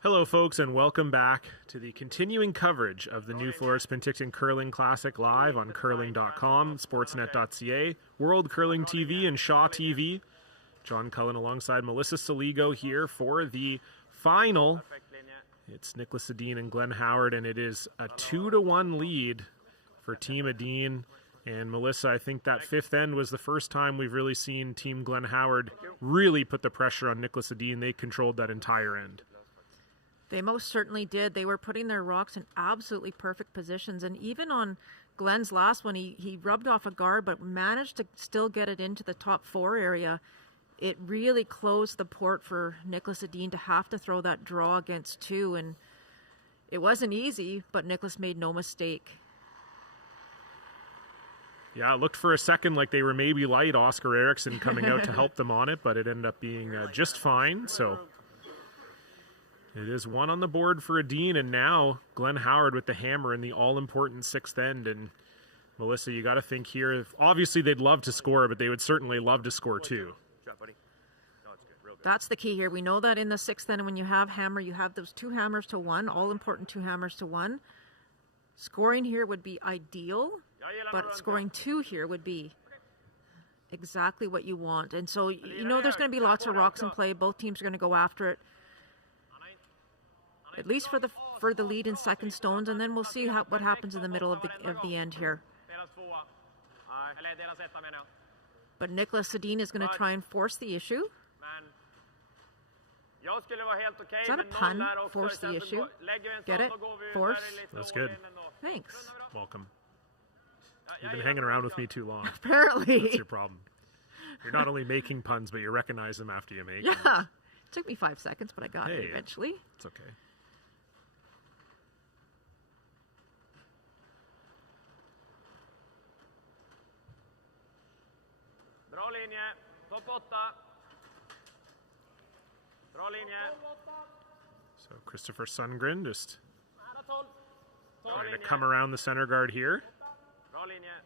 Hello, folks, and welcome back to the continuing coverage of the Nufloors Penticton Curling Classic live on curling.com, sportsnet.ca, World Curling TV, and Shaw TV. John Cullen alongside Melissa Saligo here for the final. It's Nicholas Edin and Glenn Howard, and it is a 2-1 lead for Team Edin. And Melissa, I think that 5th end was the first time we've really seen Team Glenn Howard really put the pressure on Nicholas Edin. They controlled that entire end. They most certainly did. They were putting their rocks in absolutely perfect positions. And even on Glenn's last one, he rubbed off a guard, but managed to still get it into the top 4 area. It really closed the port for Nicholas Edin to have to throw that draw against 2. And it wasn't easy, but Nicholas made no mistake. Yeah, it looked for a second like they were maybe light Oscar Eriksson coming out to help them on it, but it ended up being just fine. So it is 1 on the board for Edin, and now Glenn Howard with the hammer in the all-important 6th end. And Melissa, you got to think here, obviously they'd love to score, but they would certainly love to score 2. That's the key here. We know that in the 6th end, when you have hammer, you have those 2 hammers to 1, all-important 2 hammers to 1. Scoring here would be ideal, but scoring 2 here would be exactly what you want. And so, you know, there's going to be lots of rocks in play. Both teams are going to go after it, at least for the lead in second stones, and then we'll see what happens in the middle of the end here. But Nicholas Edin is going to try and force the issue. Is that a pun? Force the issue? Get it? Force? That's good. Thanks. Welcome. You've been hanging around with me too long. Apparently. That's your problem. You're not only making puns, but you recognize them after you make them. Yeah. It took me 5 seconds, but I got it eventually. It's okay. Bra linje. Topp 8. Bra linje. So Christopher Sundgren just trying to come around the center guard here. Bra linje.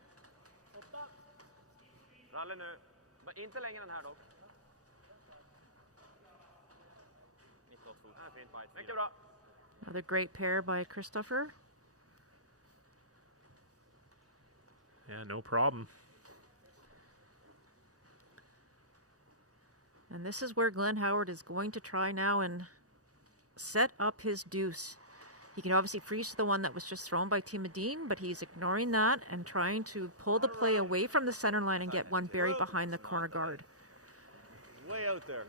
Ralle nu. Men inte längre än här dock. 98 fot. Fint fight. Mycket bra. Another great pair by Christopher. Yeah, no problem. And this is where Glenn Howard is going to try now and set up his deuce. He can obviously freeze to the one that was just thrown by Team Edin, but he's ignoring that and trying to pull the play away from the center line and get one buried behind the corner guard. Way out there.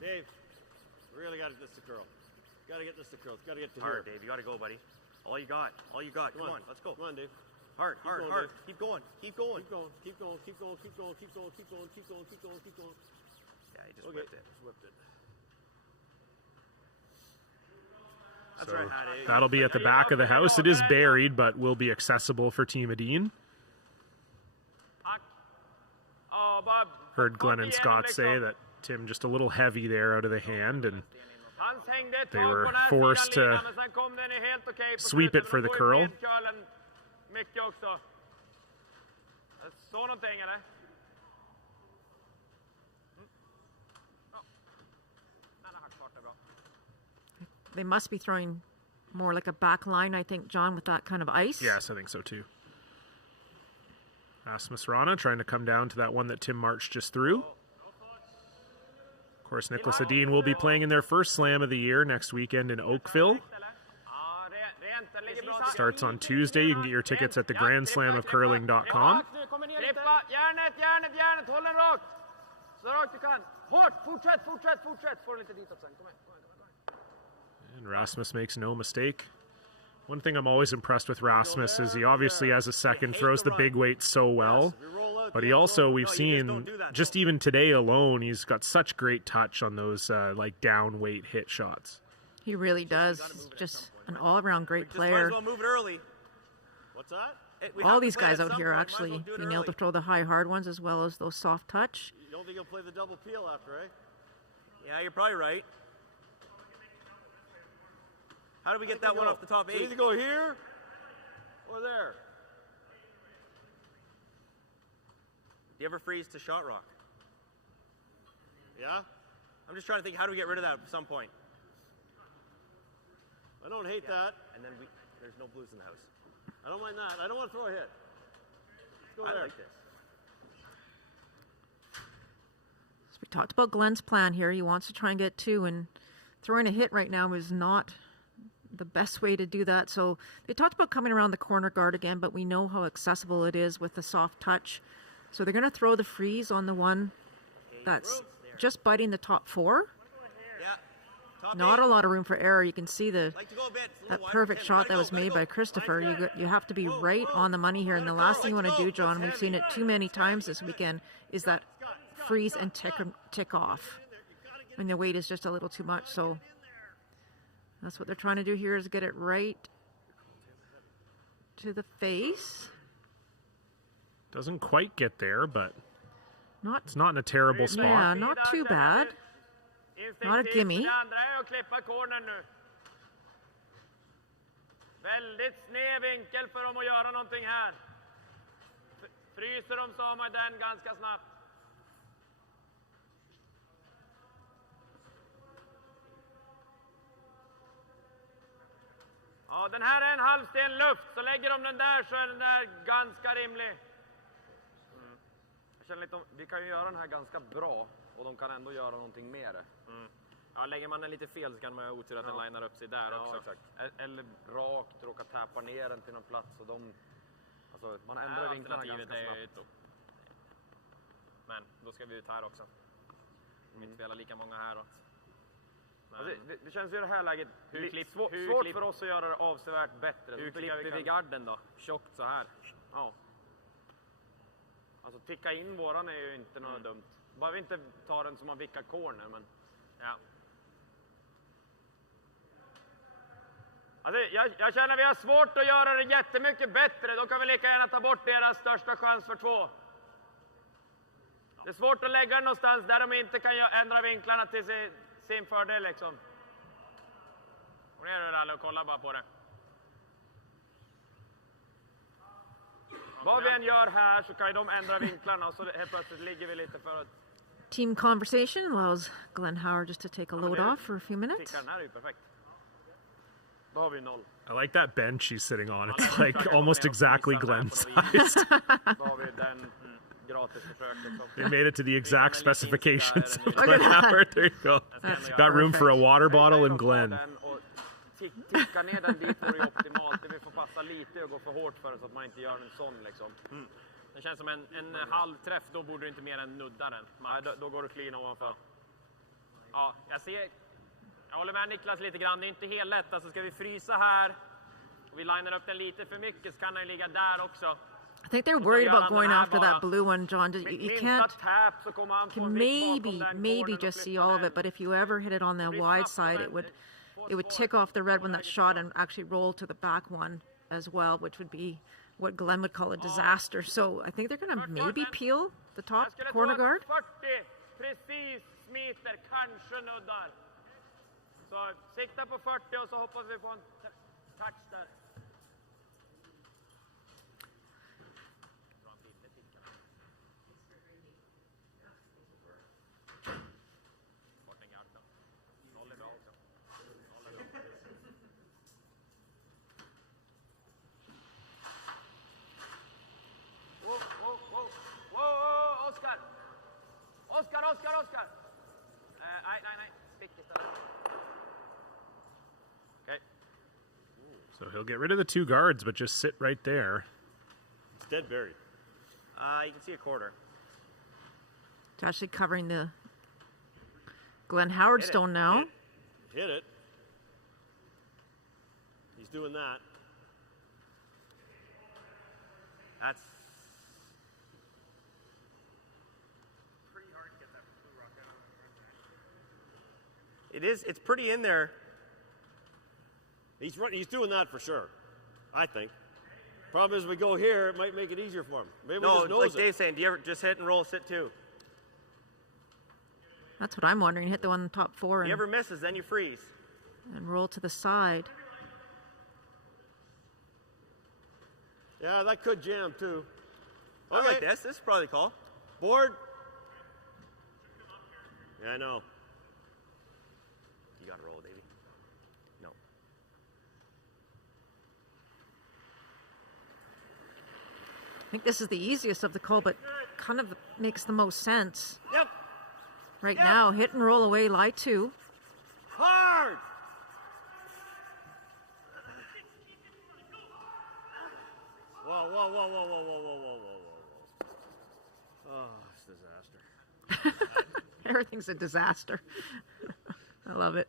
Dave, we really got to get this to Curl. Got to get this to Curl. Got to get to Hard, here. Dave. You got to go, buddy. All you got. All you got. Come on. Let's go. Come on, Dave. Hard, Keep hard, going, hard. Dave. Keep going. Keep going. Keep going. Keep going. Keep going. Keep going. Keep going. Keep going. Keep going. Keep going. Keep going. Keep going. Yeah, he just Okay. whipped it. Just whipped it. That's So right, Hattie. that'll be at the back of the house. It is buried, but will be accessible for Team Edin. Oh, Bob. Heard Glenn and Scott say that Tim just a little heavy there out of the hand, and they were forced to sweep it for the curl. They must be throwing more like a back line, I think, John, with that kind of ice. Yes, I think so too. Rasmus Rana trying to come down to that one that Tim March just threw. Of course, Nicholas Edin will be playing in their first slam of the year next weekend in Oakville. Starts on Tuesday. You can get your tickets at theGrandSlamOfCurling.com. And Rasmus makes no mistake. One thing I'm always impressed with Rasmus is he obviously has a second, throws the big weight so well. But he also, we've seen, just even today alone, he's got such great touch on those like down weight hit shots. He really does. He's just an all-around great player. Might as well move it early. What's that? All these guys out here actually being able to throw the high hard ones as well as those soft touch. You don't think he'll play the double peel after, eh? Yeah, you're probably right. How do we get that one off the top 8? So either go here or there. Do you ever freeze to shot rock? Yeah? I'm just trying to think, how do we get rid of that at some point? I don't hate that. And then there's no blues in the house. I don't mind that. I don't want to throw a hit. Let's go I there. like this. So we talked about Glenn's plan here. He wants to try and get 2, and throwing a hit right now is not the best way to do that. So they talked about coming around the corner guard again, but we know how accessible it is with the soft touch. So they're going to throw the freeze on the one that's just biting the top 4. Yeah. Top Not 8. a lot of room for error. You can see the Like to go a bit. It's a that little wide perfect for Tim. shot Gotta that go, was gotta made go. by Christopher. You have to be right on the money here. And the last thing you want to do, John, we've seen it too many times this weekend, is that freeze and tick off when the weight is just a little too much. So that's what they're trying to do here, is get it right to the face. Doesn't quite get there, but Not, it's not in a terrible spot. yeah, not too bad. Not a gimme. Väldigt sned vinkel för dem att göra någonting här. Fryser de så har man den ganska snabbt. Ja, den här är en halvsten luft, så lägger de den där så är den där ganska rimlig. Jag känner lite, vi kan ju göra den här ganska bra och de kan ändå göra någonting med det. Ja, lägger man den lite fel så kan man ha otur att den linar upp sig där också. Exakt. Eller rakt råka täppa ner den till någon plats och de... Alltså, man ändrar vinklarna ganska snabbt. Men då ska vi ut här också. Vi inte spelar lika många här. Alltså, det känns ju i det här läget svårt för oss att göra det avsevärt bättre. Hur klipper vi garden då? Tjockt så här. Ja. Alltså ticka in våran är ju inte något dumt. Bara vi inte tar den som man vickar corner, men... Ja. Alltså, jag känner vi har svårt att göra det jättemycket bättre. Då kan vi lika gärna ta bort deras största chans för 2. Det är svårt att lägga den någonstans där de inte kan ändra vinklarna till sin fördel liksom. Och ner du Ralle och kolla bara på det. Vad vi än gör här så kan ju de ändra vinklarna och så helt plötsligt ligger vi lite för att... Team conversation allows Glenn Howard just to take a load off for a few minutes. Den här är ju perfekt. Då har vi 0. I like that bench he's sitting on. It's like almost exactly Glenn's size. Då har vi den gratisförsöket. They made it to the exact specifications of Glenn Howard. There you go. Got room for a water bottle and Glenn. Ticka ner den dit vore ju optimalt. Det vill få passa lite och gå för hårt för så att man inte gör en sån liksom. Det känns som en halv träff, då borde du inte mer än nudda den. Nej, då går du clean ovanför. Ja, jag håller med Niklas lite grann. Det är inte helt lätt. Alltså ska vi frysa här och vi linar upp den lite för mycket så kan den ligga där också. I think they're worried about going after that blue one, John. You can maybe just see all of it, but if you ever hit it on the wide side, it would tick off the red one that shot and actually roll to the back one as well, which would be what Glenn would call a disaster. So I think they're going to maybe peel the top corner guard. 40, precis smiter, kanske nuddar. Så sikta på 40 och så hoppas vi på en touch där. Oscar! Nej. Stick istället. Okay. So he'll get rid of the 2 guards, but just sit right there. It's dead buried. You can see a quarter. It's actually covering the Glenn Howard stone now. Hit it. He's doing that. That's It's pretty in there. He's doing that for sure, I think. Problem is, we go here, it might make it easier for him. Maybe we just nose like it. Dave's saying, do you ever just hit and roll, sit 2? That's what I'm wondering. Hit the one in the top 4 If he ever misses, then you freeze. And roll to the side. Yeah, that could jam too. I like this. This is probably the call. Board. Yeah, I know. You gotta roll, baby. No. I think this is the easiest of the call, but kind of makes the most sense. Yep. Right now, hit and roll away, lie 2. Hard. Whoa. Oh, it's a disaster. Everything's a disaster. I love it.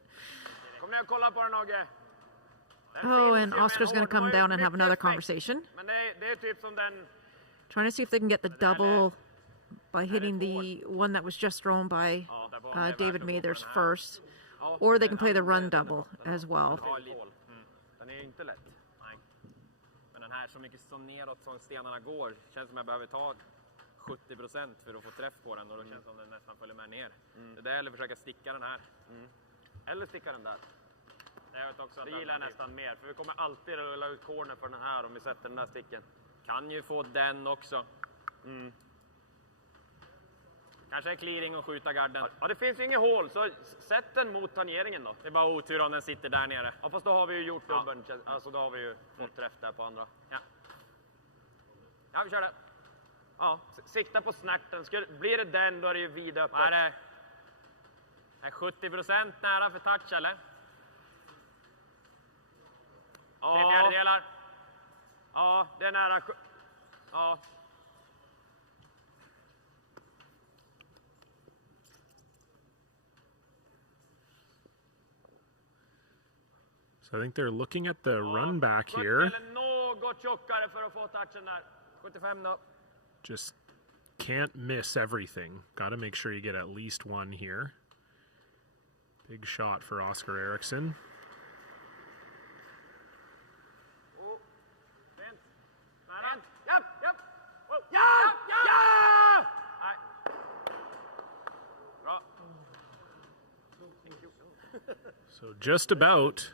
Kom ner och kolla på den, Åge. Oh, and Oscar's going to come down and have another conversation. Men det är typ som den... Trying to see if they can get the double by hitting the one that was just thrown by David Mathers first. Or they can play the run double as well. Den är inte lätt. Nej. Men den här, så mycket som neråt som stenarna går, känns som jag behöver ta 70% för att få träff på den, och då känns det som den nästan följer med ner. Det där, eller försöka sticka den här. Eller sticka den där. Jag vet också att det gillar jag nästan mer, för vi kommer alltid rulla ut corner för den här om vi sätter den där sticken. Kan ju få den också. Kanske är clearing och skjuta garden. Ja, det finns ju inget hål, så sätt den mot tangeringen då. Det är bara otur om den sitter där nere. Ja, fast då har vi ju gjort dubbeln. Alltså då har vi ju fått träff där på andra. Ja. Ja, vi kör det. Ja, sikta på snärten. Blir det den, då är det ju vidöppet. Är det 70% nära för touch, eller? Ja. 3/4. Ja, det är nära. Ja. So I think they're looking at the run back here. Något tjockare för att få touchen där. 75 då. Just can't miss everything. Got to make sure you get at least one here. Big shot for Oscar Eriksson. Japp, japp. Ja! Ja! Nej. Bra. So just about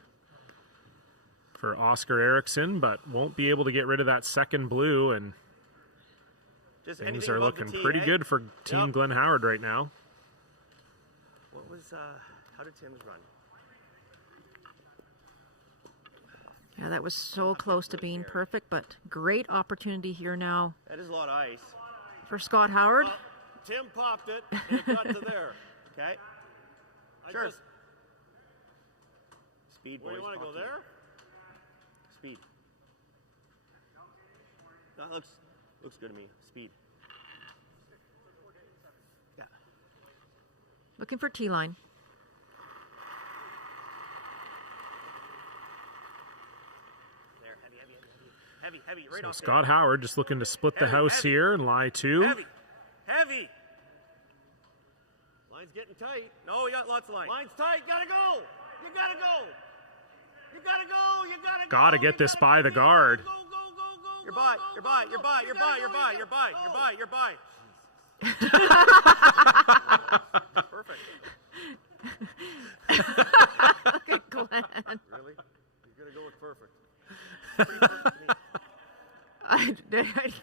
for Oscar Eriksson, but won't be able to get rid of that second blue, and Just things anything are above the looking tee, pretty eh? good for Team Glenn Howard right now. What was, how did Tim's run? Yeah, that was so close to being perfect, but great opportunity here now That is a lot of ice. for Scott Howard. Tim popped it, and it got to there. Okay. Sure. Speed, boys. Where do you want to go talk there? Speed. That looks good to me. Speed. Yeah. Looking for T-line. There, heavy, right So off Scott there. Howard just looking to split the house heavy. here and lie two. Heavy. Line's getting tight. No, we got lots of line. Line's tight. Gotta go. You gotta go. You gotta go. You gotta go. Got to get this by the guard. You're by. Perfect. Look at Glenn. Really? You're gonna go with perfect.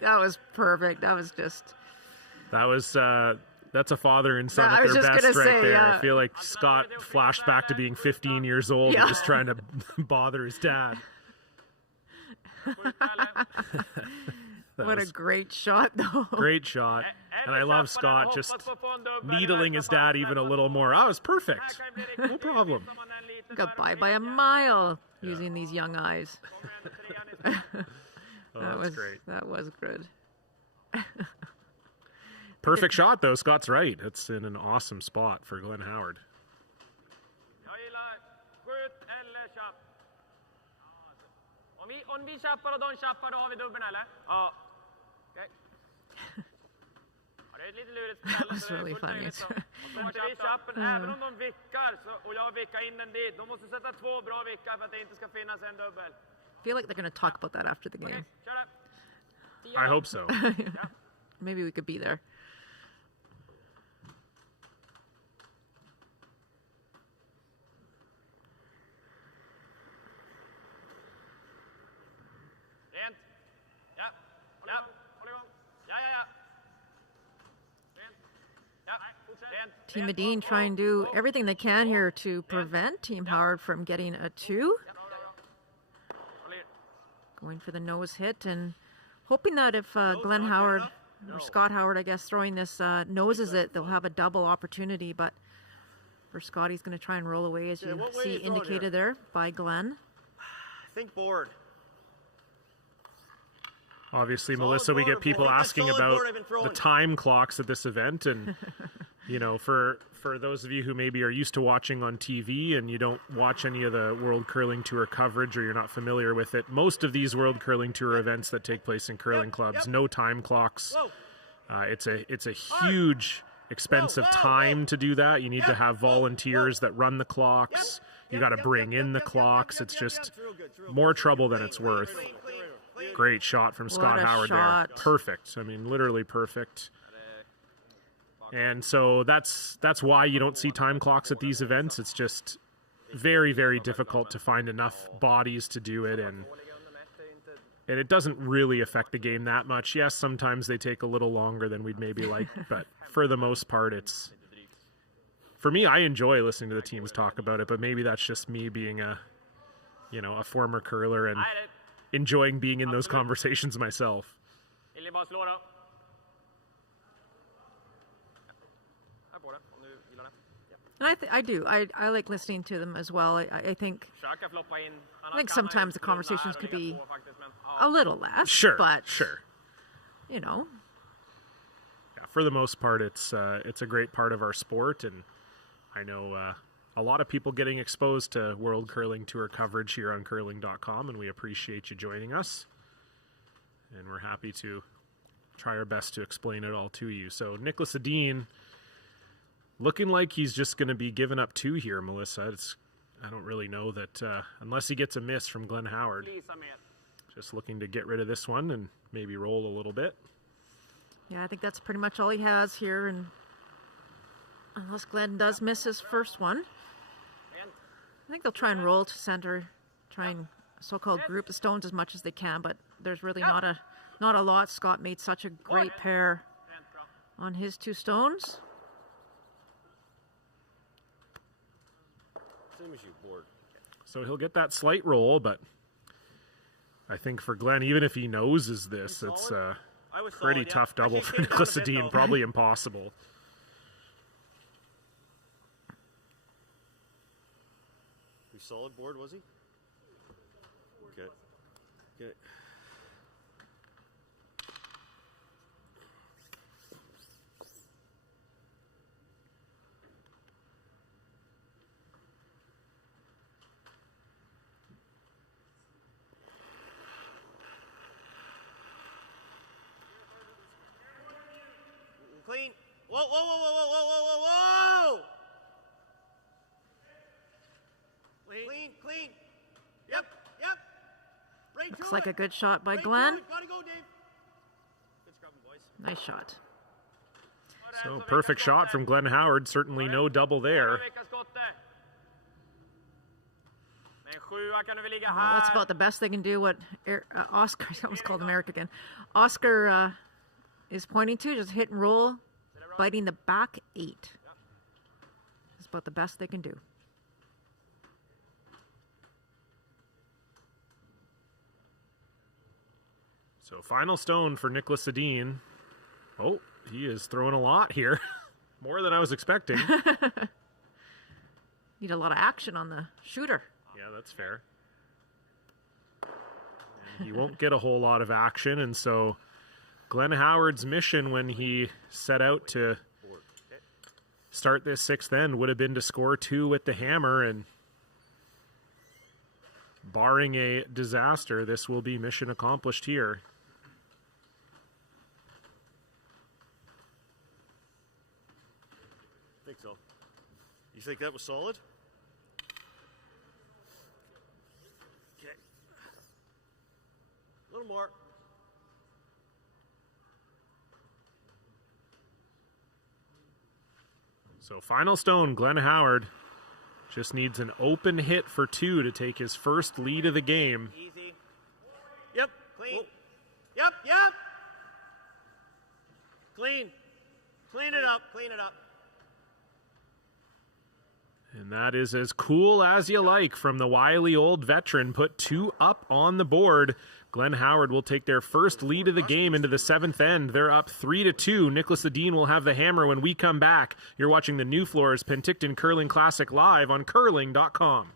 That was perfect. That was just... That was that's a father and son I at was their just best gonna right say, there. yeah. I feel like Scott flashed back to being 15 years old Yeah. and just trying to bother his dad. What a great shot, though. Great shot. And I love Scott just needling his dad even a little more. Oh, it's perfect. No problem. Got by a mile using these young eyes. That's great. That was good. Perfect shot, though. Scott's right. It's in an awesome spot for Glenn Howard. Jag gillar skjut eller tjapp. Om vi tjappar och de tjappar, då har vi dubbeln, eller? Ja. Okej. Ja, det är ett lite lurigt ställe. That was really funny. Och så måste vi tjappen, även om de vickar och jag vickar in den dit. De måste sätta 2 bra vickar för att det inte ska finnas en dubbel. I feel like they're going to talk about that after the game. Kör det. I hope so. Maybe we could be there. Rent. Ja. Ja. Håll igång. Ja. Rent. Ja. Rent. Team Edin trying to do everything they can here to prevent Team Howard from getting a 2. Going for the nose hit and hoping that if Glenn Howard, or Scott Howard, I guess, throwing this noses it, they'll have a double opportunity. But for Scott, he's going to try and roll away, as you see indicated there by Glenn. Think board. Obviously, Melissa, we get people asking about the time clocks at this event, and you know, for those of you who maybe are used to watching on TV and you don't watch any of the World Curling Tour coverage or you're not familiar with it, most of these World Curling Tour events that take place in curling clubs, no time clocks. It's a huge, expensive time to do that. You need to have volunteers that run the clocks. You got to bring in the clocks. It's just more trouble than it's worth. Great shot from Scott Howard there. Perfect. I mean, literally perfect. And so that's why you don't see time clocks at these events. It's just very, very difficult to find enough bodies to do it, and And it doesn't really affect the game that much. Yes, sometimes they take a little longer than we'd maybe like, but for the most part, it's... For me, I enjoy listening to the teams talk about it, but maybe that's just me being a former curler and enjoying being in those conversations myself. And I do. I like listening to them as well. I think sometimes the conversations could be a little less. Sure, but sure. Yeah, for the most part, it's a great part of our sport, and I know a lot of people getting exposed to World Curling Tour coverage here on curling.com, and we appreciate you joining us. And we're happy to try our best to explain it all to you. So Nicholas Edin, looking like he's just going to be giving up 2 here, Melissa. I don't really know that unless he gets a miss from Glenn Howard. Just looking to get rid of this one and maybe roll a little bit. Yeah, I think that's pretty much all he has here, and unless Glenn does miss his first one, I think they'll try and roll to center, try and so-called group the stones as much as they can, but there's really not a lot. Scott made such a great pair on his 2 stones. Same as you, board. So he'll get that slight roll, but I think for Glenn, even if he noses this, it's a pretty tough double for Nicholas Edin, probably impossible. Solid board, was he? Okay. Okay. Clean. Whoa, whoa, whoa, whoa, whoa, whoa, whoa, whoa, whoa! Clean. Yep. Right. Looks like a good shot by right Glenn. Gotta go, Dave. Good scrubbing, boys. Nice shot. So perfect shot from Glenn Howard. Certainly no double there. Well, that's about the best they can do. What Oscar, I almost called him Eric again. Oscar is pointing to, just hit and roll, biting the back 8. That's about the best they can do. So final stone for Nicholas Edin. Oh, he is throwing a lot here. More than I was expecting. Need a lot of action on the shooter. Yeah, that's fair. And he won't get a whole lot of action, and so Glenn Howard's mission when he set out to start this 6th end would have been to score 2 with the hammer, and barring a disaster, this will be mission accomplished here. I think so. You think that was solid? Okay. A little more. So final stone, Glenn Howard just needs an open hit for 2 to take his first lead of the game. Easy. Yep. Clean. Whoa. Yep. Clean. Clean it up. And that is as cool as you like from the wily old veteran. Put 2 up on the board. Glenn Howard will take their first lead of the game into the 7th end. They're up 3-2. Nicholas Edin will have the hammer when we come back. You're watching the Nufloors Penticton Curling Classic live on curling.com.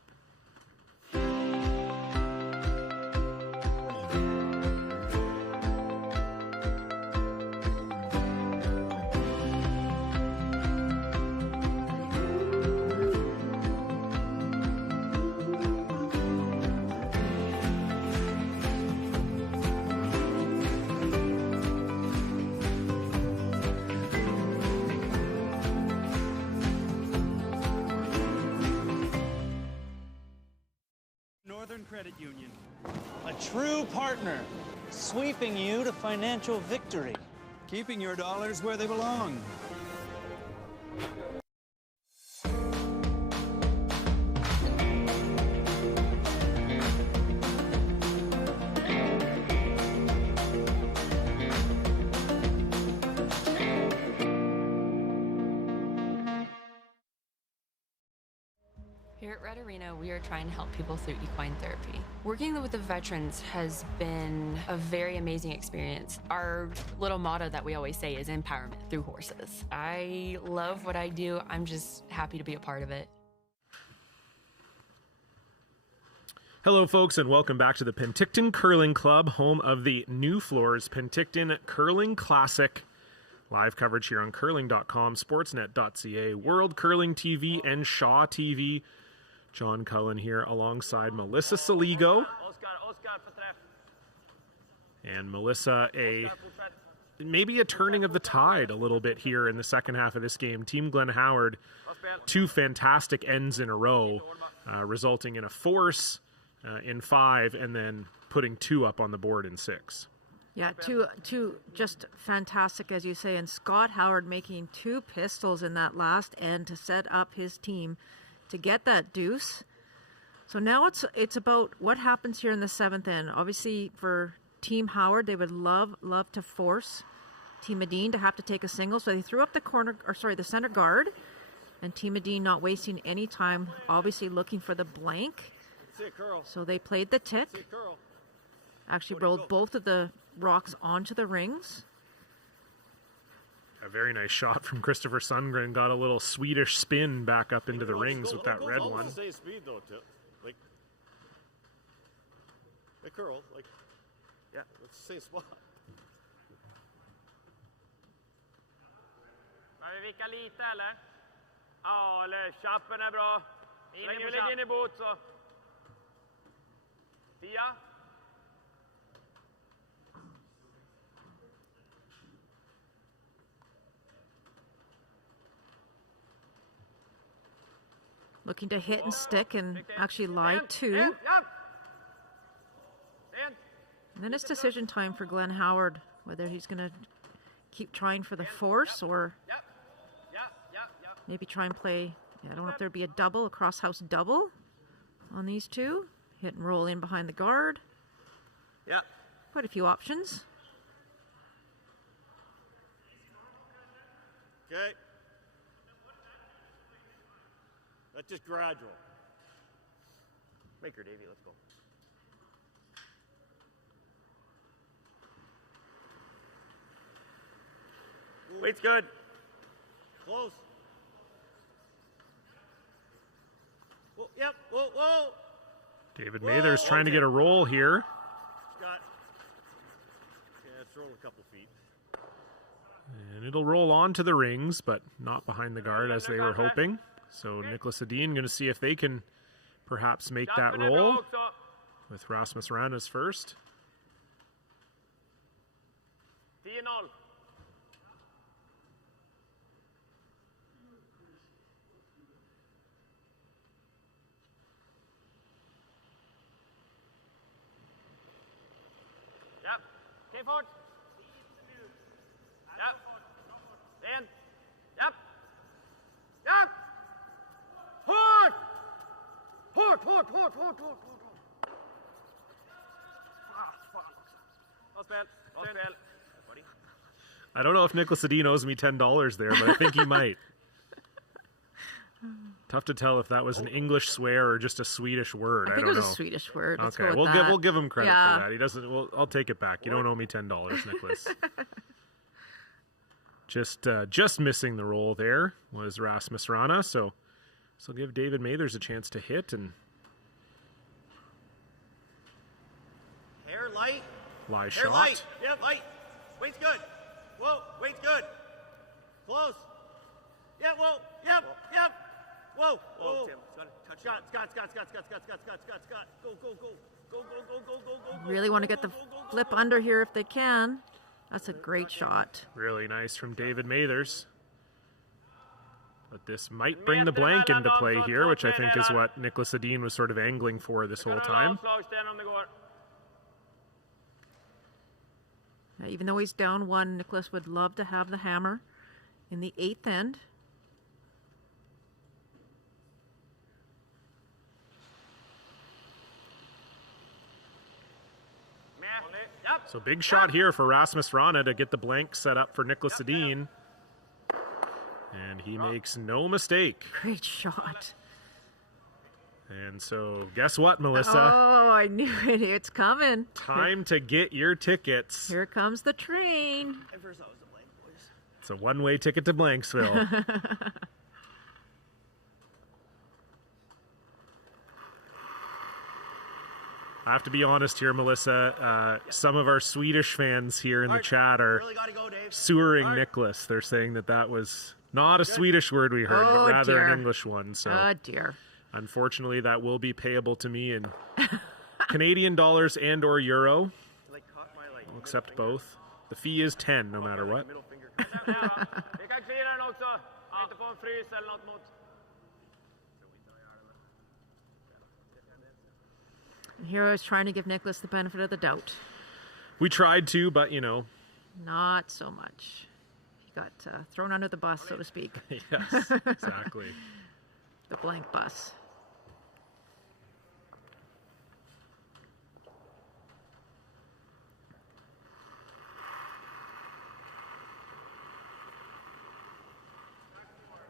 Credit Union. A true partner, sweeping you to financial victory, keeping your dollars where they belong. Here at Red Arena, we are trying to help people through equine therapy. Working with the veterans has been a very amazing experience. Our little motto that we always say is empowerment through horses. I love what I do. I'm just happy to be a part of it. Hello, folks, and welcome back to the Penticton Curling Club, home of the Nufloors Penticton Curling Classic. Live coverage here on curling.com, sportsnet.ca, World Curling TV, and Shaw TV. John Cullen here alongside Melissa Saligo. And Melissa, maybe a turning of the tide a little bit here in the second half of this game. Team Glen Howard, 2 fantastic ends in a row, resulting in a force in 5 and then putting 2 up on the board in 6. Yeah, two just fantastic, as you say, and Scott Howard making 2 pistols in that last end to set up his team to get that deuce. So now it's about what happens here in the 7th end. Obviously, for Team Howard, they would love to force Team Edin to have to take a single. So they threw up the center guard, and Team Edin not wasting any time, obviously looking for the blank. So they played the tick. Actually rolled both of the rocks onto the rings. A very nice shot from Christopher Sundgren. Got a little Swedish spin back up into the rings with that red one. Same speed though, like curl, like yeah, it's the same spot. Ska vi vika lite eller? Ja, eller chappen är bra. Lägger vi ligger in i bot så. 10. Looking to hit and stick and actually lie 2. And then it's decision time for Glen Howard, whether he's going to keep trying for the force or maybe try and play, I don't know if there'd be a double, a cross-house double on these 2. Hit and roll in behind the guard. Yeah. Quite a few options. Okay. That's just gradual. Maker, Davey, let's go. Weight's good. Close. Whoa, yep, whoa. David Mather's trying to get a roll here. Scott. Yeah, it's rolling a couple feet. And it'll roll onto the rings, but not behind the guard as they were hoping. So Nicholas Edin going to see if they can perhaps make that roll with Rasmus Ranas first. 10-0. Yep. Okay, fort. Yep. In. Yep. Yep. Hårt! I don't know if Nicholas Edin owes me $10 there, but I think he might. Tough to tell if that was an English swear or just a Swedish word. I don't know. It was a Swedish word. Let's okay, go with we'll give him credit for that. He doesn't. I'll take it back. You don't owe me $10, Nicholas. Just missing the roll there was Rasmus Rana. So give David Mathers a chance to hit and Hair light. Fly Hair shot. light. Yep, light. Weight's good. Whoa, weight's good. Close. Yeah, whoa, yep. Whoa. Tim, Scott. Go. Really want to get the flip under here if they can. That's a great shot. Really nice from David Mathers. But this might bring the blank into play here, which I think is what Nicholas Edin was sort of angling for this whole time. Even though he's down 1, Nicholas would love to have the hammer in the 8th end. So big shot here for Rasmus Rana to get the blank set up for Nicholas Edin. And he makes no mistake. Great shot. And so, guess what, Melissa? Oh, I knew it. It's coming. Time to get your tickets. Here comes the train. At first I was the blank, boys. It's a one-way ticket to Blanksville. I have to be honest here, Melissa. Some of our Swedish fans here in the chat are sewering Nicholas. They're saying that was not a Swedish word we heard, but rather an English one. So, oh, dear. Unfortunately, that will be payable to me in Canadian dollars and or euro. I'll accept both. The fee is 10 no matter what. Here I was trying to give Nicholas the benefit of the doubt. We tried to, but, Not so much. He got thrown under the bus, so to speak. Yes, exactly. The blank bus.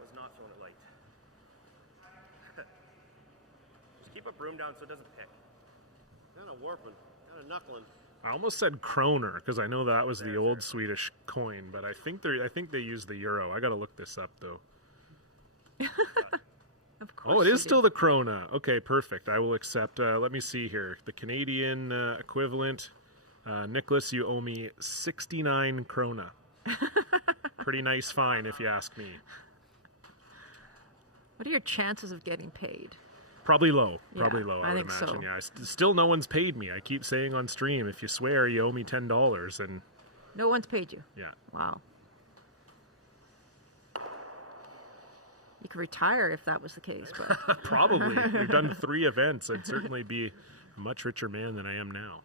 Was not throwing it light. Just keep a broom down so it doesn't pick. Kind of warping, kind of knuckling. I almost said kroner because I know that was the old Swedish coin, but I think they use the euro. I got to look this up though. Of course. Oh, it is still the krona. Okay, perfect. I will accept. Let me see here. The Canadian equivalent. Nicholas, you owe me 69 krona. Pretty nice fine, if you ask me. What are your chances of getting paid? Probably low. Yeah, I would think imagine. so. Yeah, still no one's paid me. I keep saying on stream, if you swear, you owe me $10, and No one's paid you? yeah. Wow. You could retire if that was the case, but Probably. We've done 3 events. I'd certainly be a much richer man than I am now.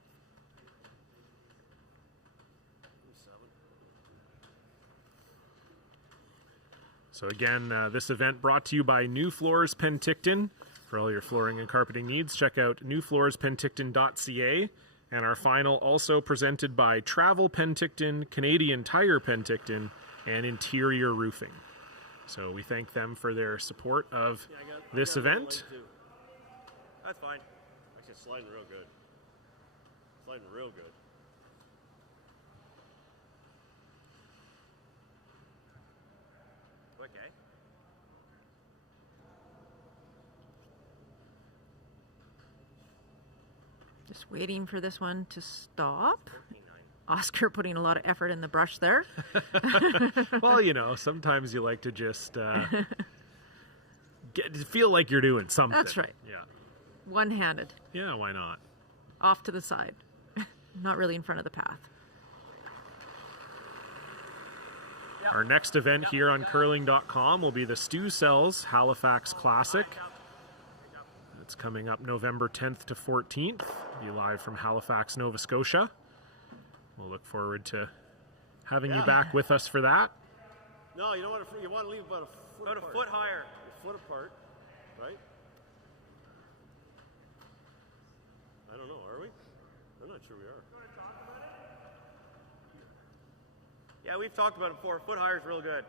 So again, this event brought to you by Nufloors Penticton. For all your flooring and carpeting needs, check out newfloorspenticton.ca. And our final also presented by Travel Penticton, Canadian Tire Penticton, and Interior Roofing. So we thank them for their support of this event. That's fine. Actually, it's sliding real good. Sliding real good. Okay. just waiting for this one to stop. Oscar putting a lot of effort in the brush there. Well, sometimes you like to just feel like you're doing something. That's right. Yeah. One-handed. Yeah, why not? Off to the side. Not really in front of the path. Our next event here on curling.com will be the Stu Sells Halifax Classic. It's coming up November 10th to 14th. Be live from Halifax, Nova Scotia. We'll look forward to having you back with us for that. No, you don't want to. You want to leave about a foot higher. A foot apart, right? I don't know. Are we? I'm not sure we are. Yeah, we've talked about it before. A foot higher is real good.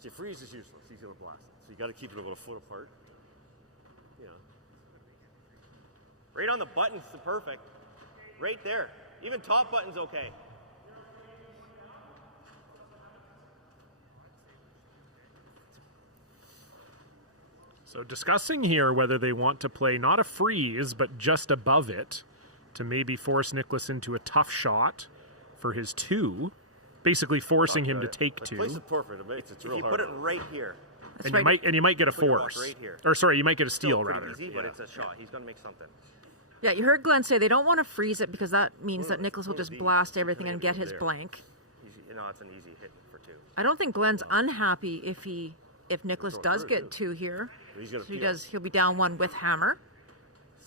See, freeze is useless. He's going to blast it. So you got to keep it about a foot apart. Yeah. Right on the buttons is perfect. Right there. Even top button's okay. So discussing here whether they want to play not a freeze, but just above it to maybe force Nicholas into a tough shot for his 2, basically forcing him to take 2. Place is perfect. It's real if you hard. put it right here. And you might get a Put your force. block right here. Or sorry, you might get a steal Still pretty rather. easy, but it's a shot. He's going to make something. Yeah, you heard Glenn say they don't want to freeze it because that means that Nicholas will just blast everything and get his blank. Easy, it's an easy hit for 2. I don't think Glenn's unhappy if Nicholas does third, get 2 here. He's gonna He'll be down 1 with hammer.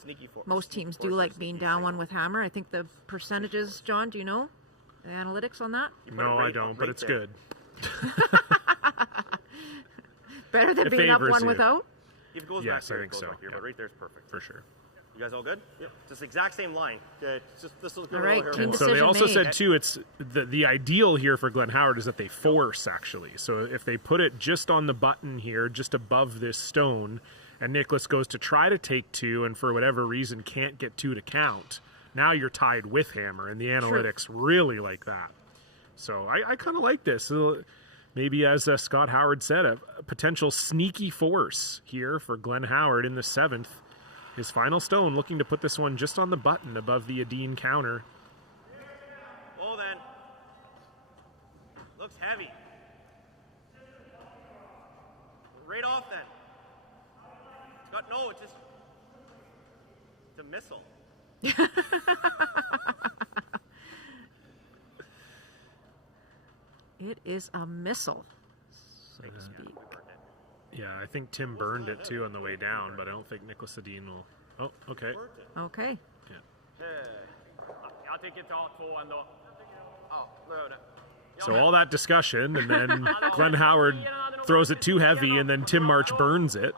Sneaky force. Most teams do like being down 1 with hammer. I think the percentages, John, do you know the analytics on that? No, I don't, but it's good. Better than being up 1 without? If it goes Yes, back here, I think it goes so. back here, but right there's perfect. For sure. You guys all good? Yep. Just the exact same line. Okay, just this little All right, hair. team So they decision also made. said too, it's the ideal here for Glenn Howard is that they force actually. So if they put it just on the button here, just above this stone, and Nicholas goes to try to take 2 and for whatever reason can't get 2 to count, now you're tied with Hammer, and the analytics really like that. So I kind of like this. Maybe, as Scott Howard said, a potential sneaky force here for Glenn Howard in the 7th. His final stone, looking to put this one just on the button above the Edin counter. Oh, then. Looks heavy. Right off then. No, it's just... It's a missile. It is a missile, so to speak. Yeah, I think Tim burned it too on the way down, but I don't think Nicholas Edin will. Oh, okay. Okay. Yeah. Jag tycker ta 2 ändå. Ja, då gör det. So all that discussion, and then Glenn Howard throws it too heavy, and then Tim March burns it.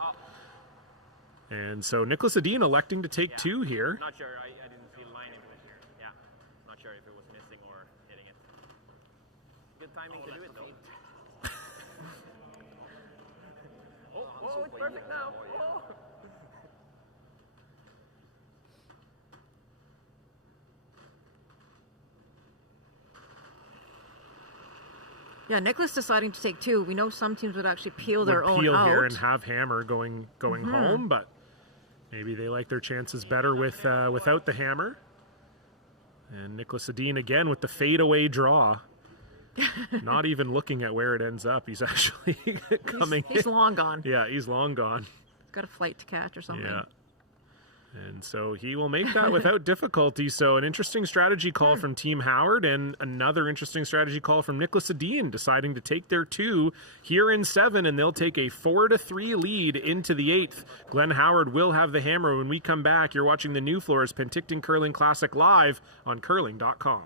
And so Nicholas Edin electing to take 2 here. Not sure. I didn't feel line in it. Yeah. Not sure if it was missing or hitting it. Good timing to do it though. Oh, it's perfect now. Oh. Yeah, Nicholas deciding to take 2. We know some teams would actually peel their own peel out. Here and have Hammer going home, but maybe they like their chances better with without the Hammer. And Nicholas Edin again with the fadeaway draw. Not even looking at where it ends up. He's actually coming. He's long gone. Yeah, he's long gone. Got a flight to catch or something. Yeah. And so he will make that without difficulty. So an interesting strategy call from Team Howard, and another interesting strategy call from Nicholas Edin, deciding to take their 2 here in 7, and they'll take a 4-3 lead into the 8th. Glenn Howard will have the Hammer when we come back. You're watching the Nufloors Penticton Curling Classic live on curling.com.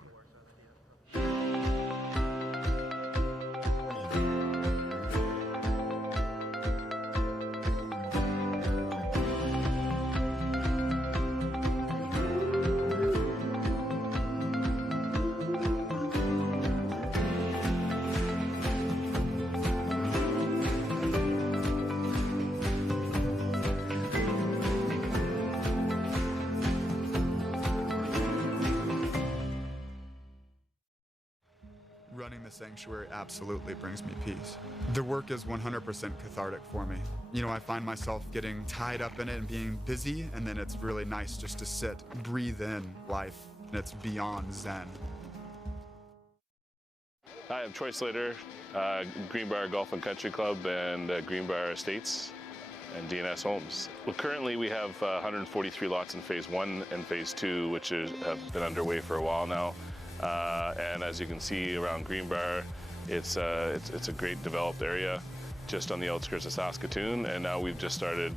Running the sanctuary absolutely brings me peace. The work is 100% cathartic for me. You know, I find myself getting tied up in it and being busy, and then it's really nice just to sit, breathe in life, and it's beyond zen. Hi, I'm Troy Slater, Greenbrier Golf and Country Club and Greenbrier Estates and DNS Homes. Well, currently we have 143 lots in Phase 1 and Phase 2, which have been underway for a while now. And as you can see around Greenbrier, it's a great developed area just on the outskirts of Saskatoon, and now we've just started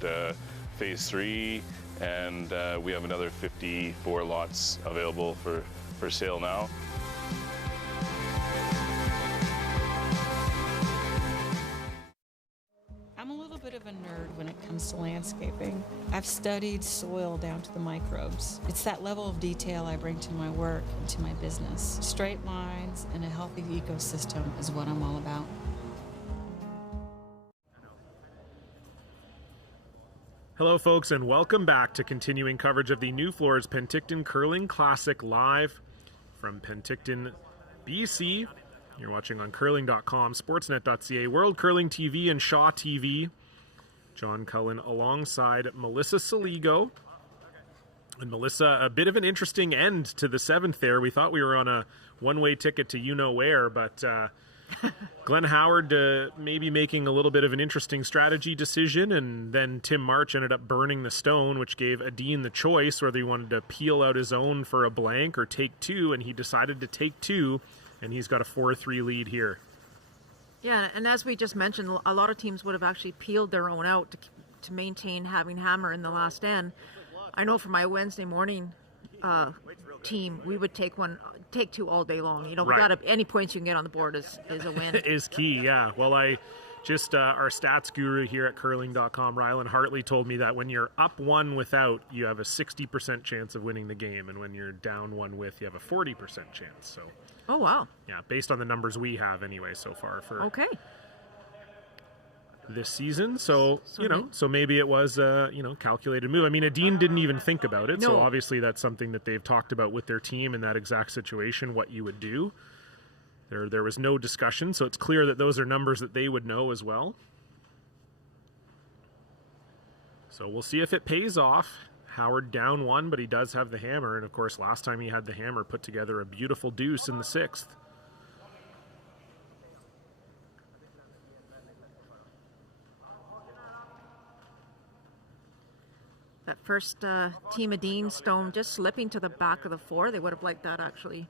Phase 3, and we have another 54 lots available for sale now. I'm a little bit of a nerd when it comes to landscaping. I've studied soil down to the microbes. It's that level of detail I bring to my work and to my business. Straight lines and a healthy ecosystem is what I'm all about. Hello, folks, and welcome back to continuing coverage of the Nufloors Penticton Curling Classic live from Penticton, BC. You're watching on curling.com, sportsnet.ca, World Curling TV, and Shaw TV. John Cullen alongside Melissa Saligo. And Melissa, a bit of an interesting end to the 7th there. We thought we were on a one-way ticket to you-know-where, but Glenn Howard maybe making a little bit of an interesting strategy decision, and then Tim March ended up burning the stone, which gave Edin the choice whether he wanted to peel out his own for a blank or take 2, and he decided to take 2. And he's got a 4-3 lead here. Yeah, and as we just mentioned, a lot of teams would have actually peeled their own out to maintain having Hammer in the last end. I know for my Wednesday morning team, we would take 2 all day long. You know, we got any points you can get on the board is a win. Is key, yeah. Well, our stats guru here at curling.com, Rylan Hartley, told me that when you're up 1 without, you have a 60% chance of winning the game, and when you're down 1 with, you have a 40% chance. So. Oh, wow. Yeah, based on the numbers we have anyway so far. Okay. this season. So so maybe it was a calculated move. I mean, Edin didn't even think about it. No. So obviously that's something that they've talked about with their team in that exact situation, what you would do. There was no discussion, so it's clear that those are numbers that they would know as well. So we'll see if it pays off. Howard down 1, but he does have the hammer, and of course last time he had the hammer put together a beautiful deuce in the 6th. That first Team Edin stone just slipping to the back of the 4. They would have liked that actually.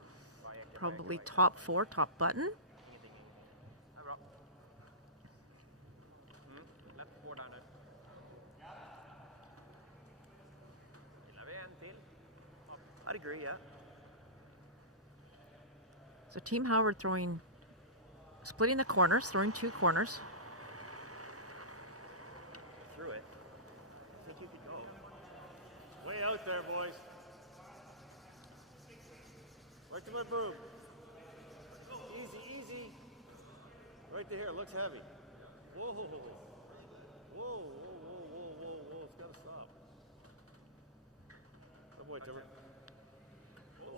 Probably top 4, top button. I'd agree, yeah. So Team Howard splitting the corners, throwing 2 corners. Through it. I think you could go. Way out there, boys. Right to my boom. Easy, easy. Right to here. Looks heavy. Whoa. Whoa. It's got to stop. Good boy, Timber.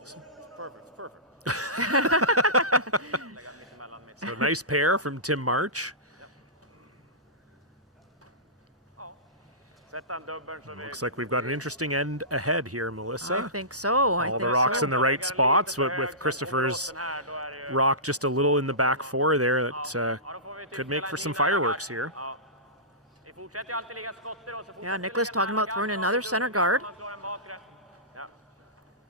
It's perfect. So nice pair from Tim March. Looks like we've got an interesting end ahead here, Melissa. I think so. All the rocks in the right spots, with Christopher's rock just a little in the back 4 there. That could make for some fireworks here. Yeah, Nicholas talking about throwing another center guard.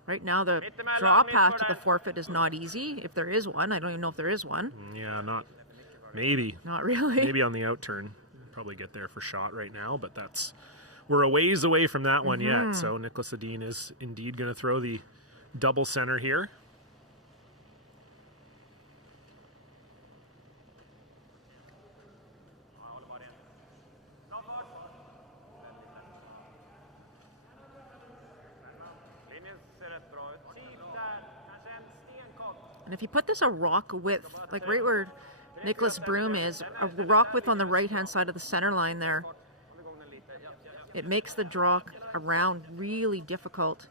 Right now, the draw path to the forfeit is not easy, if there is one. I don't even know if there is one. Yeah, maybe. Not really. Maybe on the outturn. Probably get there for shot right now, but we're a ways away from that one yet. So Nicholas Edin is indeed going to throw the double center here. And if you put this a rock width, like right where Nicholas Broom is, a rock width on the right-hand side of the center line there, it makes the draw around really difficult.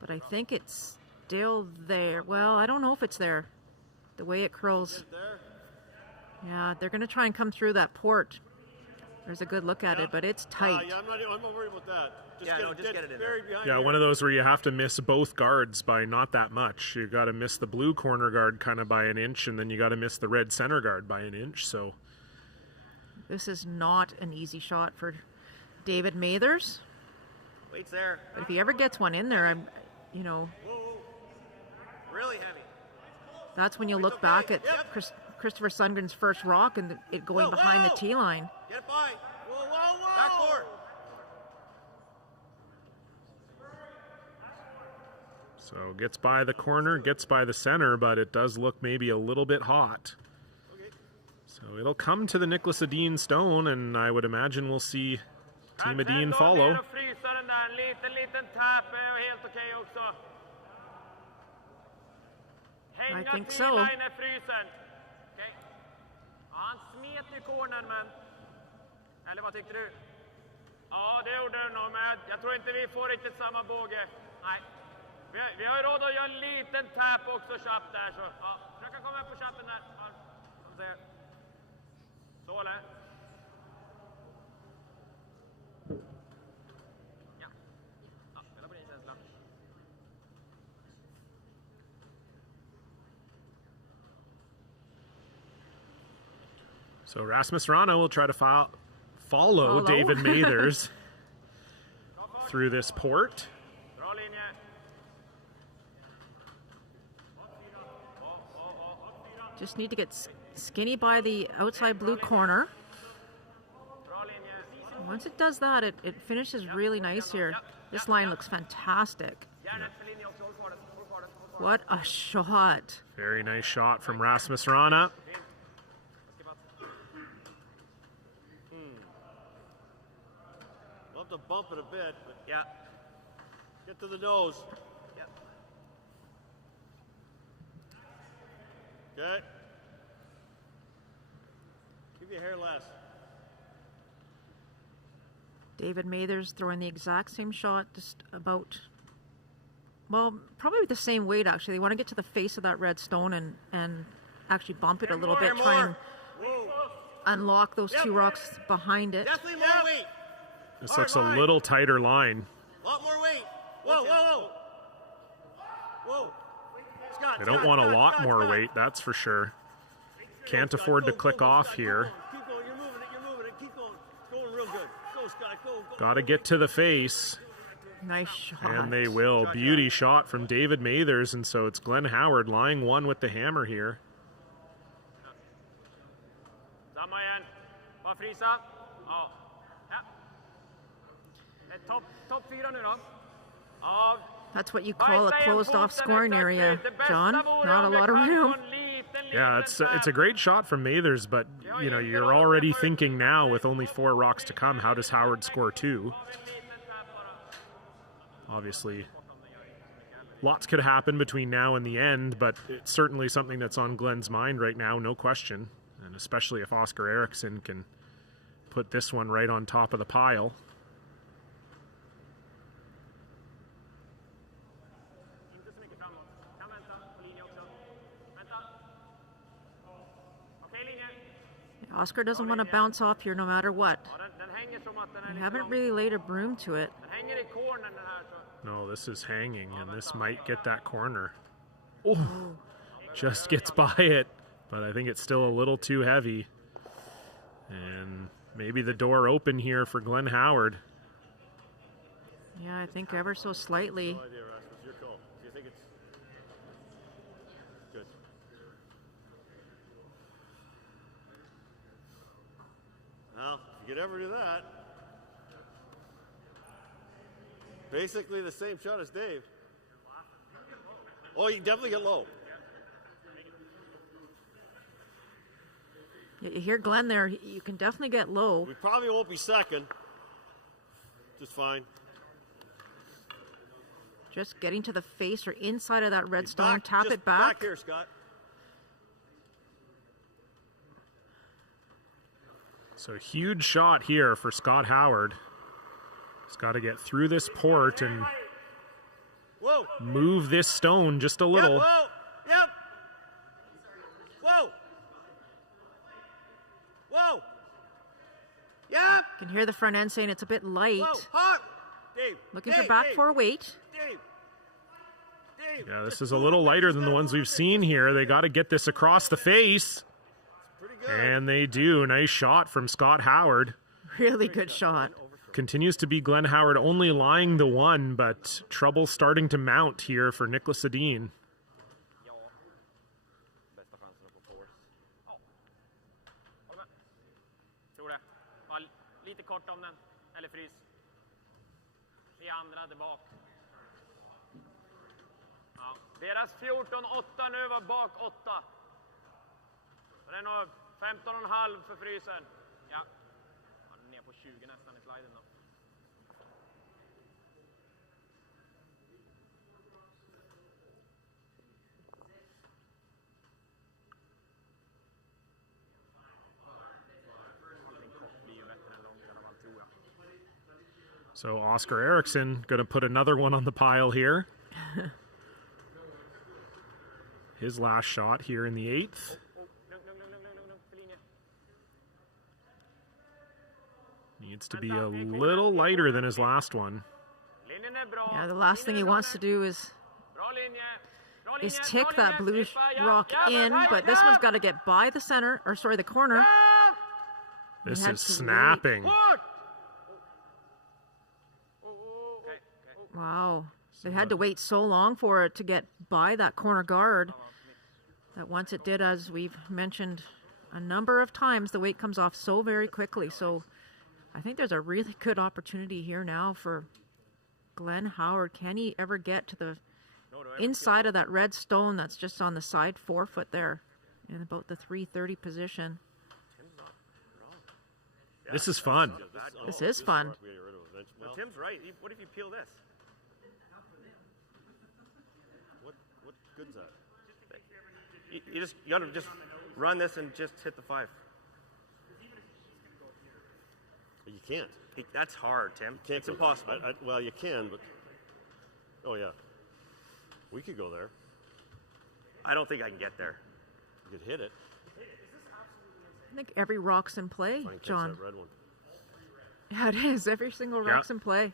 But I think it's still there. Well, I don't know if it's there. The way it curls. Yeah, they're going to try and come through that port. There's a good look at it, but it's tight. I'm not worried about that. Just get it in there. Yeah, one of those where you have to miss both guards by not that much. You got to miss the blue corner guard kind of by an inch, and then you got to miss the red center guard by an inch. So this is not an easy shot for David Mathers. Waits there. But if he ever gets one in there, Whoa. Really heavy. That's when you look back at Christopher Sundgren's first rock and it going behind the tee line. Get it by. Whoa. Back court. So gets by the corner, gets by the center, but it does look maybe a little bit hot. So it'll come to the Nicholas Edin stone, and I would imagine we'll see Team Edin follow. I think so. Han smet i cornern, men... Eller vad tyckte du? Ja, det gjorde den nog, men jag tror inte vi får riktigt samma båge. Nej. Vi har ju råd att göra en liten tap också, chapp där, så... Ja, försöka komma upp på chappen där. Ja, får se. Så, eller? Ja. Ja, spela på din känsla. So Rasmus Rana will try to follow David Mathers through this port. Just need to get skinny by the outside blue corner. Once it does that, it finishes really nice here. This line looks fantastic. What a shot. Very nice shot from Rasmus Rana. We'll have to bump it a bit, but get to the nose. Yep. Okay. Give your hair less. David Mather's throwing the exact same shot, just about, well, probably the same weight actually. They want to get to the face of that red stone and actually bump it a little bit, try and unlock those two rocks behind it. Definitely more weight. This looks a little tighter line. A lot more weight. Whoa, whoa, whoa. Whoa. Scott, They don't want a lot more weight, that's for sure. Can't afford to click off here. Keep going. You're moving it. Keep going. It's going real good. Go, Scott. Go. Got to get to the face. Nice shot. And they will. Beauty shot from David Mathers, and so it's Glenn Howard lying one with the hammer here. Samma igen. Bara frysa. Ja. Topp 4 nu då. Ja. That's what you call a closed-off scoring area, John. Not a lot of room. Yeah, it's a great shot from Mathers, but you know, you're already thinking now with only 4 rocks to come, how does Howard score 2? Obviously, lots could happen between now and the end, but it's certainly something that's on Glenn's mind right now, no question. And especially if Oscar Eriksson can put this one right on top of the pile. Oscar doesn't want to bounce off here no matter what. They haven't really laid a broom to it. No, this is hanging, and this might get that corner. Oh, just gets by it, but I think it's still a little too heavy. And maybe the door open here for Glenn Howard. Yeah, I think ever so slightly. No idea, Rasmus. Your call. Do you think it's good? Well, if you could ever do that. Basically the same shot as Dave. Oh, you definitely get low. You hear Glenn there, you can definitely get low. We probably won't be second. Just fine. Just getting to the face or inside of that red stone, tap it back. Back here, Scott. So huge shot here for Scott Howard. He's got to get through this port and move this stone just a little. Yep, whoa, yep. Whoa. Whoa. Yep. You can hear the front end saying it's a bit light. Whoa, hot. Dave. Looking for back four weight. Dave. Yeah, this is a little lighter than the ones we've seen here. They got to get this across the face. And they do. Nice shot from Scott Howard. Really good shot. Continues to be Glenn Howard only lying the one, but trouble starting to mount here for Nicholas Edin. Lite kort om den, eller frys. I andra där bak. Ja. Deras 14-8 nu var bak 8. Det är nog 15,5 för frysen. Ja. Ner på 20 nästan i sliden då. So Oscar Eriksson going to put another one on the pile here. His last shot here in the 8th. Needs to be a little lighter than his last one. Yeah, the last thing he wants to do is tick that blue rock in, but this one's got to get by the center, or sorry, the corner. This is snapping. Wow. They had to wait so long for it to get by that corner guard that once it did, as we've mentioned a number of times, the weight comes off so very quickly. So I think there's a really good opportunity here now for Glenn Howard. Can he ever get to the inside of that red stone that's just on the side 4 foot there in about the 330 position? This is fun. This is fun. Well, Tim's right. What if you peel this? What good's that? You gotta just run this and just hit the 5. You can't. That's hard, Tim. It's impossible. Well, you can, but... Oh, yeah. We could go there. I don't think I can get there. You could hit it. I think every rock's in play, John. That red one. Yeah, it is. Every single rock's in play.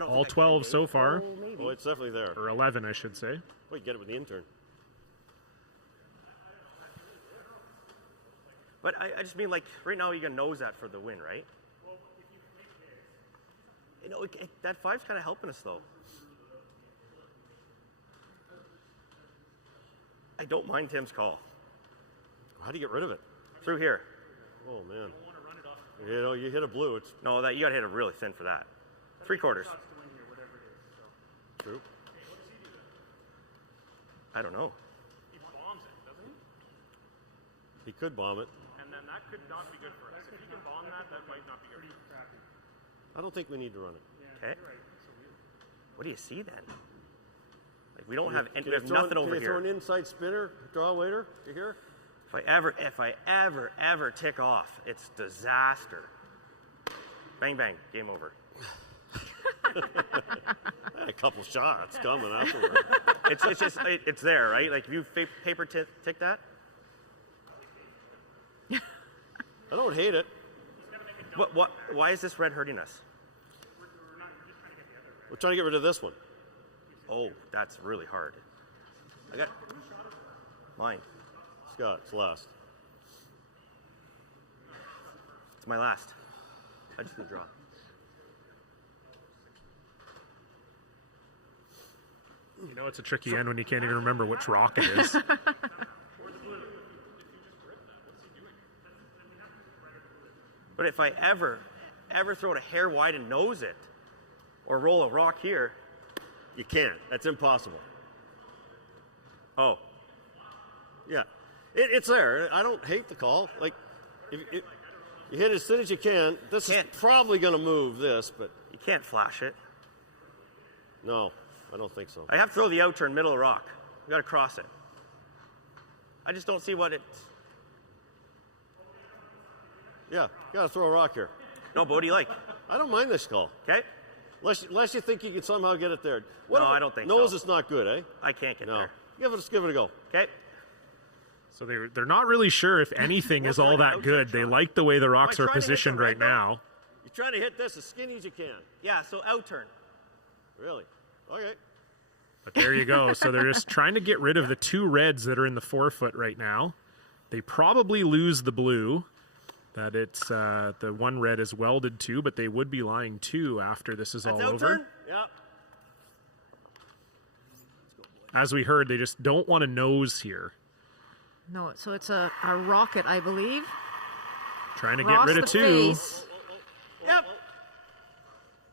All 12 so far. Oh, it's definitely there. Or 11, I should say. Wait, get it with the intern. But I just mean, like, right now you can nose that for the win, right? You know, that 5's kind of helping us, though. I don't mind Tim's call. How do you get rid of it? Through here. Oh, man. You know, you hit a blue. It's No, you got to hit it really thin for that. 3/4. True. I don't know. He bombs it, doesn't he? He could bomb it. And then that could not be good for us. If he can bomb that, that might not be good. I don't think we need to run it. Okay. What do you see then? Like, we don't have nothing over here. Can you throw an here. inside spinner, draw waiter? You hear? If I ever tick off, it's disaster. Bang, bang, game over. A couple shots coming afterward. it's there, right? Like, if you paper tick that. I don't hate it. Why is this red hurting us? We're trying to get rid of this one. Oh, that's really hard. I got mine. Scott, it's last. It's my last. I just need to draw. You know, it's a tricky end when you can't even remember which rock it is. But if I ever throw it a hair wide and nose it, or roll a rock here, you can't. That's impossible. Oh. Yeah. It's there. I don't hate the call. Like, if you hit it as thin as you can. This is probably going to move this, but... You can't flash it. No, I don't think so. I have to throw the outer in middle of the rock. You got to cross it. I just don't see what it's... Yeah, you got to throw a rock here. No, but what do you like? I don't mind this call. Okay. Unless you think you can somehow get it there. No, I don't think so. Nose is not good, eh? I can't get there. Give it a go. Okay. So they're not really sure if anything is all that good. They like the way the rocks are positioned right now. You're trying to hit this as skinny as you can. Yeah, so out turn. Really? Okay. But there you go. So they're just trying to get rid of the 2 reds that are in the 4-foot right now. They probably lose the blue. That it's the 1 red is welded to, but they would be lying 2 after this is all over. Yeah. As we heard, they just don't want to nose here. No, so it's a rocket, I believe. Trying to get rid of 2. Yep.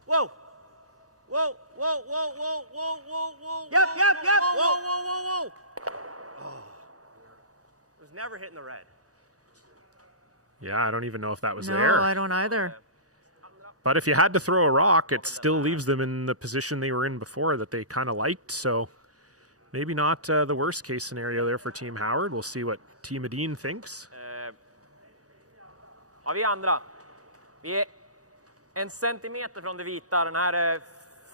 Whoa. Whoa, whoa, whoa, whoa, whoa, whoa, whoa. Yep. Whoa. Oh. It was never hitting the red. Yeah, I don't even know if that was there. there. No, I don't either. But if you had to throw a rock, it still leaves them in the position they were in before that they kind of liked. So maybe not the worst case scenario there for Team Howard. We'll see what Team Edin thinks. Ja, vi andra. Vi är 1 centimeter från det vita. Den här är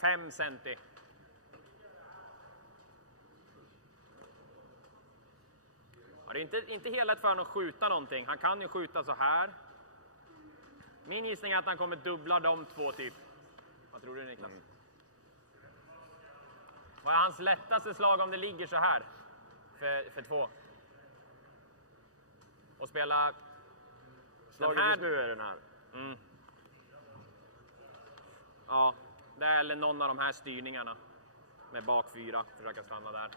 5 centi. Ja, det är inte helt lätt för honom att skjuta någonting. Han kan ju skjuta så här. Min gissning är att han kommer dubbla de 2 typ. Vad tror du, Niklas? Vad är hans lättaste slag om det ligger så här? För 2. Och spela... Slaget just nu är den här. Mm. Ja, det är eller någon av de här styrningarna. Med bak 4. Försöka stanna där.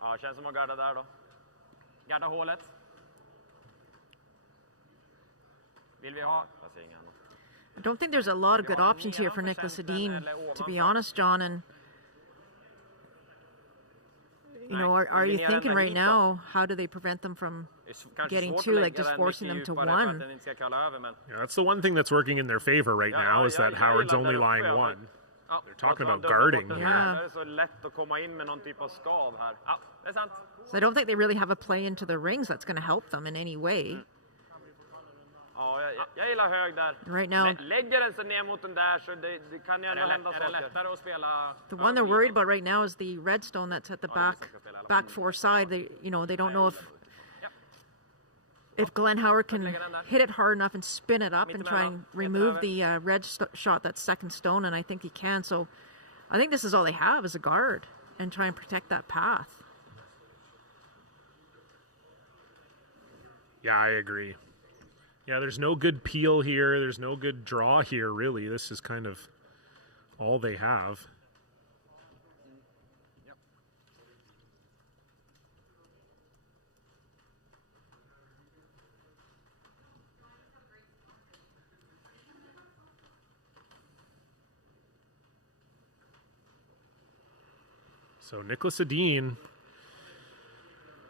Ja, känns som att garda där då. Garda hålet. Vill vi ha? Jag ser inga annat. I don't think there's a lot of good options here for Nicholas Edin, to be honest, John. And you know, are you thinking right now, how do they prevent them from getting 2, like just forcing them to 1? Yeah, that's the one thing that's working in their favor right now is that Howard's only lying 1. They're talking about guarding here. Yeah. So I don't think they really have a play into the rings that's going to help them in any way. Jag gillar hög där. Right now, Lägger den sig ner mot den där så det kan ju ändå hända saker. Är det lättare att spela... the one they're worried about right now is the redstone that's at the back four side. They don't know if Glenn Howard can hit it hard enough and spin it up and try and remove the red shot, that second stone, and I think he can. So I think this is all they have is a guard and try and protect that path. Yeah, I agree. Yeah, there's no good peel here. There's no good draw here, really. This is kind of all they have. So Nicholas Edin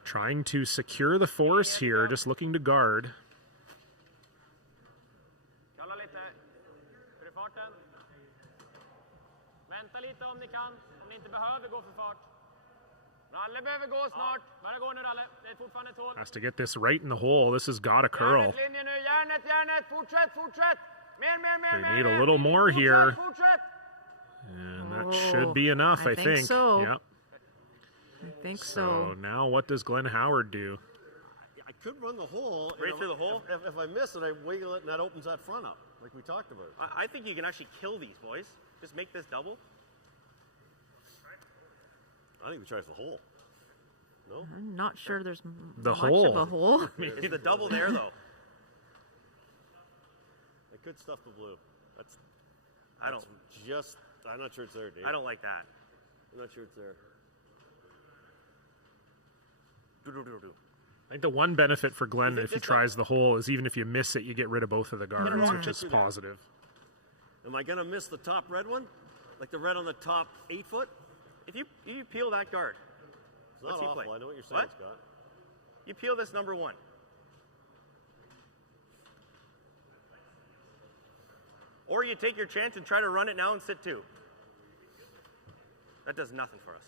trying to secure the force here, just looking to guard. Kalla lite. För farten. Vänta lite om ni kan. Om ni inte behöver gå för fart. Ralle behöver gå snart. Börja gå nu, Ralle. Det är fortfarande ett hål. Has to get this right in the hole. This has got to curl. Järnet, linje nu. Järnet. Fortsätt. Mer. They need a little more here. Fortsätt. And that should be enough, I think. So. Yep. I think So now what does Glenn Howard do? I could run the hole. Right through the hole? If I miss it, I wiggle it, and that opens that front up, like we talked about. I think you can actually kill these, boys. Just make this double. I think we try for the hole. No? I'm not sure there's The much hole. of a hole. Is the double there, though? I could stuff the blue. I'm not sure it's there, Dave. I don't like that. I'm not sure it's there. I think the one benefit for Glenn if he tries the hole is even if you miss it, you get rid of both of the guards, which is positive. Am I going to miss the top red one? Like the red on the top 8 foot? If you peel that guard, It's not what's he awful. play? I know what you're saying, What? Scott. You peel this number 1. Or you take your chance and try to run it now and sit 2. That does nothing for us.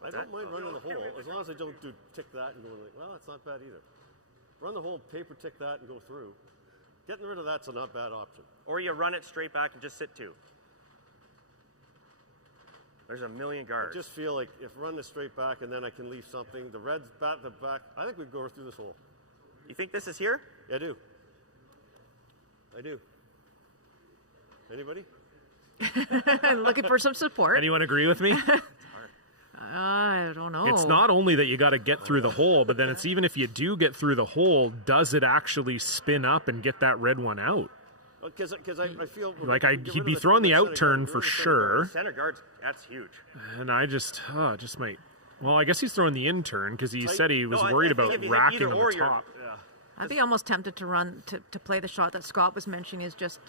I don't mind running the hole as long as I don't do tick that and go like, well, that's not bad either. Run the hole, paper tick that, and go through. Getting rid of that's a not bad option. Or you run it straight back and just sit 2. There's a million guards. I just feel like if run this straight back and then I can leave something, the red's back, the back. I think we'd go through this hole. You think this is here? Yeah, I do. I do. Anybody? Looking for some support. Anyone agree with me? I don't know. It's not only that you got to get through the hole, but then it's even if you do get through the hole, does it actually spin up and get that red one out? Because I feel like he'd be throwing the out turn for sure. Center guards, that's huge. And I just might. Well, I guess he's throwing the in turn because he said he was worried about racking on the top. I'd be almost tempted to run to play the shot that Scott was mentioning is just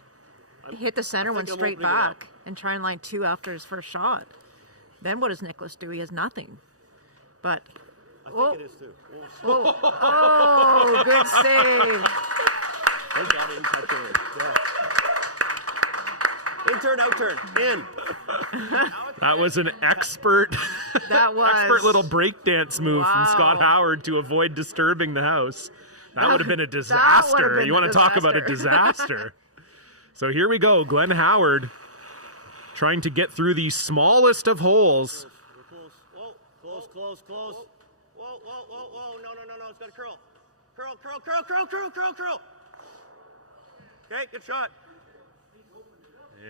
hit the center one straight back and try and line 2 after his first shot. Then what does Nicholas do? He has nothing. But I think it is too. Oh, good save. I got it in touch with it. In turn, out turn, in. That was an expert little breakdance move from Scott Howard to avoid disturbing the house. That would have been a disaster. You want to talk about a disaster. So here we go. Glenn Howard trying to get through the smallest of holes. Close. Whoa. No. It's got to curl. Curl. Okay, good shot.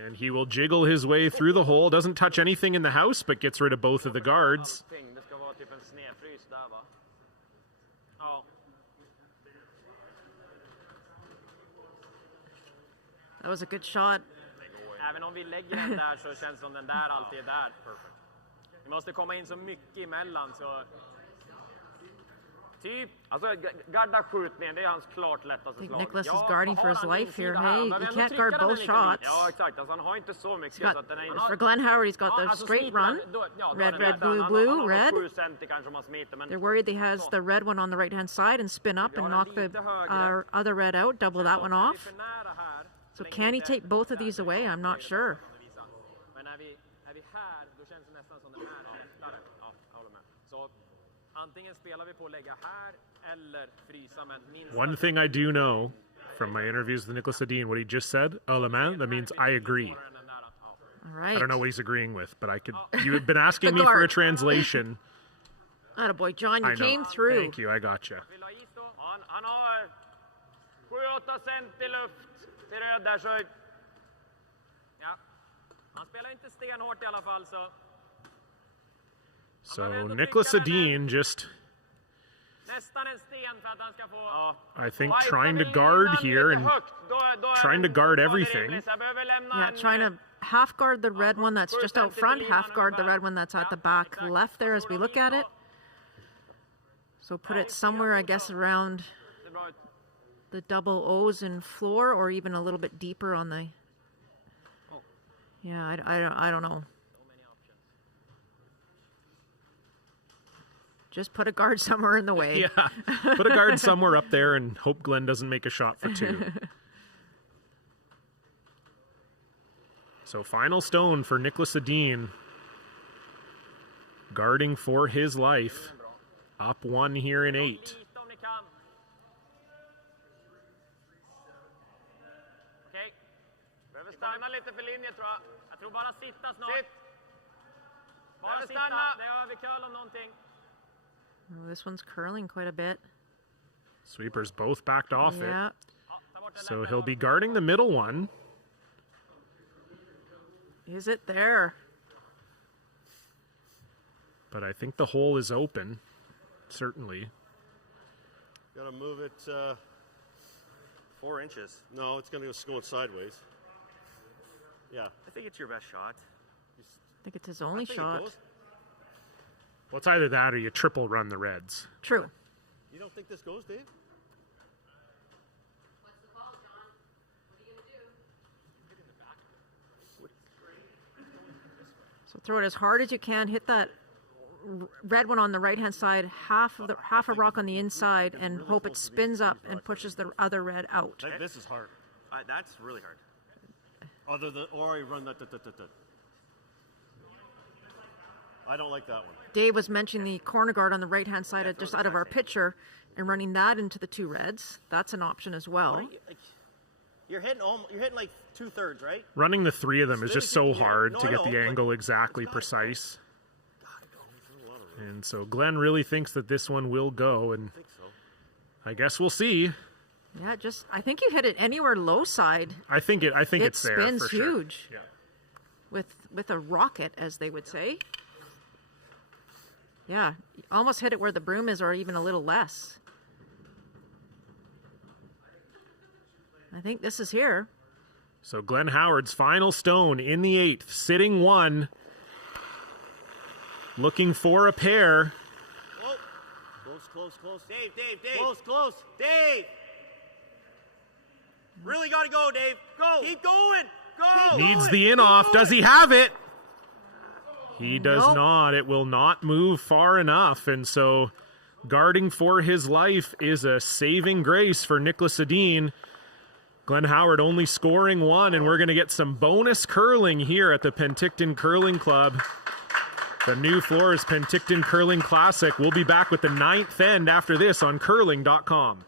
And he will jiggle his way through the hole. Doesn't touch anything in the house, but gets rid of both of the guards. Det ska vara typ en snedfrys där, va? Ja. That was a good shot. Även om vi lägger den där så känns det som den där alltid är där. Perfect. Vi måste komma in så mycket emellan så... Typ, alltså garda skjutningen, det är hans klart lättaste slag. Nicholas is guarding for his life here. Hey, you can't guard both shots. Ja, exakt. Alltså han har inte så mycket så att den är... For Glenn Howard, he's got the straight run. Red, blue, red. They're worried he has the red one on the right-hand side and spin up and knock the other red out, double that one off. So can he take both of these away? I'm not sure. Men är vi här, då känns det nästan som den här är lättare. Ja, jag håller med. Så antingen spelar vi på att lägga här eller frysa, men minst. One thing I do know from my interviews with Nicholas Edin, what he just said, "Oh, la main," that means I agree. All right. I don't know what he's agreeing with, but I could. You had been asking me for a translation. Attaboy, John, you I know. came through. Thank you, I gotcha. Han har 7-8 cent i luft till röd där, så... Ja. Han spelar inte stenhårt i alla fall, så... So Nicholas Edin just, Nästan en sten för att han ska få... I think, trying to guard here and trying to guard everything. Yeah, trying to half guard the red one that's just out front, half guard the red one that's at the back left there as we look at it. So put it somewhere, I guess, around the double O's in floor, or even a little bit deeper on the... Yeah, I don't know. Just put a guard somewhere in the way. Yeah, put a guard somewhere up there and hope Glenn doesn't make a shot for two. So final stone for Nicholas Edin. Guarding for his life. Up one here in 8. Okej. Behöver stanna lite för linje, tror jag. Jag tror bara sitta snart. Sitt. Bara sitta. Det är överköl om någonting. Oh, this one's curling quite a bit. Sweepers both backed off Yeah. it. So he'll be guarding the middle one. Is it there? But I think the hole is open. Certainly. Gotta move it 4 inches. No, it's gonna go sideways. Yeah. I think it's your best shot. I think it's his only shot. Well, it's either that or you triple run the Reds. True. You don't think this goes, Dave? What's the call, John? What are you going to do? So throw it as hard as you can. Hit that red one on the right-hand side, half a rock on the inside, and hope it spins up and pushes the other red out. This is hard. That's really hard. Or I run that. I don't like that one. Dave was mentioning the corner guard on the right-hand side, just out of our picture, and running that into the two reds. That's an option as well. You're hitting like 2/3, right? Running the 3 of them is just so hard to get the angle exactly precise. And so Glenn really thinks that this one will go, and I guess we'll see. Yeah, I think you hit it anywhere low side. I think it's there. It spins for sure. huge. Yeah. With a rocket, as they would say. Yeah, you almost hit it where the broom is, or even a little less. I think this is here. So Glenn Howard's final stone in the 8th, sitting 1. Looking for a pair. Close. Dave. Close. Dave. Really got to go, Dave. Go. Keep going. Go. Needs the in-off. Does he have it? He does not. It will not move far enough. And so guarding for his life is a saving grace for Nicholas Edin. Glenn Howard only scoring 1, and we're going to get some bonus curling here at the Penticton Curling Club. The Nufloors Penticton Curling Classic. We'll be back with the 9th end after this on curling.com.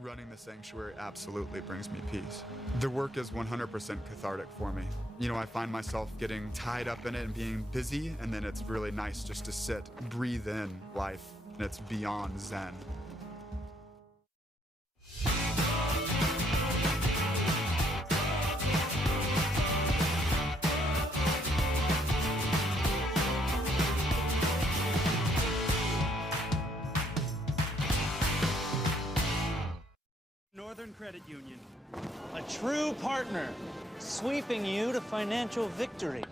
Running the sanctuary absolutely brings me peace. The work is 100% cathartic for me. You know, I find myself getting tied up in it and being busy, and then it's really nice just to sit, breathe in life, and it's beyond zen. Northern Credit Union. A true partner, sweeping you to financial victory,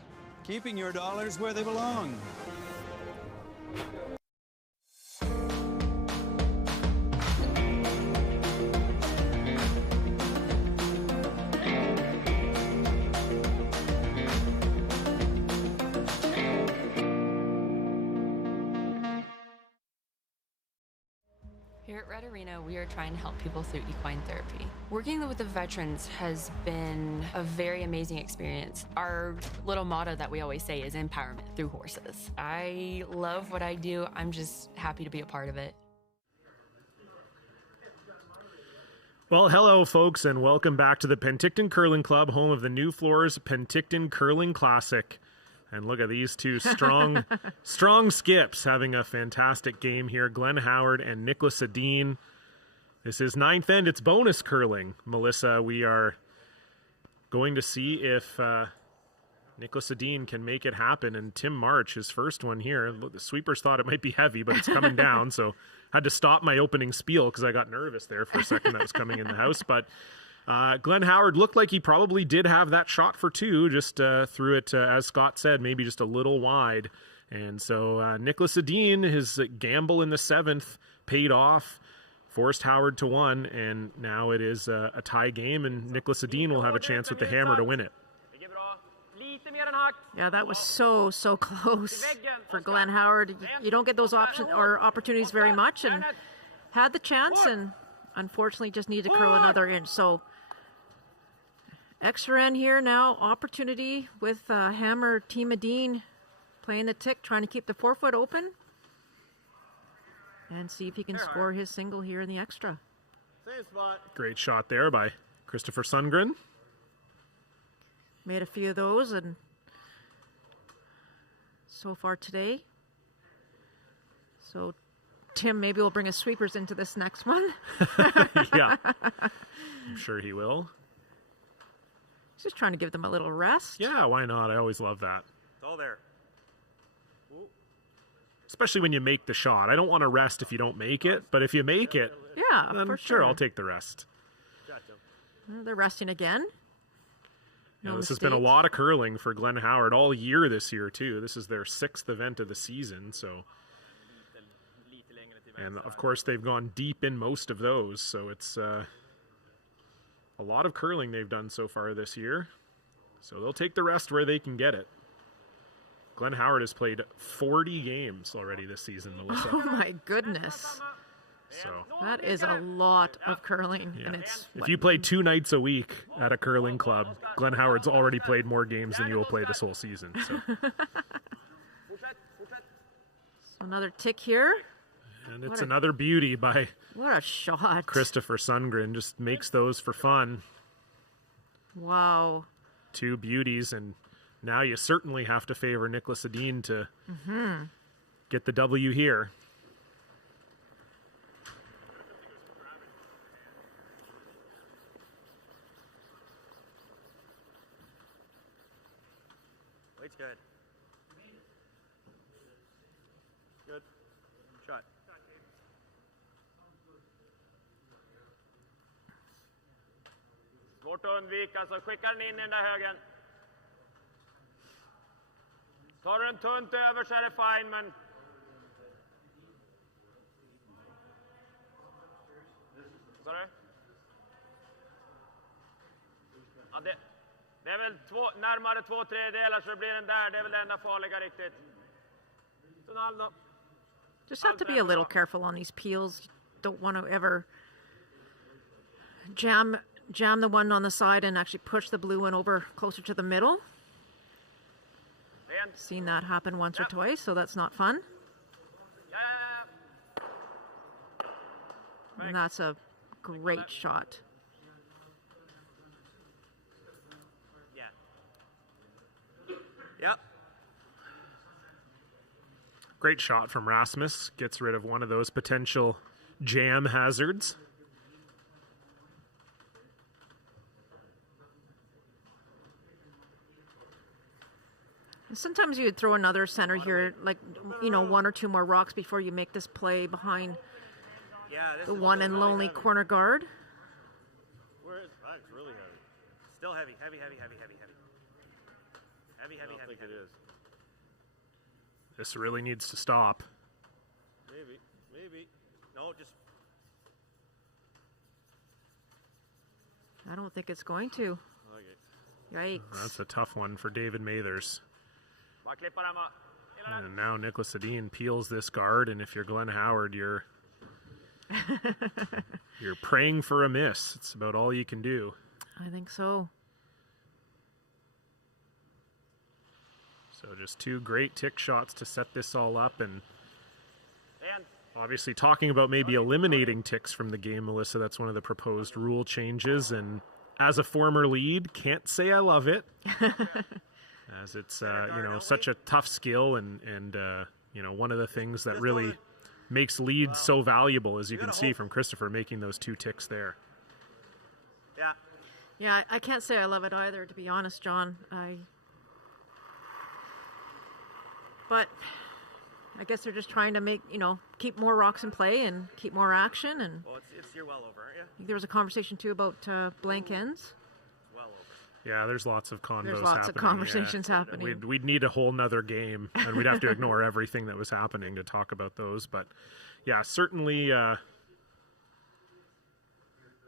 keeping your dollars where they belong. Here at Red Arena, we are trying to help people through equine therapy. Working with the veterans has been a very amazing experience. Our little motto that we always say is empowerment through horses. I love what I do. I'm just happy to be a part of it. Well, hello, folks, and welcome back to the Penticton Curling Club, home of the Nufloors Penticton Curling Classic. And look at these two strong skips having a fantastic game here. Glenn Howard and Nicholas Edin. This is ninth end. It's bonus curling. Melissa, we are going to see if Nicholas Edin can make it happen. And Tim March, his first one here. The sweepers thought it might be heavy, but it's coming down, so had to stop my opening spiel because I got nervous there for a second that was coming in the house. But Glenn Howard looked like he probably did have that shot for two, just threw it, as Scott said, maybe just a little wide. And so Nicholas Edin, his gamble in the seventh paid off, forced Howard to one, and now it is a tie game, and Nicholas Edin will have a chance with the hammer to win it. Yeah, that was so close for Glenn Howard. You don't get those opportunities very much, and had the chance, and unfortunately just need to curl another inch. So extra end here now, opportunity with hammer Team Edin playing the tick, trying to keep the forefoot open and see if he can score his single here in the extra. Same spot. Great shot there by Christopher Sundgren. Made a few of those, and so far today. So Tim maybe will bring his sweepers into this next one. Yeah, I'm sure he will. He's just trying to give them a little rest. Yeah, why not? I always love that. It's all there. Ooh. Especially when you make the shot. I don't want to rest if you don't make it, but if you make it, yeah, then for sure, I'll take the rest. They're resting again. Yeah, this has been a lot of curling for Glenn Howard all year this year, too. This is their sixth event of the season, so. And, of course, they've gone deep in most of those, so it's a lot of curling they've done so far this year. So they'll take the rest where they can get it. Glenn Howard has played 40 games already this season, Melissa. Oh, my goodness. So that is a lot of curling. yeah. And it's if you play 2 nights a week at a curling club, Glenn Howard's already played more games than you will play this whole season. So. So another tick here. And it's another beauty by what a shot. Christopher Sundgren. Just makes those for fun. Wow. 2 beauties, and now you certainly have to favor Nicholas Edin to get the W here. Weight's good. Good. Shot. Svårt att undvika, så skickar den in i den där högen. Tar du den tunt över så är det fine, men... Vad sa du? Ja, det är väl närmare 2/3, så det blir den där. Det är väl det enda farliga riktigt. Ronaldo. Just have to be a little careful on these peels. Don't want to ever jam the one on the side and actually push the blue one over closer to the middle. Seen that happen once or twice, so that's not fun. And that's a great shot. Yep. Great shot from Rasmus. Gets rid of one of those potential jam hazards. Sometimes you would throw another center here, like, 1 or 2 more rocks before you make this play behind the one and lonely corner guard. That's really heavy. Still heavy, heavy, heavy, heavy, heavy, heavy. Heavy, heavy, heavy, heavy. It is. This really needs to stop. Maybe. No, just. I don't think it's going to. Yikes. That's a tough one for David Mathers. And now Nicholas Edin peels this guard, and if you're Glenn Howard, you're praying for a miss. It's about all you can do. I think so. So just 2 great tick shots to set this all up, and obviously talking about maybe eliminating ticks from the game, Melissa, that's one of the proposed rule changes. And as a former lead, can't say I love it, as it's, such a tough skill and one of the things that really makes leads so valuable, as you can see from Christopher making those 2 ticks there. Yeah. Yeah, I can't say I love it either, to be honest, John. But I guess they're just trying to make, keep more rocks in play and keep more action. And Well, you're well over, aren't you? there was a conversation too about blank ends. Well over. Yeah, there's lots of convos There's lots of happening, conversations happening. We'd need a whole nother game, and we'd have to ignore everything that was happening to talk about those. But yeah, certainly, I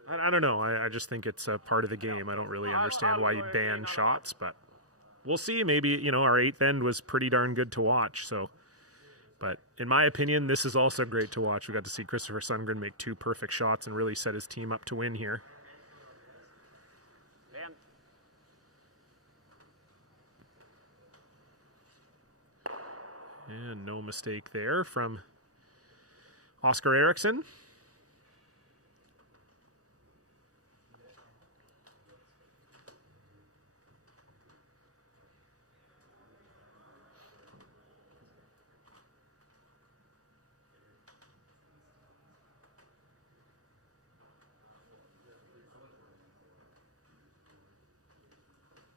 don't know. I just think it's a part of the game. I don't really understand why you ban shots, but we'll see. Maybe, our 8th end was pretty darn good to watch. So, but in my opinion, this is also great to watch. We got to see Christopher Sundgren make 2 perfect shots and really set his team up to win here. And no mistake there from Oscar Eriksson.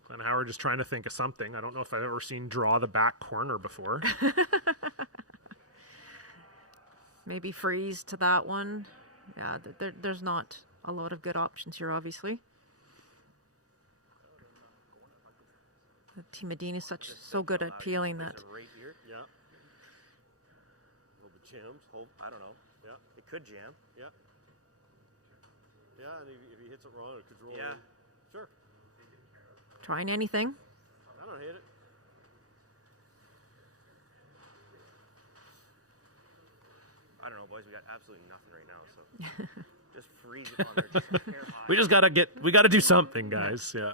Glenn Howard just trying to think of something. I don't know if I've ever seen draw the back corner before. Maybe freeze to that one. Yeah, there's not a lot of good options here, obviously. Team Edin is so good at peeling that. Right here. Yeah. A little bit jammed. I don't know. Yeah. It could jam. Yeah. Yeah, and if he hits it wrong, it could roll. Yeah. In. Sure. Trying anything. I don't hate it. I don't know, boys. We got absolutely nothing right now, so just freeze it on there. Just hair high. we gotta do something, guys. Yeah.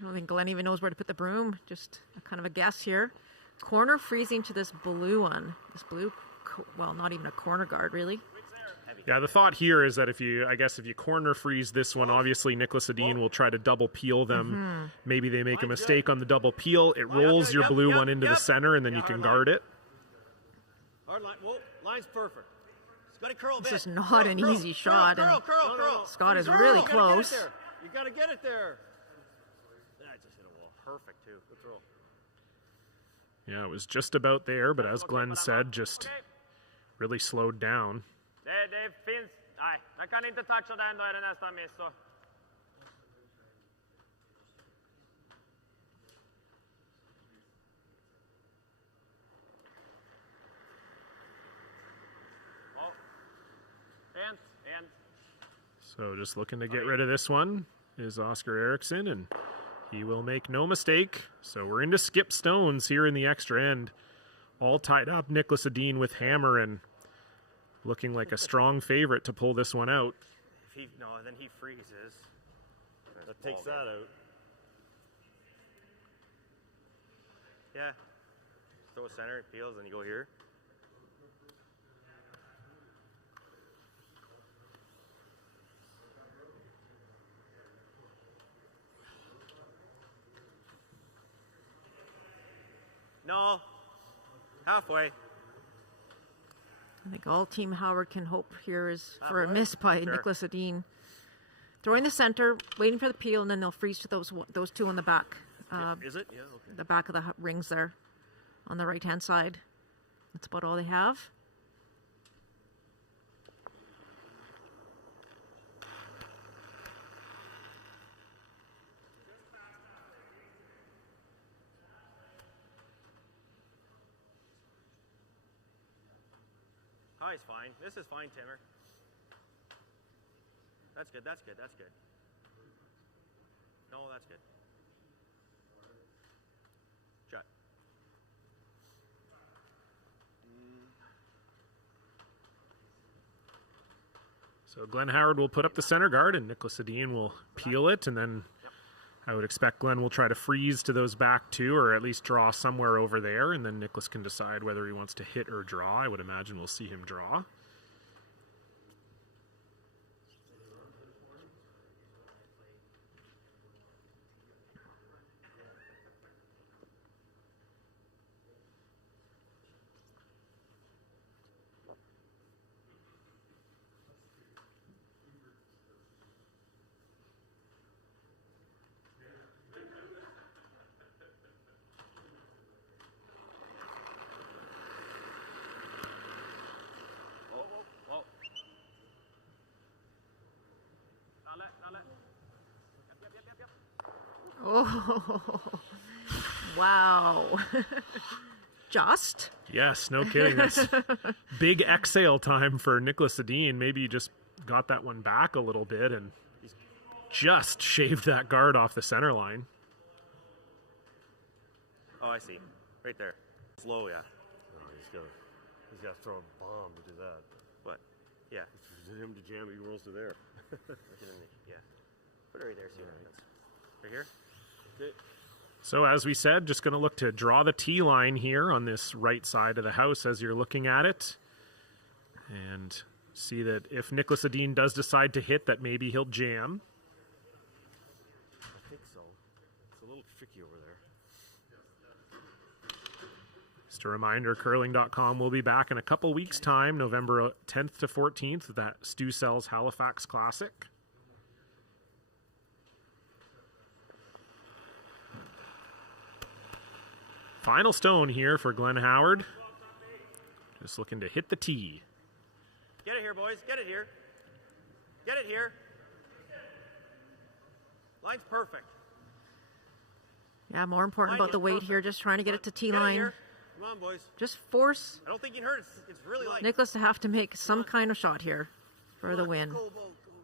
I don't think Glenn even knows where to put the broom. Just a kind of a guess here. Corner freezing to this blue one. This blue, well, not even a corner guard, really. Yeah, the thought here is that if you corner freeze this one, obviously Nicholas Edin will try to double peel them. Maybe they make a mistake on the double peel. It rolls your blue one into the center, and then you can guard it. Hard line. Whoa, line's perfect. Gotta curl a bit. This is not an easy shot. Curl. Scott is really close. You gotta get it there. I just hit a wall. Perfect, too. Good throw. Yeah, it was just about there, but as Glenn said, just really slowed down. Det finns... Nej, jag kan inte toucha den, då är det nästan miss. Så. And. So just looking to get rid of this one is Oscar Eriksson, and he will make no mistake. So we're into skip stones here in the extra end. All tied up. Nicholas Edin with hammer and looking like a strong favorite to pull this one out. Then he freezes. That takes that out. Yeah. Throw center, it peels, and you go here. No. Halfway. I think all Team Howard can hope here is for a miss by Nicholas Edin. Throwing the center, waiting for the peel, and then they'll freeze to those 2 on the back. Is it? Yeah, okay. The back of the rings there on the right-hand side. That's about all they have. High's fine. This is fine, Timmer. That's good. No, that's good. Shut. So Glenn Howard will put up the center guard, and Nicholas Edin will peel it, and then I would expect Glenn will try to freeze to those back 2, or at least draw somewhere over there, and then Nicholas can decide whether he wants to hit or draw. I would imagine we'll see him draw. Oh, wow. Just? Yes, no kidding. That's big exhale time for Nicholas Edin. Maybe he just got that one back a little bit and just shaved that guard off the center line. Oh, I see. Right there. Slow, yeah. Oh, he's got to throw a bomb to do that. What? Yeah. For him to jam, he rolls to there. Yeah. Put it right there, see what happens. Right here? Okay. So as we said, just going to look to draw the tee line here on this right side of the house as you're looking at it. And see that if Nicholas Edin does decide to hit, that maybe he'll jam. I think so. It's a little tricky over there. Just a reminder, curling.com will be back in a couple weeks' time, November 10th to 14th, with that Stu Sells Halifax Classic. Final stone here for Glenn Howard. Just looking to hit the tee. Get it here, boys. Get it here. Get it here. Line's perfect. Yeah, more important about the weight here, just trying to get it to tee Get it line. here. Come on, boys. Just force I don't think you hurt it. It's really light. Nicholas to have to make some kind of shot here for the win.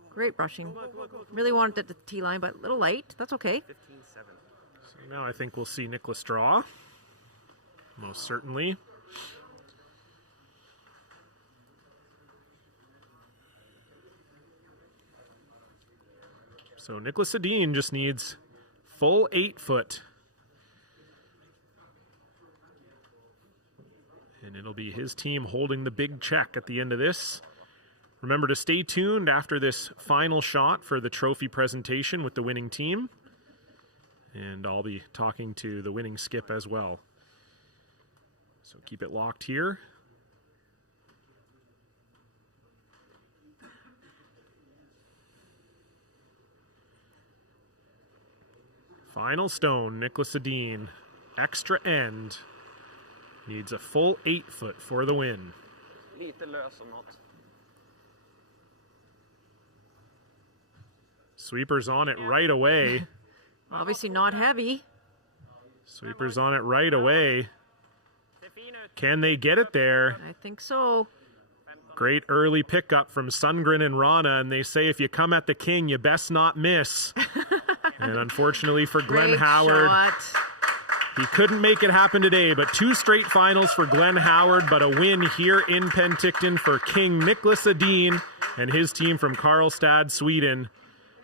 Great brushing. Really wanted it to tee line, but a little light. That's okay. 15-7. So now I think we'll see Nicholas draw. Most certainly. So Nicholas Edin just needs full 8 foot. And it'll be his team holding the big check at the end of this. Remember to stay tuned after this final shot for the trophy presentation with the winning team. And I'll be talking to the winning skip as well. So keep it locked here. Final stone, Nicholas Edin. Extra end. Needs a full 8 foot for the win. Lite lös om något. Sweeper's on it right away. Obviously not heavy. Sweeper's on it right away. Can they get it there? I think so. Great early pickup from Sundgren and Rana, and they say if you come at the king, you best not miss. And unfortunately for Glenn Great Howard, shot. he couldn't make it happen today, but 2 straight finals for Glenn Howard, but a win here in Penticton for King Nicholas Edin and his team from Karlstad, Sweden.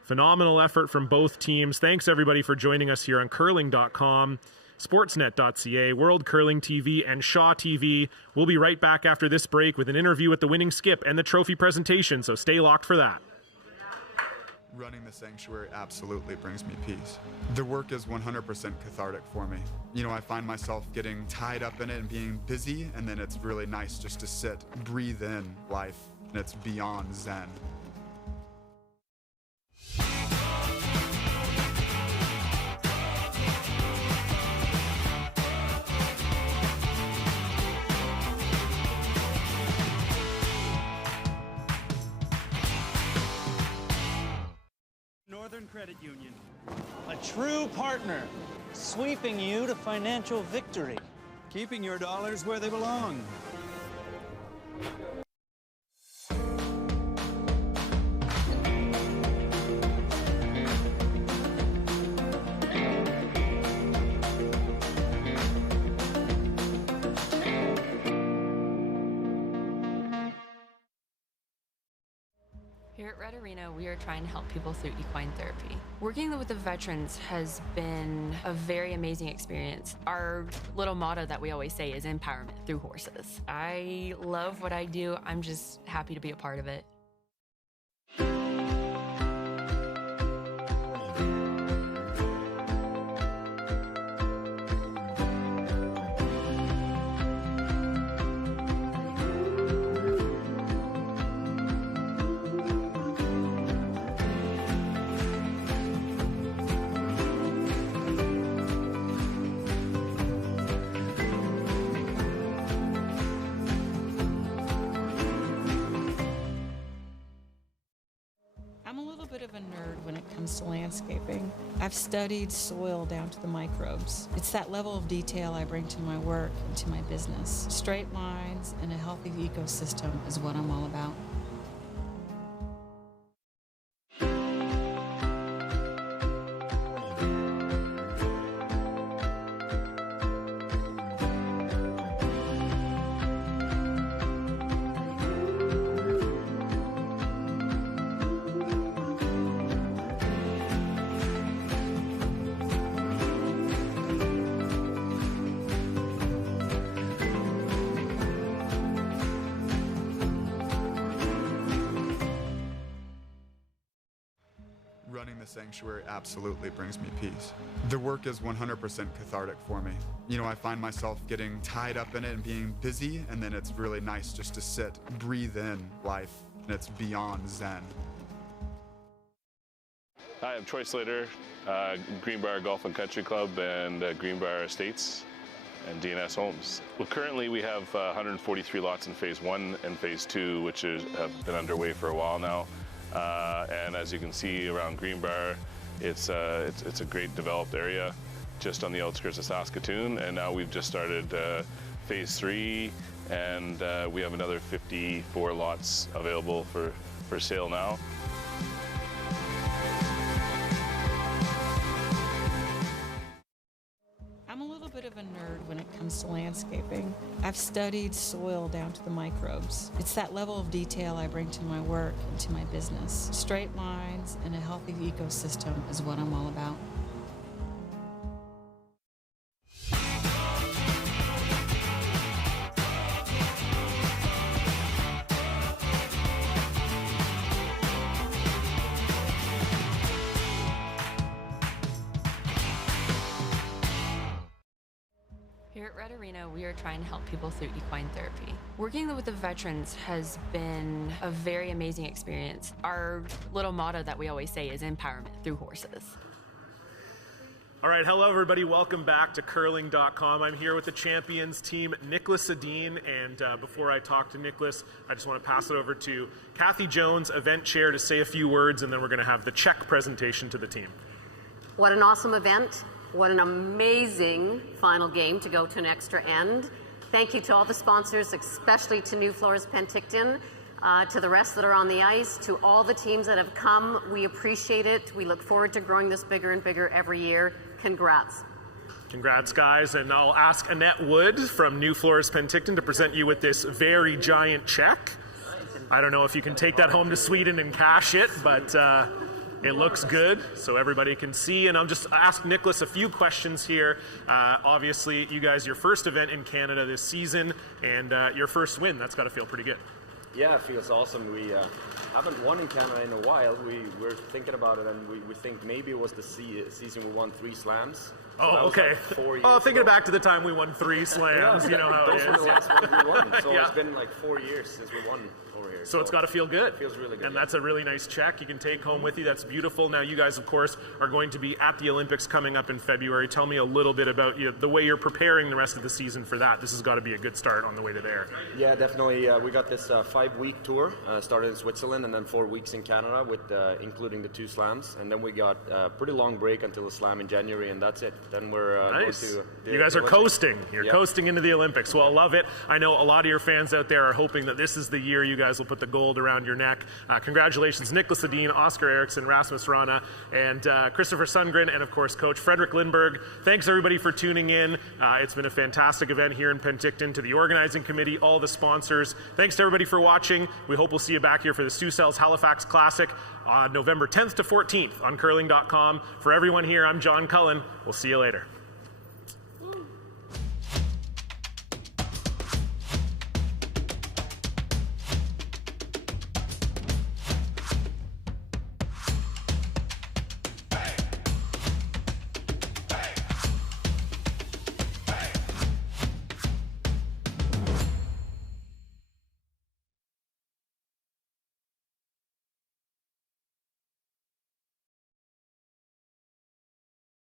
Phenomenal effort from both teams. Thanks everybody for joining us here on curling.com, sportsnet.ca, World Curling TV, and Shaw TV. We'll be right back after this break with an interview with the winning skip and the trophy presentation, so stay locked for that. Running the sanctuary absolutely brings me peace. The work is 100% cathartic for me. You know, I find myself getting tied up in it and being busy, and then it's really nice just to sit, breathe in life, and it's beyond zen. Northern Credit Union. A true partner, sweeping you to financial victory, keeping your dollars where they belong. Here at Red Arena, we are trying to help people through equine therapy. Working with the veterans has been a very amazing experience. Our little motto that we always say is empowerment through horses. I love what I do. I'm just happy to be a part of it. I'm a little bit of a nerd when it comes to landscaping. I've studied soil down to the microbes. It's that level of detail I bring to my work and to my business. Straight lines and a healthy ecosystem is what I'm all about. Running the sanctuary absolutely brings me peace. The work is 100% cathartic for me. You know, I find myself getting tied up in it and being busy, and then it's really nice just to sit, breathe in life, and it's beyond zen. Hi, I'm Troy Slater, Greenbrier Golf and Country Club and Greenbrier Estates and DNS Homes. Well, currently we have 143 lots in Phase 1 and Phase 2, which have been underway for a while now. And as you can see around Greenbrier, it's a great developed area just on the outskirts of Saskatoon. And now we've just started Phase 3, and we have another 54 lots available for sale now. I'm a little bit of a nerd when it comes to landscaping. I've studied soil down to the microbes. It's that level of detail I bring to my work and to my business. Straight lines and a healthy ecosystem is what I'm all about. Here at Red Arena, we are trying to help people through equine therapy. Working with the veterans has been a very amazing experience. Our little motto that we always say is empowerment through horses. All right, hello everybody. Welcome back to curling.com. I'm here with the champions team, Nicholas Edin, and before I talk to Nicholas, I just want to pass it over to Kathy Jones, event chair, to say a few words, and then we're going to have the check presentation to the team. What an awesome event. What an amazing final game to go to an extra end. Thank you to all the sponsors, especially to Nufloors, Penticton, to the rest that are on the ice, to all the teams that have come. We appreciate it. We look forward to growing this bigger and bigger every year. Congrats. Congrats, guys. And I'll ask Annette Wood from Nufloors, Penticton to present you with this very giant check. I don't know if you can take that home to Sweden and cash it, but it looks good, so everybody can see. And I'll just ask Nicholas a few questions here. Obviously, you guys, your first event in Canada this season, and your first win. That's got to feel pretty good. Yeah, it feels awesome. We haven't won in Canada in a while. We were thinking about it, and we think maybe it was the season we won 3 slams. So oh, okay. Like 4 years thinking ago. back to the time we won 3 slams, you know how it is. Those were the last ones we won. So Yeah. it's been like 4 years since we won over here. So it's got to feel good. It feels really good. And that's a really nice check you can take home with you. That's beautiful. Now, you guys, of course, are going to be at the Olympics coming up in February. Tell me a little bit about the way you're preparing the rest of the season for that. This has got to be a good start on the way to there. Yeah, definitely. We got this 5-week tour, started in Switzerland and then 4 weeks in Canada, with including the 2 slams. And then we got a pretty long break until the slam in January, and that's it. Then we're nice. going to You guys are Olympics. coasting. You're coasting into the Olympics. Well, I love it. I know a lot of your fans out there are hoping that this is the year you guys will put the gold around your neck. Congratulations, Nicholas Edin, Oscar Eriksson, Rasmus Rana, and Christopher Sundgren, and of course, Coach Frederick Lindberg. Thanks everybody for tuning in. It's been a fantastic event here in Penticton. To the organizing committee, all the sponsors. Thanks to everybody for watching. We hope we'll see you back here for the Sioux Cells Halifax Classic on November 10th to 14th on curling.com. For everyone here, I'm John Cullen. We'll see you later.